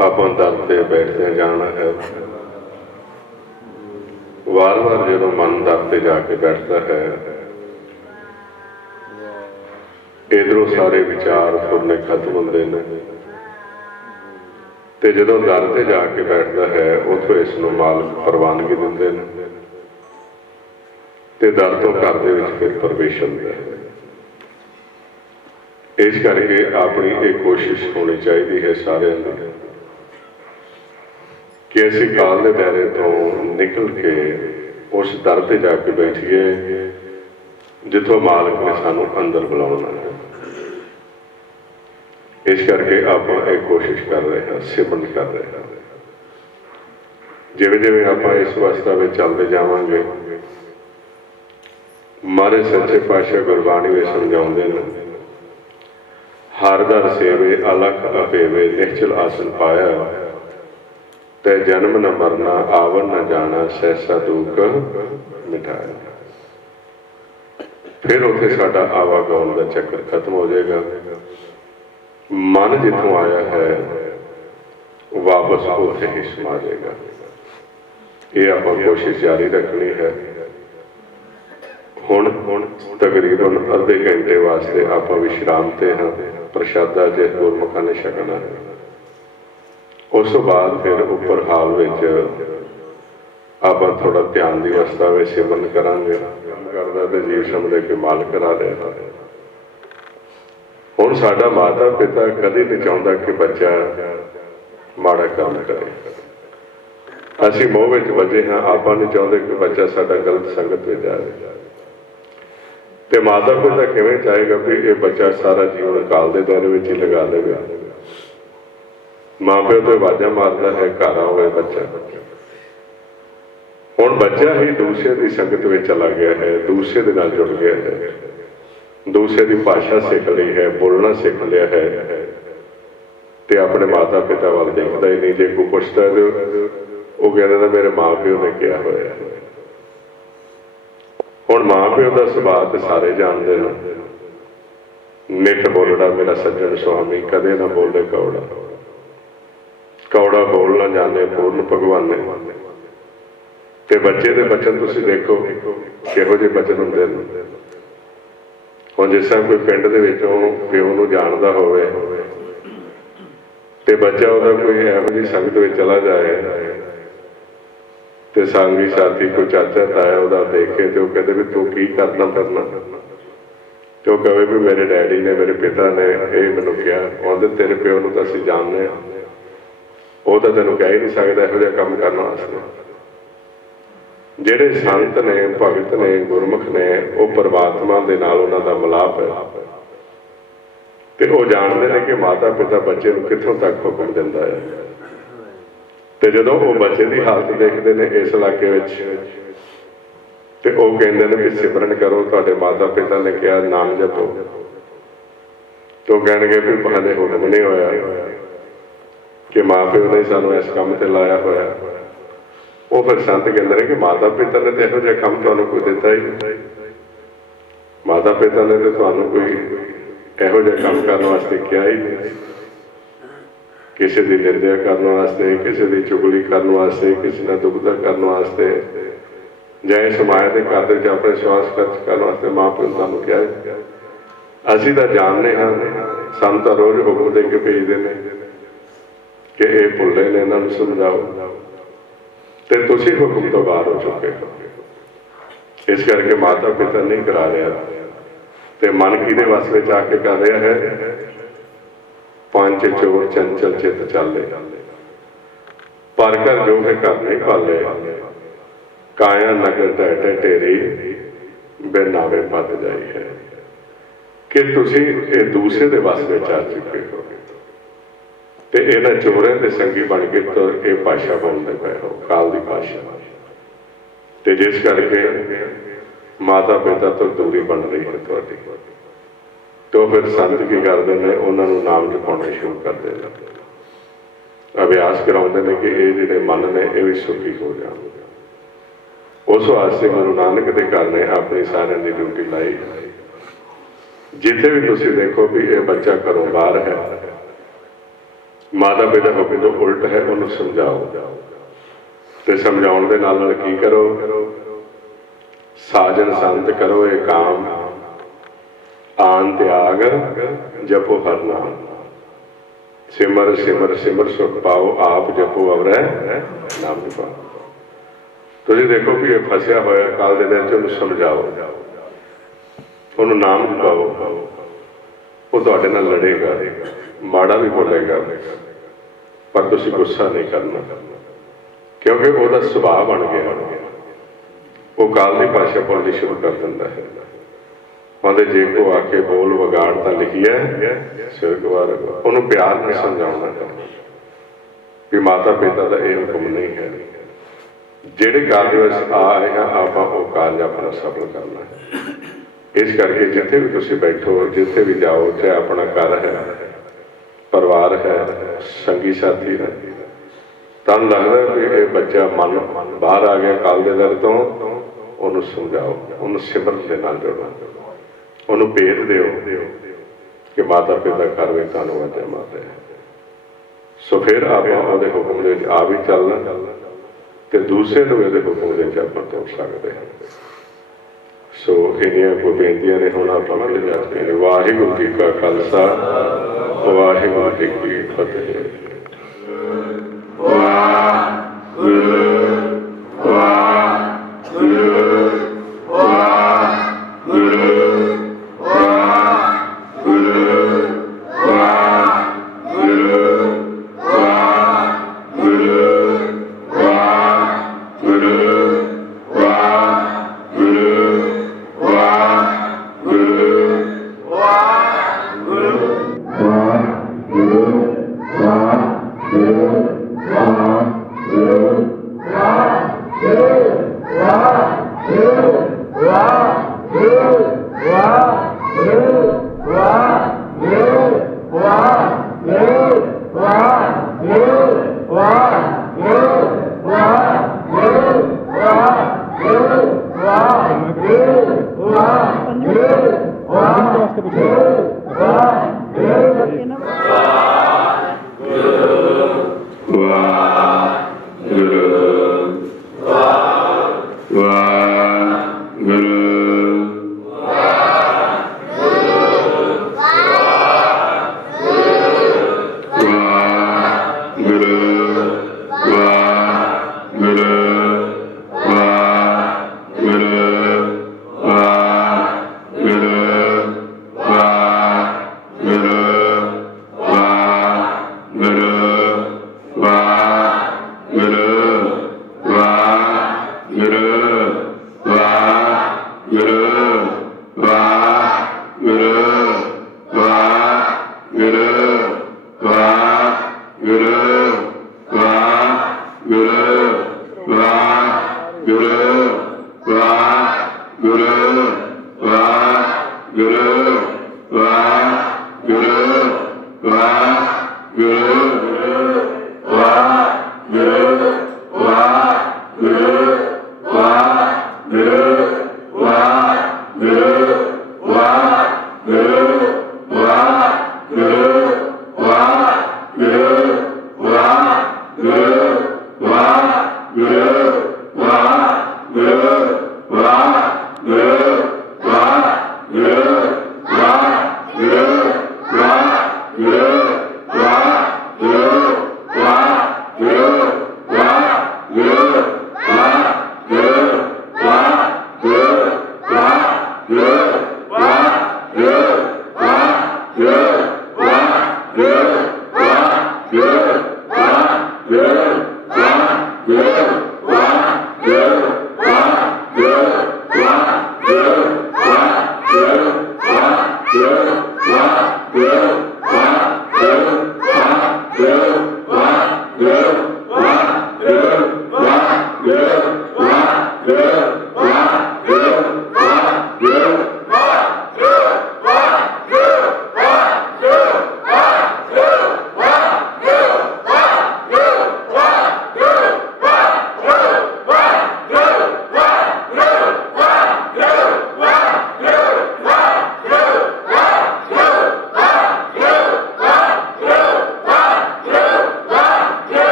अपन दर ते बैठते जाना है। वार वार जो मन दर ते जाके बैठता है, इधरों सारे विचार फुरने खत्म होंगे ने, ते जो दर ते जाके बैठता है उतों इसनों मालिक प्रवानगी दिंदे ने, ते दर तो घर दे विच फिर प्रवेश होंदा है। इस करके अपनी एक कोशिश होनी चाहिए है सारे कि असी काल के दायरे तो निकल के उस दर ते जाके बैठिए जिथों मालिक ने सानू अंदर बुलाना है। इस करके आप एक कोशिश कर रहे हैं, सिमरन कर रहे हैं। जिवें जिवें आप इस अवस्था में चलते जावांगे, मारे सच्चे पातशाह गुरबाणी में समझाउंदे ने, हर दर सेवे अलख अपेवे निश्चल आसन पाया, ते जन्म न मरना आवन न जाना सहसा दुख मिटाया। फिर उत्थे साडा आवागमन का चक्कर खत्म हो जाएगा। मन जिथों आया है वापस उत्थे ही समा जाएगा। ये आप कोशिश जारी रखनी है। हुण तकरीबन अद्धे घंटे वास्ते आप विश्राम ते हाँ, प्रशादा जे गुरमुखां ने छकना है। उस तो बाद फिर उपर हाल विच आप थोड़ा ध्यान की अवस्था में सिमरन करांगे। करदा ते जीव समझे कि मालिक करा रहा है। हुण साडा माता पिता कदी नहीं चाहुंदा कि बच्चा माड़ा काम करे। असीं मोह विच वजे हाँ, आपां नहीं चाहुंदे कि बच्चा साडा गलत संगत में जाए। ते माता पिता किवें चाहेगा भी ये बच्चा सारा जीवन काल दे दायरे विच ही लगा लेगा। माँ प्यो तो आवाज़ां मारदा है, घर आवे बच्चा। हुण बच्चा ही दूसरे की संगत में चला गया है, दूसरे के नाल जुड़ गया है, दूसरे की भाषा सीख ली है, बोलना सीख लिया है, ते अपने माता पिता वाल देखता ही नहीं। जे कोई पुछता है तो वो कहता मेरे माँ प्यो ने क्या होया। हुण माँ प्यो का सुभाव तो सारे जानते हैं। नित बोलना मेरा सज्जन स्वामी, कदे ना बोले कौड़ा। कौड़ा बोलना जाने पूर्ण भगवान ने। ते बच्चे के बचन तुसीं देखो किहो जिहे बचन हुंदे ने। हुण जिस तरह कोई पिंड दे विचों प्यो नूं जानदा होवे ते बच्चा उहदा कोई इहो जी संगत में चला जाए ते संगी साथी कोई चाचा ताया उहदा देखे ते ओह कहदे भी तू की करना फिरना, ते ओह कहे भी मेरे डैडी ने मेरे पिता ने ये मैनूं कहा। कहंदे तेरे प्यो नूं तां असीं जाणदे हां, वो तो तेन कह ही नहीं सकता इहो जिहा काम करने वास्ते। जिहड़े संत ने भगत ने गुरमुख ने वो परमात्मा दे नाल उन्हां दा मिलाप है, ते वो जानते हैं कि माता पिता बच्चे नूं कित्थों तक हुक्म दिंदा है। ते जदों वो बच्चे की हालत देखते हैं इस इलाके विच, ते वो कहंदे ने कि सिमरन करो, तुहाडे माता पिता ने कहा नाम जपो, तो कहणगे भी तुहाडे हुक्म नहीं होया कि माँ प्यो ने सानू इस काम से लाया होया। वो फिर संत कहते हैं कि माता पिता ने तो इहो जिहा काम तुहानू कोई दिता ही नहीं। माता पिता ने तो तुहानू कोई इहो जिहा काम करने वास्ते कहा ही नहीं। किसी की निंदा करने वास्ते, किसी की चुगली करने वास्ते, किसी का दुखदा करने वास्ते, जाए समाज के घर में अपने श्वास खर्च करने वास्ते माँ प्यो ने तुहानू कहा है। असीं तां जानने हाँ, सानू तां रोज़ हुक्म दे के भेजदे ने कि ये भुल्ले ने, इन्हां नूं समझाओ, ते तुसीं हुक्म तो बाहर हो चुके हो। इस करके माता पिता नहीं करा रहा, ते मन किहदे वस विच आके कर रहा है। पंच चोर चंचल चित चाले, पर कर जो के घर नहीं पाले, काया नगर ढै ढेरी बिन नावे पत जाई है। कि तुसीं ये दूसरे दे वस विच आ चुके हो, ते इन्हां चोरां दे संगी बन के तो ये भाषा बोलते पे हो, काल की भाषा। ते जिस करके माता पिता तो दूरी बन रही है तुहाडी, तो फिर संत की करते हैं, उन्होंने नाम जपाना शुरू कर देना, अभ्यास कराते हैं कि ये जिहड़े मन ने ये भी सुखी हो जाए। उस वास्ते गुरु नानक के घर ने अपनी सारिਆਂ की ड्यूटी लाई। जिथे भी तुसीं देखो भी ये बच्चा घरों बाहर है, माता पिता हुक्म तो उल्ट है, उन्होंने समझाओ। तो समझाउण दे नाल नाल की करो, साजन संत करो ये काम, आन त्याग जपो हर नाम, सिमर सिमर सिमर सुख पाओ, आप जपो अवरै नाम जपाओ। तुसीं देखो भी ये फसिया होया काल दे दिन च, उन्हें समझाओ, उन्होंने नाम जपाओ, वो तुहाडे नाल लड़ेगा, माड़ा भी बोलेगा, पर तुसीं गुस्सा नहीं करना, क्योंकि वह सुभाव बन गया। वो काल की भाषा बोलनी शुरू कर दिंदा है। कहते जे को आके बोल वगाड़ तो लिखिया सिर गवार, उन्होंने प्यार में समझाना कि माता पिता का यह हुक्म नहीं है, ਜਿਹੜੇ ਕਾਰਜ ਵਿੱਚ ਆਏ ਹਾਂ ਆਪਾਂ ਉਹ ਕਾਰਜ ਆਪਣਾ ਸਫਲ ਕਰਨਾ ਹੈ। ਇਸ ਕਰਕੇ ਜਿੱਥੇ ਵੀ ਤੁਸੀਂ ਬੈਠੋ, ਜਿੱਥੇ ਵੀ ਜਾਓ, ਚਾਹੇ ਆਪਣਾ ਘਰ ਹੈ, ਪਰਿਵਾਰ ਹੈ, ਸੰਗੀ ਸਾਥੀ ਹੈ, ਤੁਹਾਨੂੰ ਲੱਗਦਾ ਵੀ ਇਹ ਬੱਚਾ ਮਨ ਬਾਹਰ ਆ ਗਿਆ ਕਾਲ ਦੇ ਦਰ ਤੋਂ, ਉਹਨੂੰ ਸਮਝਾਓ, ਉਹਨੂੰ ਸਿਮਰਨ ਦੇ ਨਾਲ ਜੋੜੋ, ਉਹਨੂੰ ਭੇਤ ਦਿਓ ਕਿ ਮਾਤਾ ਪਿਤਾ ਘਰ ਵਿੱਚ ਤੁਹਾਨੂੰ ਵਾਜਾ ਮਾਰਦੇ ਹੈ। ਸੋ ਫਿਰ ਆਪਾਂ ਉਹਦੇ ਹੁਕਮ ਦੇ ਵਿੱਚ ਆ ਵੀ ਚੱਲਣਾ ਤੇ ਦੂਸਰੇ ਨੂੰ ਇਹਦੇ ਹੁਕਮ ਦੇ ਵਿੱਚ ਆਪਾਂ ਤੁਰ ਸਕਦੇ ਹਾਂ। ਸੋ ਇਹਨੀਆਂ ਕੋਈ ਬੇਨਤੀਆਂ ਨੇ, ਹੁਣ ਆਪਾਂ ਅੱਗੇ ਜਾਂਦੇ ਹਾਂ। ਵਾਹਿਗੁਰੂ ਜੀ ਕਾ ਖਾਲਸਾ, ਵਾਹਿਗੁਰੂ ਜੀ ਕੀ ਫਤਿਹ। ਵਾਹਿਗੁਰੂ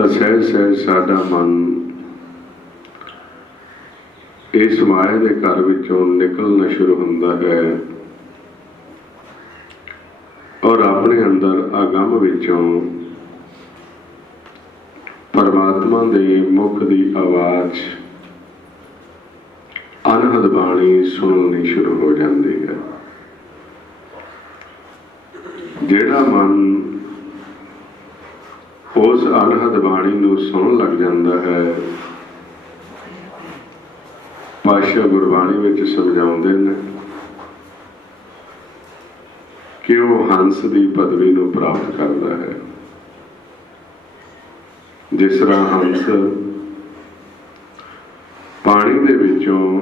ਤਾਂ ਸਹਿਜ ਸਹਿਜ ਸਾਡਾ ਮਨ ਇਸ ਮਾਇਆ ਦੇ ਘਰ ਵਿੱਚੋਂ ਨਿਕਲਣਾ ਸ਼ੁਰੂ ਹੁੰਦਾ ਹੈ ਔਰ ਆਪਣੇ ਅੰਦਰ ਅਗੰਮ ਵਿੱਚੋਂ ਪਰਮਾਤਮਾ ਦੇ ਮੁਖ ਦੀ ਆਵਾਜ਼ ਅਨਹਦ ਬਾਣੀ ਸੁਣਨੀ ਸ਼ੁਰੂ ਹੋ ਜਾਂਦੀ ਹੈ। ਜਿਹੜਾ ਮਨ ਉਸ ਅਨਹਦ ਬਾਣੀ ਨੂੰ ਸੁਣਨ ਲੱਗ ਜਾਂਦਾ ਹੈ, ਪਾਤਸ਼ਾਹ ਗੁਰਬਾਣੀ ਵਿੱਚ ਸਮਝਾਉਂਦੇ ਨੇ ਕਿ ਉਹ ਹੰਸ ਦੀ ਪਦਵੀ ਨੂੰ ਪ੍ਰਾਪਤ ਕਰਦਾ ਹੈ। ਜਿਸ ਤਰ੍ਹਾਂ ਹੰਸ ਪਾਣੀ ਦੇ ਵਿੱਚੋਂ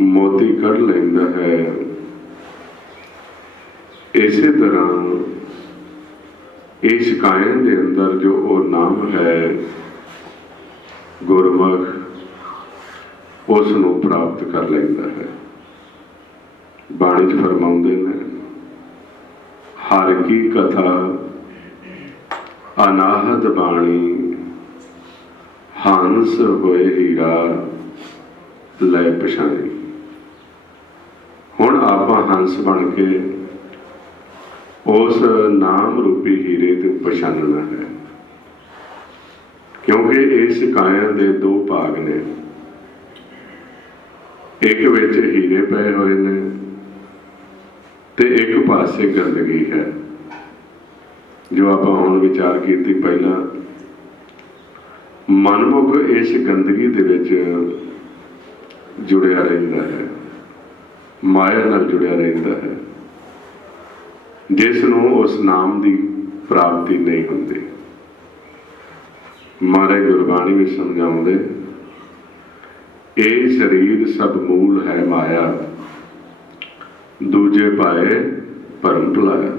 ਮੋਤੀ ਕੱਢ ਲੈਂਦਾ ਹੈ, ਇਸੇ ਤਰ੍ਹਾਂ ਇਸ ਕਾਇਨ ਦੇ ਅੰਦਰ ਜੋ ਉਹ ਨਾਮ ਹੈ ਗੁਰਮੁਖ, ਉਸ ਨੂੰ ਪ੍ਰਾਪਤ ਕਰ ਲੈਂਦਾ ਹੈ। ਬਾਣੀ 'ਚ ਫਰਮਾਉਂਦੇ ਨੇ, ਹਰ ਕੀ ਕਥਾ ਅਨਾਹਦ ਬਾਣੀ, ਹੰਸ ਹੋਏ ਹੀਰਾ ਲੈ ਪਛਾਣੀ। ਹੁਣ ਆਪਾਂ ਹੰਸ ਬਣ ਕੇ ਉਸ ਨਾਮ ਰੂਪੀ ਹੀਰੇ ਤੇ ਪਛਾਣਨਾ ਹੈ, ਕਿਉਂਕਿ ਇਸ ਕਾਇਨ ਦੇ ਦੋ ਭਾਗ ਨੇ। ਇੱਕ ਵਿੱਚ ਹੀਰੇ ਪਏ ਹੋਏ ਨੇ ਤੇ ਇੱਕ ਪਾਸੇ ਗੰਦਗੀ ਹੈ। ਜੋ ਆਪਾਂ ਹੁਣ ਵਿਚਾਰ ਕੀਤੀ ਪਹਿਲਾਂ, ਮਨਮੁਖ ਇਸ ਗੰਦਗੀ ਦੇ ਵਿੱਚ ਜੁੜਿਆ ਰਹਿੰਦਾ ਹੈ, ਮਾਇਆ ਨਾਲ ਜੁੜਿਆ ਰਹਿੰਦਾ ਹੈ, ਜਿਸ ਨੂੰ ਉਸ ਨਾਮ ਦੀ ਪ੍ਰਾਪਤੀ ਨਹੀਂ ਹੁੰਦੀ। ਮਹਾਰਾਜ ਗੁਰਬਾਣੀ ਵਿੱਚ ਸਮਝਾਉਂਦੇ, ਇਹ ਸਰੀਰ ਸਭ ਮੂਲ ਹੈ ਮਾਇਆ, ਦੂਜੇ ਪਾਏ ਭਰਮ ਭੁਲਾਇਆ।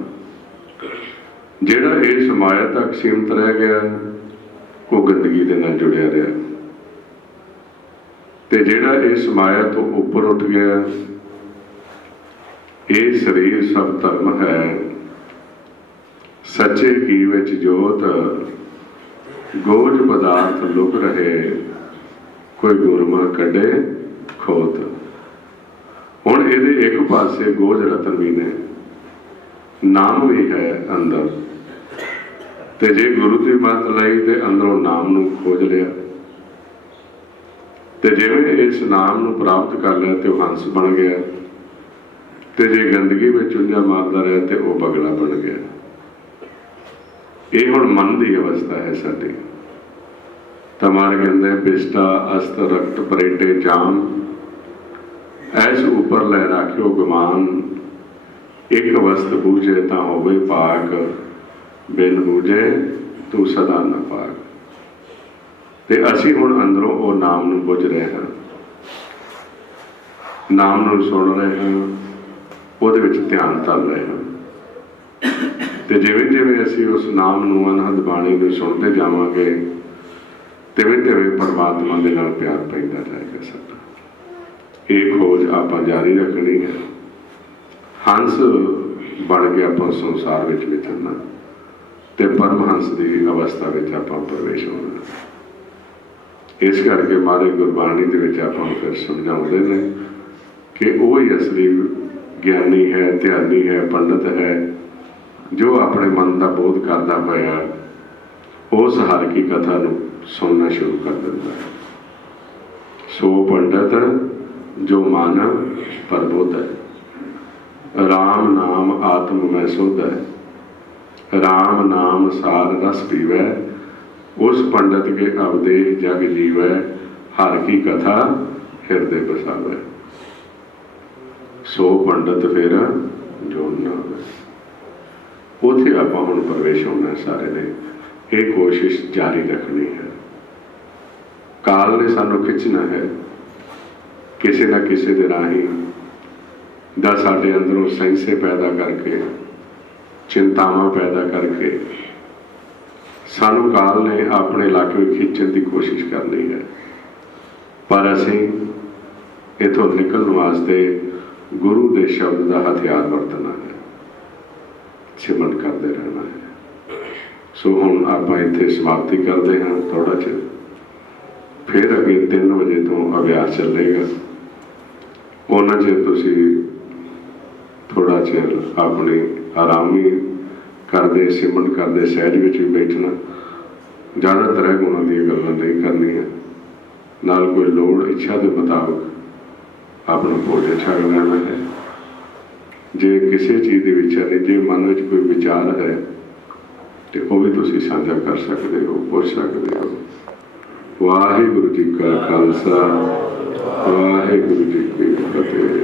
ਜਿਹੜਾ ਇਸ ਮਾਇਆ ਤੱਕ ਸੀਮਤ ਰਹਿ ਗਿਆ, ਉਹ ਗੰਦਗੀ ਦੇ ਨਾਲ ਜੁੜਿਆ ਰਿਹਾ, ਤੇ ਜਿਹੜਾ ਇਸ ਮਾਇਆ ਤੋਂ ਉੱਪਰ ਉੱਠ ਗਿਆ, ਇਹ ਸਰੀਰ ਸਭ ਧਰਮ ਹੈ, ਸੱਚੇ ਕੀ ਵਿੱਚ ਜੋਤ, ਗੋਜ ਪਦਾਰਥ ਲੁਕ ਰਹੇ, ਕੋਈ ਗੁਰਮੁਖ ਕੱਢੇ ਖੋਤ। ਹੁਣ ਇਹਦੇ ਇੱਕ ਪਾਸੇ ਗੋਜ ਰਤਨ ਵੀ ਨੇ, ਨਾਮ ਵੀ ਹੈ ਅੰਦਰ, ਤੇ ਜੇ ਗੁਰੂ ਦੀ ਮੱਤ ਲਈ ਤੇ ਅੰਦਰੋਂ ਨਾਮ ਨੂੰ ਖੋਜ ਲਿਆ, ਤੇ ਜਿਵੇਂ ਇਸ ਨਾਮ ਨੂੰ ਪ੍ਰਾਪਤ ਕਰ ਲਿਆ ਤੇ ਉਹ ਹੰਸ ਬਣ ਗਿਆ, ਤੇ ਜੇ ਗੰਦਗੀ ਵਿੱਚ ਚੁੰਝਾ ਮਾਰਦਾ ਰਿਹਾ ਤੇ ਉਹ ਬਗਲਾ ਬਣ ਗਿਆ। ਇਹ ਹੁਣ ਮਨ ਦੀ ਅਵਸਥਾ ਹੈ ਸਾਡੀ। ਤਮਾਰ ਕਹਿੰਦੇ, ਬਿਸਟਾ ਅਸਤ ਰਕਤ ਪਰੇਟੇ ਜਾਮ, ਐਸ ਉੱਪਰ ਲੈ ਰਾਖਿਓ ਗੁਮਾਨ, ਇੱਕ ਵਸਤ ਬੂਝੇ ਤਾਂ ਹੋਵੇ ਪਾਕ, ਬਿਨ ਬੂਝੇ ਤੂੰ ਸਦਾ ਨਾ ਪਾਕ। ਤੇ ਅਸੀਂ ਹੁਣ ਅੰਦਰੋਂ ਉਹ ਨਾਮ ਨੂੰ ਬੁੱਝ ਰਹੇ ਹਾਂ, ਨਾਮ ਨੂੰ ਸੁਣ ਰਹੇ ਹਾਂ, ਉਹਦੇ ਵਿੱਚ ਧਿਆਨ ਧਰ ਰਹੇ ਹਾਂ। ਤੇ ਜਿਵੇਂ ਜਿਵੇਂ ਅਸੀਂ ਉਸ ਨਾਮ ਨੂੰ, ਅਨਹਦ ਬਾਣੀ ਨੂੰ ਸੁਣਦੇ ਜਾਵਾਂਗੇ, ਤਿਵੇਂ ਤਿਵੇਂ ਪਰਮਾਤਮਾ ਦੇ ਨਾਲ ਪਿਆਰ ਪੈਂਦਾ ਜਾਏਗਾ ਸਾਡਾ। ਇਹ ਖੋਜ ਆਪਾਂ ਜਾਰੀ ਰੱਖਣੀ ਹੈ। ਹੰਸ ਬਣ ਕੇ ਆਪਾਂ ਸੰਸਾਰ ਵਿੱਚ ਵਿਚਰਨਾ ਤੇ ਪਰਮਹੰਸ ਦੀ ਅਵਸਥਾ ਵਿੱਚ ਆਪਾਂ ਪ੍ਰਵੇਸ਼ ਹੋਣਾ। ਇਸ ਕਰਕੇ ਮਹਾਰਾਜ ਗੁਰਬਾਣੀ ਦੇ ਵਿੱਚ ਆਪਾਂ ਨੂੰ ਫਿਰ ਸਮਝਾਉਂਦੇ ਨੇ ਕਿ ਉਹ ਹੀ ਅਸਲੀ ਗਿਆਨੀ ਹੈ, ਧਿਆਨੀ ਹੈ, ਪੰਡਤ ਹੈ, ਜੋ ਆਪਣੇ ਮਨ ਦਾ ਬੋਧ ਕਰਦਾ ਹੋਇਆ ਉਸ ਹਰ ਕੀ ਕਥਾ ਨੂੰ ਸੁਣਨਾ ਸ਼ੁਰੂ ਕਰ ਦਿੰਦਾ ਹੈ। ਸੋ ਪੰਡਤ ਜੋ ਮਨ ਪ੍ਰਬੁੱਧ ਹੈ, ਰਾਮ ਨਾਮ ਆਤਮ ਮੈਂ ਸੁਧ ਹੈ, ਰਾਮ ਨਾਮ ਸਾਰ ਰਸ ਪੀਵੈ, ਉਸ ਪੰਡਤ ਕੇ ਅਵਦੇਸ਼ ਜਗ ਜੀਵੈ, ਹਰ ਕੀ ਕਥਾ ਹਿਰਦੇ ਬਸਾਵੈ। ਸੋ ਪੰਡਤ ਫਿਰ ਜੋੜਨਾ ਹੋਵੇ, ਉੱਥੇ ਆਪਾਂ ਹੁਣ ਪ੍ਰਵੇਸ਼ ਹੋਣਾ ਸਾਰੇ ਨੇ। ਇਹ ਕੋਸ਼ਿਸ਼ ਜਾਰੀ ਰੱਖਣੀ ਹੈ। ਕਾਲ ਨੇ ਸਾਨੂੰ ਖਿੱਚਣਾ ਹੈ, ਕਿਸੇ ਨਾ ਕਿਸੇ ਦੇ ਰਾਹੀਂ ਦਾ ਸਾਡੇ ਅੰਦਰੋਂ ਸੈਂਸੇ ਪੈਦਾ ਕਰਕੇ, ਚਿੰਤਾਵਾਂ ਪੈਦਾ ਕਰਕੇ ਸਾਨੂੰ ਕਾਲ ਨੇ ਆਪਣੇ ਇਲਾਕੇ ਵਿੱਚ ਖਿੱਚਣ ਦੀ ਕੋਸ਼ਿਸ਼ ਕਰਨੀ ਹੈ। ਪਰ ਅਸੀਂ ਇੱਥੋਂ ਨਿਕਲਣ ਵਾਸਤੇ ਗੁਰੂ ਦੇ ਸ਼ਬਦ ਦਾ ਹਥਿਆਰ ਵਰਤਣਾ ਹੈ, ਸਿਮਰਨ ਕਰਦੇ ਰਹਿਣਾ ਹੈ। ਸੋ ਹੁਣ ਆਪਾਂ ਇੱਥੇ ਸਮਾਪਤੀ ਕਰਦੇ ਹਾਂ ਥੋੜਾ ਚਿਰ, ਫਿਰ ਅੱਗੇ 3 ਵਜੇ ਤੋਂ ਅਭਿਆਸ ਚੱਲੇਗਾ। ਉਹਨਾਂ ਚਿਰ ਤੁਸੀਂ ਥੋੜਾ ਚਿਰ ਆਪਣੀ ਆਰਾਮੀ ਕਰਦੇ, ਸਿਮਰਨ ਕਰਦੇ, ਸਹਿਜ ਵਿੱਚ ਵੀ ਬੈਠਣਾ। ਜ਼ਿਆਦਾਤਰ ਇਹ ਗੁਣਾਂ ਦੀਆਂ ਗੱਲਾਂ ਨਹੀਂ ਕਰਨੀਆਂ। ਨਾਲ ਕੋਈ ਲੋੜ ਇੱਛਾ ਦੇ ਮੁਤਾਬਕ ਆਪਣਾ ਭੋਜਨ ਛਕ ਲੈਣਾ ਹੈ। ਜੇ ਕਿਸੇ ਚੀਜ਼ ਦੀ ਇੱਛਾ ਨਹੀਂ, ਜੇ ਮਨ ਵਿੱਚ ਕੋਈ ਵਿਚਾਰ ਹੈ ਤੇ ਉਹ ਵੀ ਤੁਸੀਂ ਸਾਂਝਾ ਕਰ ਸਕਦੇ ਹੋ, ਪੁੱਛ ਸਕਦੇ ਹੋ। ਵਾਹਿਗੁਰੂ ਜੀ ਕਾ ਖਾਲਸਾ, ਵਾਹਿਗੁਰੂ ਜੀ ਕੀ ਫਤਿਹ।